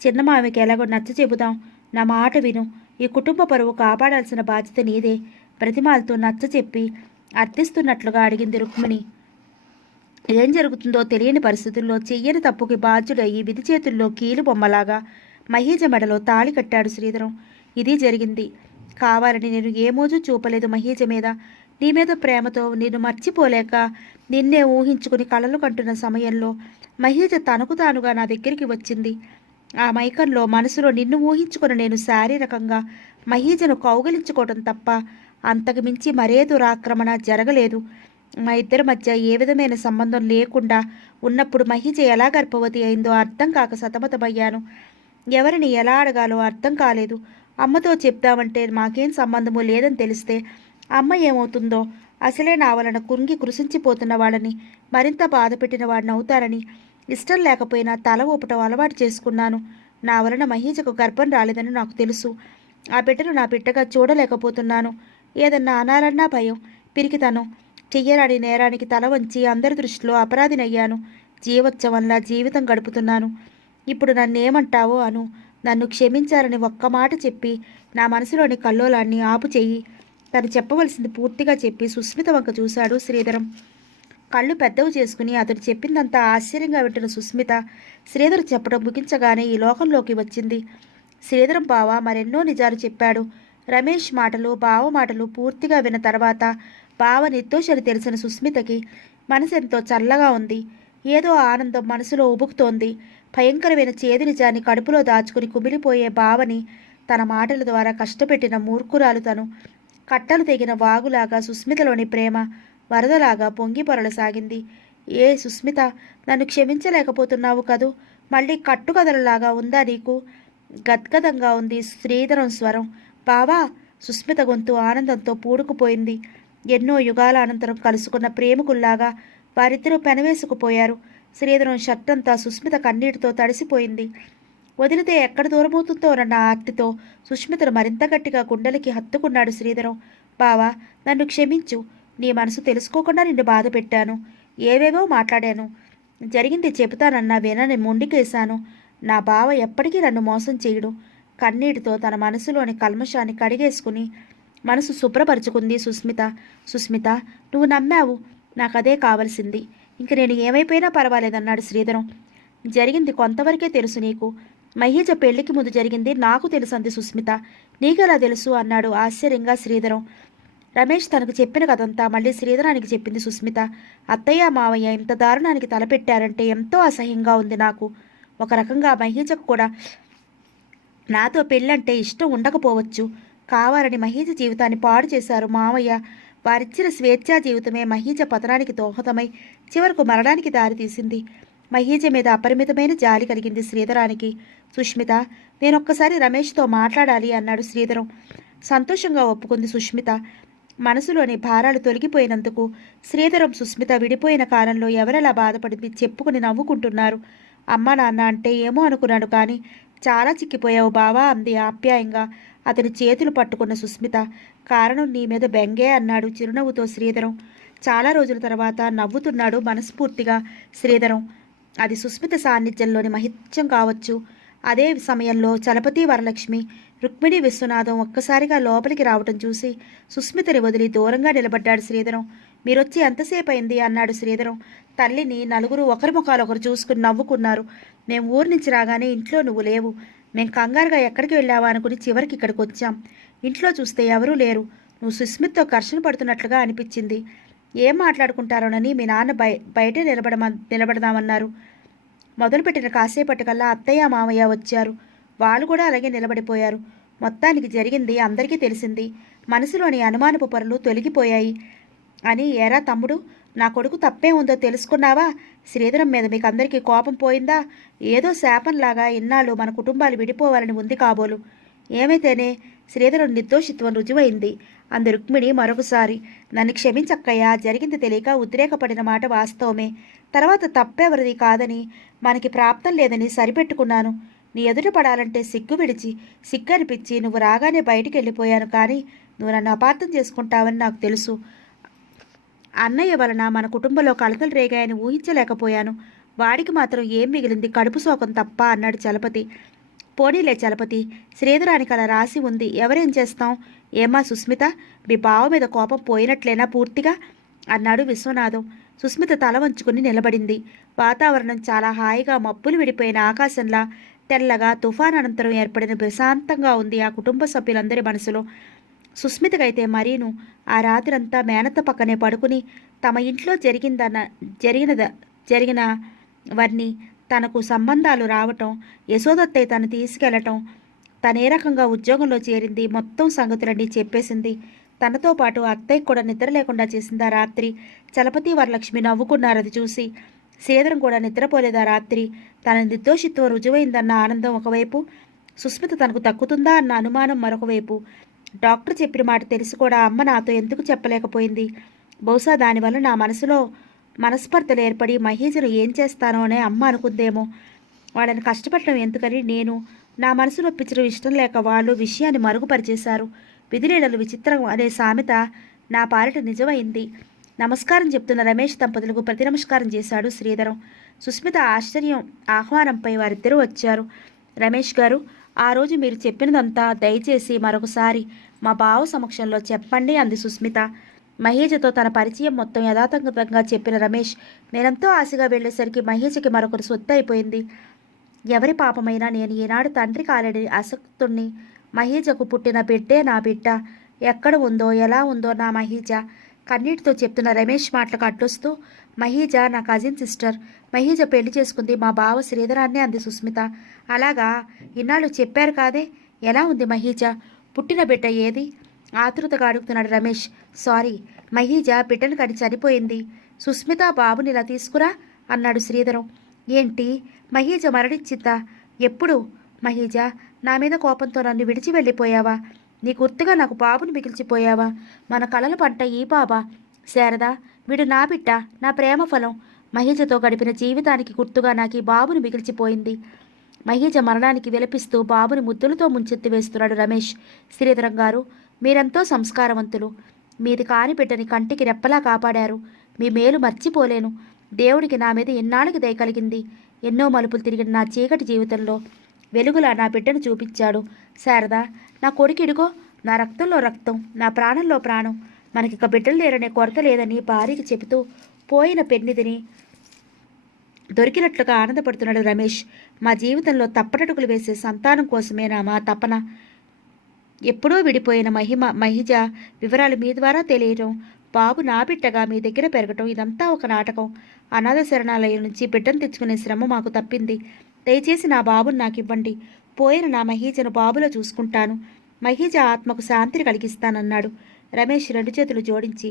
చిన్నమామికి ఎలాగో నచ్చ చెబుదాం. నా మాట విను. ఈ కుటుంబ పరువు కాపాడాల్సిన బాధ్యత నీదే. ప్రతిమాలతో నచ్చ చెప్పి అర్థిస్తున్నట్లుగా అడిగింది రుక్మిణి. ఏం జరుగుతుందో తెలియని పరిస్థితుల్లో చెయ్యని తప్పుకి బాధ్యుడయ్యి విధి చేతుల్లో కీలు బొమ్మలాగా మహీజ మెడలో తాళి కట్టాడు శ్రీధరం. ఇది జరిగింది. కావాలని నేను ఏ మోజు చూపలేదు మహీజ మీద. నీ మీద ప్రేమతో నిన్ను మర్చిపోలేక నిన్నే ఊహించుకుని కలలు కంటున్న సమయంలో మహీజ తనకు తానుగా నా దగ్గరికి వచ్చింది. ఆ మైకంలో మనసులో నిన్ను ఊహించుకుని నేను శారీరకంగా మహీజను కౌగలించుకోవటం తప్ప అంతకు మించి మరే దురాక్రమణ జరగలేదు. మా ఇద్దరి మధ్య ఏ విధమైన సంబంధం లేకుండా ఉన్నప్పుడు మహీజ ఎలా గర్భవతి అయిందో అర్థం కాక సతమతమయ్యాను. ఎవరిని ఎలా అడగాలో అర్థం కాలేదు. అమ్మతో చెప్దామంటే మాకేం సంబంధము లేదని తెలిస్తే అమ్మ ఏమవుతుందో, అసలే నా వలన కుంగి కృషించిపోతున్న వాళ్ళని మరింత బాధ పెట్టిన వాడిని అవుతారని ఇష్టం లేకపోయినా తల ఊపటం అలవాటు చేసుకున్నాను. నా వలన మహీజకు గర్భం రాలేదని నాకు తెలుసు. ఆ బిడ్డను నా బిడ్డగా చూడలేకపోతున్నాను. ఏదన్నా అనాలన్నా భయం, పిరికితనం. చెయ్యరాని నేరానికి తల వంచి అందరి దృష్టిలో అపరాధినయ్యాను. జీవోత్సవంలా జీవితం గడుపుతున్నాను. ఇప్పుడు నన్నేమంటావో అను. నన్ను క్షమించాలని ఒక్క మాట చెప్పి నా మనసులోని కల్లోలాన్ని ఆపు చెయ్యి. తను చెప్పవలసింది పూర్తిగా చెప్పి సుస్మిత వంక చూశాడు శ్రీధరం. కళ్ళు పెద్దవి చేసుకుని అతడు చెప్పిందంతా ఆశ్చర్యంగా వింటున్న సుస్మిత శ్రీధర్ చెప్పడం ముగించగానే ఈ లోకంలోకి వచ్చింది. శ్రీధరం బావ మరెన్నో నిజాలు చెప్పాడు. రమేష్ మాటలు, బావ మాటలు పూర్తిగా విన్న తర్వాత బావ నిర్దోషని తెలిసిన సుస్మితకి మనసు ఎంతో చల్లగా ఉంది. ఏదో ఆనందం మనసులో ఉబుకుతోంది. భయంకరమైన చేదు నిజాన్ని కడుపులో దాచుకుని కుమిలిపోయే బావని తన మాటల ద్వారా కష్టపెట్టిన మూర్ఖురాలు తను. కట్టలు తెగిన వాగులాగా సుస్మితలోని ప్రేమ వరదలాగా పొంగి పొరలసాగింది. ఏ సుస్మిత, నన్ను క్షమించలేకపోతున్నావు కదూ? మళ్ళీ కట్టుకథలలాగా ఉందా నీకు? గద్గదంగా ఉంది శ్రీధరం స్వరం. బావా! సుస్మిత గొంతు ఆనందంతో పూడుకుపోయింది. ఎన్నో యుగాల అనంతరం కలుసుకున్న ప్రేమికుల్లాగా వారిద్దరూ పెనవేసుకుపోయారు. శ్రీధరం షర్టంతా సుస్మిత కన్నీటితో తడిసిపోయింది. వదిలితే ఎక్కడ దూరమవుతుందోనన్న ఆర్తితో సుస్మితను మరింత గట్టిగా గుండెలకి హత్తుకున్నాడు శ్రీధరం. బావా, నన్ను క్షమించు. నీ మనసు తెలుసుకోకుండా నిన్ను బాధ పెట్టాను. ఏవేవో మాట్లాడాను. జరిగింది చెబుతానన్నా వినని మొండికేశాను. నా బావ ఎప్పటికీ నన్ను మోసం చేయడు. కన్నీటితో తన మనసులోని కల్మషాన్ని కడిగేసుకుని మనసు శుభ్రపరుచుకుంది సుస్మిత. సుస్మిత, నువ్వు నమ్మావు. నాకదే కావలసింది. ఇంక నేను ఏమైపోయినా పర్వాలేదన్నాడు శ్రీధరం. జరిగింది కొంతవరకే తెలుసు నీకు. మహీజ పెళ్లికి ముందు జరిగింది నాకు తెలుసు అంది సుస్మిత. నీకెలా తెలుసు అన్నాడు ఆశ్చర్యంగా శ్రీధరం. రమేష్ తనకు చెప్పిన కథంతా మళ్ళీ శ్రీధరానికి చెప్పింది సుస్మిత. అత్తయ్య మావయ్య ఇంత దారుణానికి తలపెట్టారంటే ఎంతో అసహ్యంగా ఉంది నాకు. ఒక రకంగా మహీజకు కూడా నాతో పెళ్ళంటే ఇష్టం ఉండకపోవచ్చు. కావాలని మహీజ జీవితాన్ని పాడు చేశారు మావయ్య. వారిచ్చిన స్వేచ్ఛా జీవితమే మహీజ పతనానికి దోహదమై చివరకు మరణానికి దారితీసింది. మహీజ మీద అపరిమితమైన జాలి కలిగింది శ్రీధరానికి. సుష్మిత, నేనొక్కసారి రమేష్తో మాట్లాడాలి అన్నాడు శ్రీధరం. సంతోషంగా ఒప్పుకుంది సుష్మిత. మనసులోని భారాలు తొలగిపోయినందుకు శ్రీధరం సుస్మిత విడిపోయిన కాలంలో ఎవరెలా బాధపడింది చెప్పుకుని నవ్వుకుంటున్నారు. అమ్మ నాన్న అంటే ఏమో అనుకున్నాడు, కానీ చాలా చిక్కిపోయావు బావా అంది ఆప్యాయంగా అతని చేతులు పట్టుకున్న సుస్మిత. కారణం నీ మీద బెంగే అన్నాడు చిరునవ్వుతో శ్రీధరం. చాలా రోజుల తర్వాత నవ్వుతున్నాడు మనస్ఫూర్తిగా శ్రీధరం. అది సుస్మిత సాన్నిధ్యంలోని మహిత్యం కావచ్చు. అదే సమయంలో చలపతి వరలక్ష్మి, రుక్మిణి విశ్వనాథం ఒక్కసారిగా లోపలికి రావటం చూసి సుస్మితని వదిలి దూరంగా నిలబడ్డాడు శ్రీధరం. మీరొచ్చి ఎంతసేపు అయింది అన్నాడు శ్రీధరం. తల్లిని నలుగురు ఒకరి ముఖాలొకరు చూసుకుని నవ్వుకున్నారు. మేము ఊరి నుంచి రాగానే ఇంట్లో నువ్వు లేవు. మేము కంగారుగా ఎక్కడికి వెళ్ళావా అనుకుని చివరికి ఇక్కడికి వచ్చాం. ఇంట్లో చూస్తే ఎవరూ లేరు. నువ్వు సుస్మిత్తో ఘర్షణ పడుతున్నట్లుగా అనిపించింది. ఏం మాట్లాడుకుంటారోనని మీ నాన్న బయటే నిలబడదామన్నారు. మొదలుపెట్టిన కాసేపటికల్లా అత్తయ్య మామయ్య వచ్చారు. వాళ్ళు కూడా అలాగే నిలబడిపోయారు. మొత్తానికి జరిగింది అందరికీ తెలిసింది. మనసులోని అనుమానపు పొరలు తొలగిపోయాయి అని. ఏరా తమ్ముడు, నా కొడుకు తప్పే ఉందో తెలుసుకున్నావా? శ్రీధరం మీద మీకు అందరికీ కోపం పోయిందా? ఏదో శాపంలాగా ఇన్నాళ్ళు మన కుటుంబాలు విడిపోవాలని ఉంది కాబోలు. ఏమైతేనే శ్రీధరం నిర్దోషిత్వం రుజువైంది అంది రుక్మిణి మరొకసారి. నన్ను క్షమించక్కయ్యా, జరిగింది తెలియక ఉద్రేకపడిన మాట వాస్తవమే. తర్వాత తప్పెవరిది కాదని, మనకి ప్రాప్తం లేదని సరిపెట్టుకున్నాను. నీ ఎదుట పడాలంటే సిగ్గనిపించి నువ్వు రాగానే బయటికి వెళ్ళిపోయాను. కానీ నువ్వు నన్ను అపార్థం చేసుకుంటావని నాకు తెలుసు. అన్నయ్య వలన మన కుటుంబంలో కలతలు రేగాయని ఊహించలేకపోయాను. వాడికి మాత్రం ఏం మిగిలింది? కడుపు శోకం తప్ప అన్నాడు చలపతి. పోనీలే చలపతి, శ్రీధరానికి అలా రాసి ఉంది, ఎవరేం చేస్తాం? ఏమా సుస్మిత, మీ బావ మీద కోపం పోయినట్లేనా పూర్తిగా అన్నాడు విశ్వనాథం. సుస్మిత తల వంచుకుని నిలబడింది. వాతావరణం చాలా హాయిగా మబ్బులు విడిపోయిన ఆకాశంలా తెల్లగా తుఫాన్ అనంతరం ఏర్పడిన ప్రశాంతంగా ఉంది ఆ కుటుంబ సభ్యులందరి మనసులో. సుస్మితకైతే మరీను ఆ రాత్రంతా మేనత్త పక్కనే పడుకుని తమ ఇంట్లో జరిగినవన్నీ, తనకు సంబంధాలు రావటం, యశోదత్తయ్య తను తీసుకెళ్లటం, తనే రకంగా ఉద్యోగంలో చేరింది, మొత్తం సంగతులన్నీ చెప్పేసింది. తనతో పాటు అత్తయ్య కూడా నిద్ర లేకుండా చేసిందా రాత్రి. చలపతి వరలక్ష్మి నవ్వుకున్నారు అది చూసి. శ్రీధరం కూడా నిద్రపోలేదా రాత్రి. తన నిర్దోషిత్వం రుజువైందన్న ఆనందం ఒకవైపు, సుస్మిత తనకు దక్కుతుందా అన్న అనుమానం మరొకవైపు. డాక్టర్ చెప్పిన మాట తెలిసి కూడా అమ్మ నాతో ఎందుకు చెప్పలేకపోయింది? బహుశా దానివల్ల నా మనసులో మనస్పర్ధలు ఏర్పడి మహేజను ఏం చేస్తానో అనే అమ్మ అనుకుందేమో. వాళ్ళని కష్టపడటం ఎందుకని నేను నా మనసు నొప్పించడం ఇష్టం లేక వాళ్ళు విషయాన్ని మరుగుపరిచేశారు. విధిలీడలు విచిత్రం అనే సామెత నా పాలిట నిజమైంది. నమస్కారం చెప్తున్న రమేష్ దంపతులకు ప్రతి నమస్కారం చేశాడు శ్రీధరం. సుస్మిత ఆహ్వానంపై వారిద్దరూ వచ్చారు. రమేష్ గారు, ఆ రోజు మీరు చెప్పినదంతా దయచేసి మరొకసారి మా బావ సమక్షంలో చెప్పండి అంది సుస్మిత. మహేజతో తన పరిచయం మొత్తం యథాతథంగా చెప్పిన రమేష్ నేనెంతో ఆశగా వెళ్లేసరికి మహేజకి మరొకరు సొత్తు అయిపోయింది. ఎవరి పాపమైనా నేను ఈనాడు తండ్రి కాలేని అసక్తుణ్ణి. మహేజకు పుట్టిన బిడ్డే నా బిడ్డ. ఎక్కడ ఉందో ఎలా ఉందో నా మహీజ. కన్నీటితో చెప్తున్న రమేష్ మాటలకు అడ్డొస్తూ, మహీజ నా కజిన్ సిస్టర్. మహీజ పెళ్లి చేసుకుంది మా బావ శ్రీధరాన్ని అంది సుస్మిత. అలాగా, ఇన్నాళ్ళు చెప్పారు కాదే. ఎలా ఉంది మహీజ? పుట్టిన బిడ్డ ఏది? ఆతృతగా అడుగుతున్నాడు రమేష్. సారీ, మహీజ బిడ్డను కని చనిపోయింది. సుస్మిత, బాబుని ఇలా తీసుకురా అన్నాడు శ్రీధరం. ఏంటి, మహీజ మరణించిందా? ఎప్పుడు? మహీజ, నా మీద కోపంతో నన్ను విడిచి వెళ్ళిపోయావా? నీ గుర్తుగా నాకు బాబుని మిగిల్చిపోయావా? మన కలల పంట ఈ బాబా? శారదా, వీడు నా బిడ్డ, నా ప్రేమ ఫలం. మహీజతో గడిపిన జీవితానికి గుర్తుగా నాకు ఈ బాబుని మిగిల్చిపోయింది. మహీజ మరణానికి విలపిస్తూ బాబుని ముద్దులతో ముంచెత్తి వేస్తున్నాడు రమేష్. శ్రీధరం గారు, మీరెంతో సంస్కారవంతులు. మీది కాని బిడ్డని కంటికి రెప్పలా కాపాడారు. మీ మేలు మర్చిపోలేను. దేవుడికి నా మీద ఎన్నాళ్ళకి దయ కలిగింది. ఎన్నో మలుపులు తిరిగిన నా చీకటి జీవితంలో వెలుగులా నా బిడ్డను చూపించాడు. శారదా, నా కొడుకిడుగో, నా రక్తంలో రక్తం, నా ప్రాణంలో ప్రాణం. మనకిక బిడ్డలు లేరనే కొరత లేదని భార్యకి చెబుతూ పోయిన పెన్నిదిని దొరికినట్లుగా ఆనందపడుతున్నాడు రమేష్. మా జీవితంలో తప్పటడుగులు వేసే సంతానం కోసమేనా మా తపన? ఎప్పుడో విడిపోయిన మహిజ వివరాలు మీ ద్వారా తెలియటం, బాబు నా బిడ్డగా మీ దగ్గర పెరగటం, ఇదంతా ఒక నాటకం. అనాథ శరణాలయం నుంచి బిడ్డను తెచ్చుకునే శ్రమ మాకు తప్పింది. దయచేసి నా బాబుని నాకు ఇవ్వండి. పోయిన నా మహీజను బాబులో చూసుకుంటాను. మహీజ ఆత్మకు శాంతిని కలిగిస్తానన్నాడు రమేష్ రెండు చేతులు జోడించి.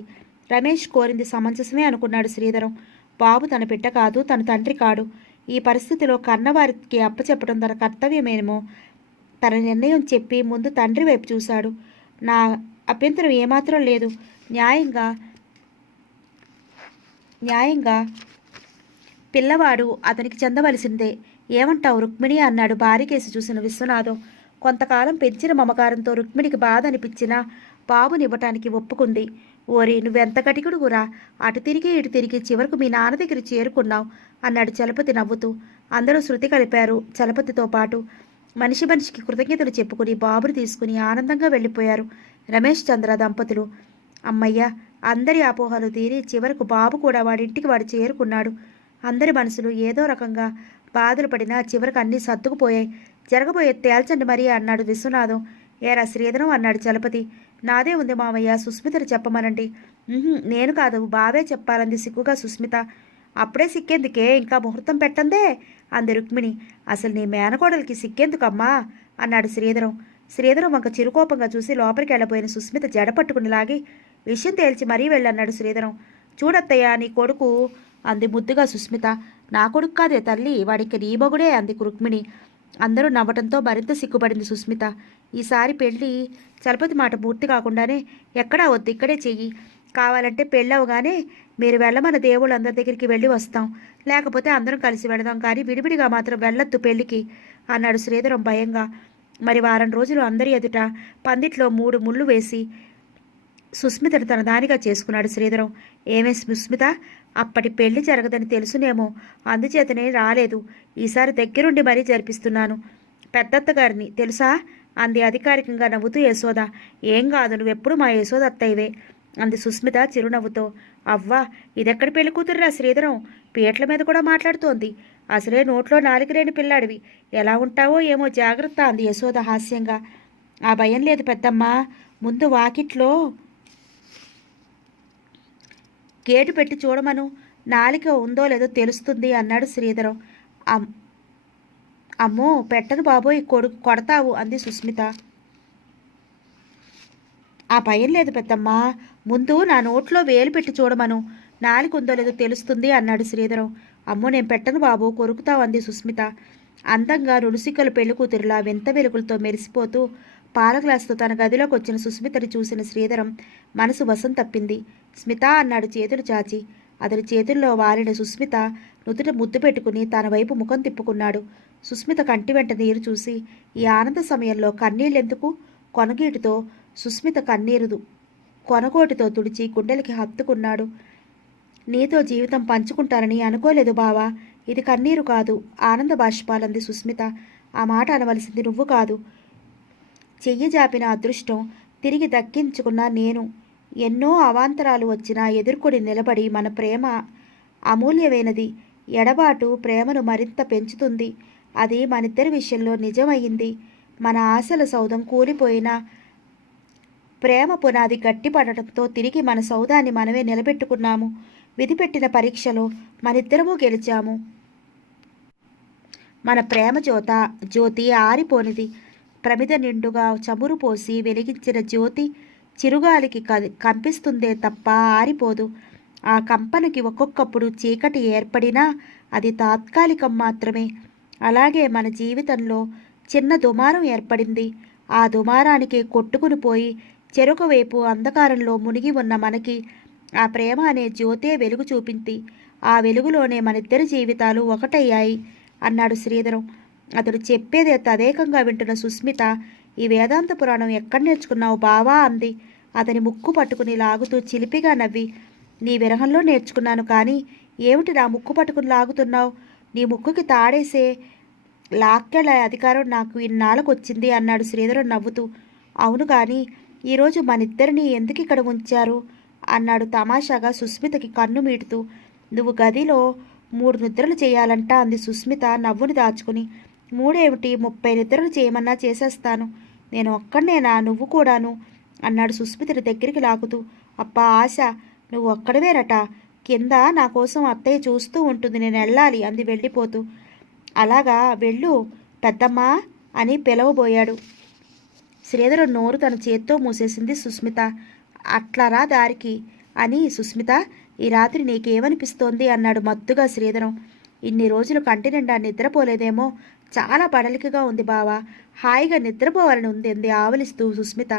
రమేష్ కోరింది సమంజసమే అనుకున్నాడు శ్రీధరం. బాబు తన బిడ్డ కాదు, తన తండ్రి కాడు. ఈ పరిస్థితిలో కన్నవారికి అప్పచెప్పడం తన కర్తవ్యమేమో. తన నిర్ణయం చెప్పి ముందు తండ్రి వైపు చూశాడు. నా అభ్యంతరం ఏమాత్రం లేదు. న్యాయంగా న్యాయంగా పిల్లవాడు అతనికి చెందవలసిందే. ఏమంటావు రుక్మిణి అన్నాడు భార్యకేసి చూసిన విశ్వనాథం. కొంతకాలం పెంచిన మమకారంతో రుక్మిణికి బాధ అనిపించినా బాబునివ్వటానికి ఒప్పుకుంది. ఓరి నువ్వెంత కటికుడుగురా, అటు తిరిగి ఇటు తిరిగి చివరకు మీ నాన్న దగ్గర చేరుకున్నావు అన్నాడు చలపతి నవ్వుతూ. అందరూ శృతి కలిపారు చలపతితో పాటు. మనిషి మనిషికి కృతజ్ఞతలు చెప్పుకుని బాబుని తీసుకుని ఆనందంగా వెళ్ళిపోయారు రమేష్ చంద్ర దంపతులు. అమ్మయ్య, అందరి అపోహలు తీరి చివరకు బాబు కూడా వాడింటికి వాడు చేరుకున్నాడు. అందరి మనసులు ఏదో రకంగా బాధలు పడినా చివరికి అన్నీ సర్దుకుపోయాయి. జరగబోయే తేల్చండి మరి అన్నాడు విశ్వనాథం. ఏరా శ్రీధరం అన్నాడు చలపతి. నాదే ఉంది మామయ్య, సుస్మితను చెప్పమనండి. నేను కాదు, బావే చెప్పాలంది సిగ్గుగా సుస్మిత. అప్పుడే సిక్కేందుకే, ఇంకా ముహూర్తం పెట్టందే అంది రుక్మిణి. అసలు నీ మేనకోడలికి సిక్కేందుకమ్మా అన్నాడు శ్రీధరం. శ్రీధరం వంక చిరుకోపంగా చూసి లోపలికి వెళ్ళబోయిన సుస్మిత జడ పట్టుకుని లాగి విషయం తేల్చి మరీ వెళ్ళన్నాడు శ్రీధరం. చూడత్తయ్యా నీ కొడుకు అంది ముద్దుగా సుస్మిత. నా కొడుకు కాదే తల్లి, వాడికి నీ మొగుడే అంది రుక్మిణి. అందరూ నవ్వటంతో మరింత సిగ్గుపడింది సుస్మిత. ఈసారి పెళ్ళి చలపతి మాట పూర్తి కాకుండానే ఎక్కడా వద్దు, ఇక్కడే చెయ్యి. కావాలంటే పెళ్ళవగానే మీరు వెళ్ళమన్న దేవుళ్ళందరి దగ్గరికి వెళ్ళి వస్తాం, లేకపోతే అందరం కలిసి వెళదాం, కానీ విడివిడిగా మాత్రం వెళ్ళొద్దు పెళ్ళికి అన్నాడు శ్రీధరం భయంగా. మరి వారం రోజులు అందరి ఎదుట పందిట్లో 3 ముళ్ళు వేసి సుస్మితను తన దానిగా చేసుకున్నాడు శ్రీధరం. ఏమే సుస్మిత, అప్పటి పెళ్లి జరగదని తెలుసునేమో, అందుచేతనే రాలేదు. ఈసారి దగ్గరుండి మరీ జరిపిస్తున్నాను. పెద్దత్తగారిని తెలుసా అంది అధికారికంగా నవ్వుతూ యశోద. ఏం కాదు, నువ్వెప్పుడు మా యశోద అత్తయ్యవే అంది సుస్మిత చిరునవ్వుతో. అవ్వా, ఇదెక్కడి పెళ్లి కూతురురా శ్రీధరం, పీటల మీద కూడా మాట్లాడుతోంది. అసలే నోట్లో నాలుకలేని పిల్లాడివి, ఎలా ఉంటావో ఏమో జాగ్రత్త అంది యశోద హాస్యంగా. ఆ భయం లేదు పెద్దమ్మ, ముందు వాకిట్లో గేటు పెట్టి చూడమను, నాలిక ఉందో లేదో తెలుస్తుంది అన్నాడు శ్రీధరం. అమ్మో పెట్టను బాబోయ్, కొడతావు అంది సుస్మిత. ఆ భయం లేదు పెద్దమ్మా, ముందు నా నోట్లో వేలు పెట్టి చూడమను, నాలిక ఉందో లేదో తెలుస్తుంది అన్నాడు శ్రీధరం. అమ్మో నేను పెట్టను బాబు, కొరుకుతావు అంది సుస్మిత. అందంగా రుణుసిక్కలు పెళ్లి కూతురులా వింత వెలుగులతో మెరిసిపోతూ పాల గ్లాసుతో తన గదిలోకి వచ్చిన సుస్మితని చూసిన శ్రీధరం మనసు వశం తప్పింది. స్మిత అన్నాడు చేతులు చాచి. అతని చేతుల్లో వాలిన సుస్మిత నుదుట ముద్దు పెట్టుకుని తన వైపు ముఖం తిప్పుకున్నాడు. సుస్మిత కంటి వెంట నీరు చూసి ఈ ఆనంద సమయంలో కన్నీళ్ళెందుకు, కొనగీటితో సుస్మిత కన్నీరు కొనగోటితో తుడిచి గుండెలకి హత్తుకున్నాడు. నీతో జీవితం పంచుకుంటానని అనుకోలేదు బావా, ఇది కన్నీరు కాదు, ఆనంద బాష్పాలంది సుస్మిత. ఆ మాట అనవలసింది నువ్వు కాదు. చెయ్యి జాపిన అదృష్టం తిరిగి దక్కించుకున్న నేను. ఎన్నో అవాంతరాలు వచ్చినా ఎదుర్కొని నిలబడి మన ప్రేమ అమూల్యమైనది. ఎడబాటు ప్రేమను మరింత పెంచుతుంది. అది మనిద్దరి విషయంలో నిజమయ్యింది. మన ఆశల సౌధం కూలిపోయినా ప్రేమ పునాది గట్టిపడటంతో తిరిగి మన సౌధాన్ని మనమే నిలబెట్టుకున్నాము. విధిపెట్టిన పరీక్షలో మనిద్దరము గెలిచాము. మన ప్రేమ జ్యోతి ఆరిపోనిది. ప్రమిద నిండుగా చమురు పోసి వెలిగించిన జ్యోతి చిరుగాలికి కంపిస్తుందే తప్ప ఆరిపోదు. ఆ కంపనకి ఒక్కొక్కప్పుడు చీకటి ఏర్పడినా అది తాత్కాలికం మాత్రమే. అలాగే మన జీవితంలో చిన్న దుమారం ఏర్పడింది. ఆ దుమారానికి కొట్టుకుని పోయి చెరొక వైపు అంధకారంలో మునిగి ఉన్న మనకి ఆ ప్రేమ అనే జ్యోతే వెలుగు చూపింది. ఆ వెలుగులోనే మనిద్దరి జీవితాలు ఒకటయ్యాయి అన్నాడు శ్రీధరం. అతడు చెప్పేదే తదేకంగా వింటున్న సుస్మిత, ఈ వేదాంత పురాణం ఎక్కడ నేర్చుకున్నావు బావా అంది. అతని ముక్కు పట్టుకుని లాగుతూ చిలిపిగా నవ్వి, నీ విరహంలో నేర్చుకున్నాను, కానీ ఏమిటి నా ముక్కు పట్టుకుని లాగుతున్నావు? నీ ముక్కుకి తాడేసే లాక్కెళ్ళ అధికారం నాకు ఇన్నాళ్ళకు వచ్చింది అన్నాడు శ్రీధరం నవ్వుతూ. అవును, కానీ ఈరోజు మనిద్దరిని ఎందుకు ఇక్కడ ఉంచారు అన్నాడు తమాషాగా సుస్మితకి కన్ను మీటుతూ. నువ్వు గదిలో 3 నిద్రలు చేయాలంట అంది సుస్మిత నవ్వుని దాచుకుని. 3 ఏమిటి, 30 నిద్రలు చేయమన్నా చేసేస్తాను. నేను ఒక్కడినేనా, నువ్వు కూడాను అన్నాడు సుస్మితని దగ్గరికి లాగుతూ. అబ్బా ఆశ, నువ్వు ఒక్కడివేరట, కింద నా కోసం అత్తయ్య చూస్తూ ఉంటుంది, నేను వెళ్ళాలి అంది వెళ్ళిపోతూ. అలాగా వెళ్ళు పెద్దమ్మా అని పిలవబోయాడు. శ్రీధరు నోరు తన చేత్తో మూసేసింది సుస్మిత. అట్లరా దారికి అని. సుస్మిత, ఈ రాత్రి నీకేమనిపిస్తోంది అన్నాడు మత్తుగా శ్రీధరం. ఇన్ని రోజులు కంటి నిండా నిద్రపోలేదేమో, చాలా బడలికగా ఉంది బావా, హాయిగా నిద్రపోవాలని ఉంది అంది ఆవలిస్తూ సుస్మిత.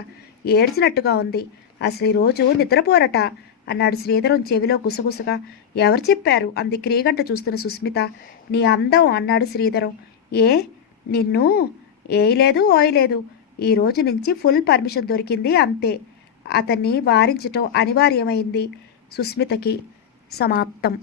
ఏడ్చినట్టుగా ఉంది. అసలు ఈరోజు నిద్రపోరట అన్నాడు శ్రీధరం చెవిలో గుసగుసగా. ఎవరు చెప్పారు అంది క్రీగంట చూస్తున్న సుస్మిత. నీ అందం అన్నాడు శ్రీధరం. ఏ నిన్ను ఏయలేదు ఓయలేదు, ఈ రోజు నుంచి ఫుల్ పర్మిషన్ దొరికింది అంతే. అతన్ని వారించటం అనివార్యమైంది సుస్మితకి. సమాప్తం.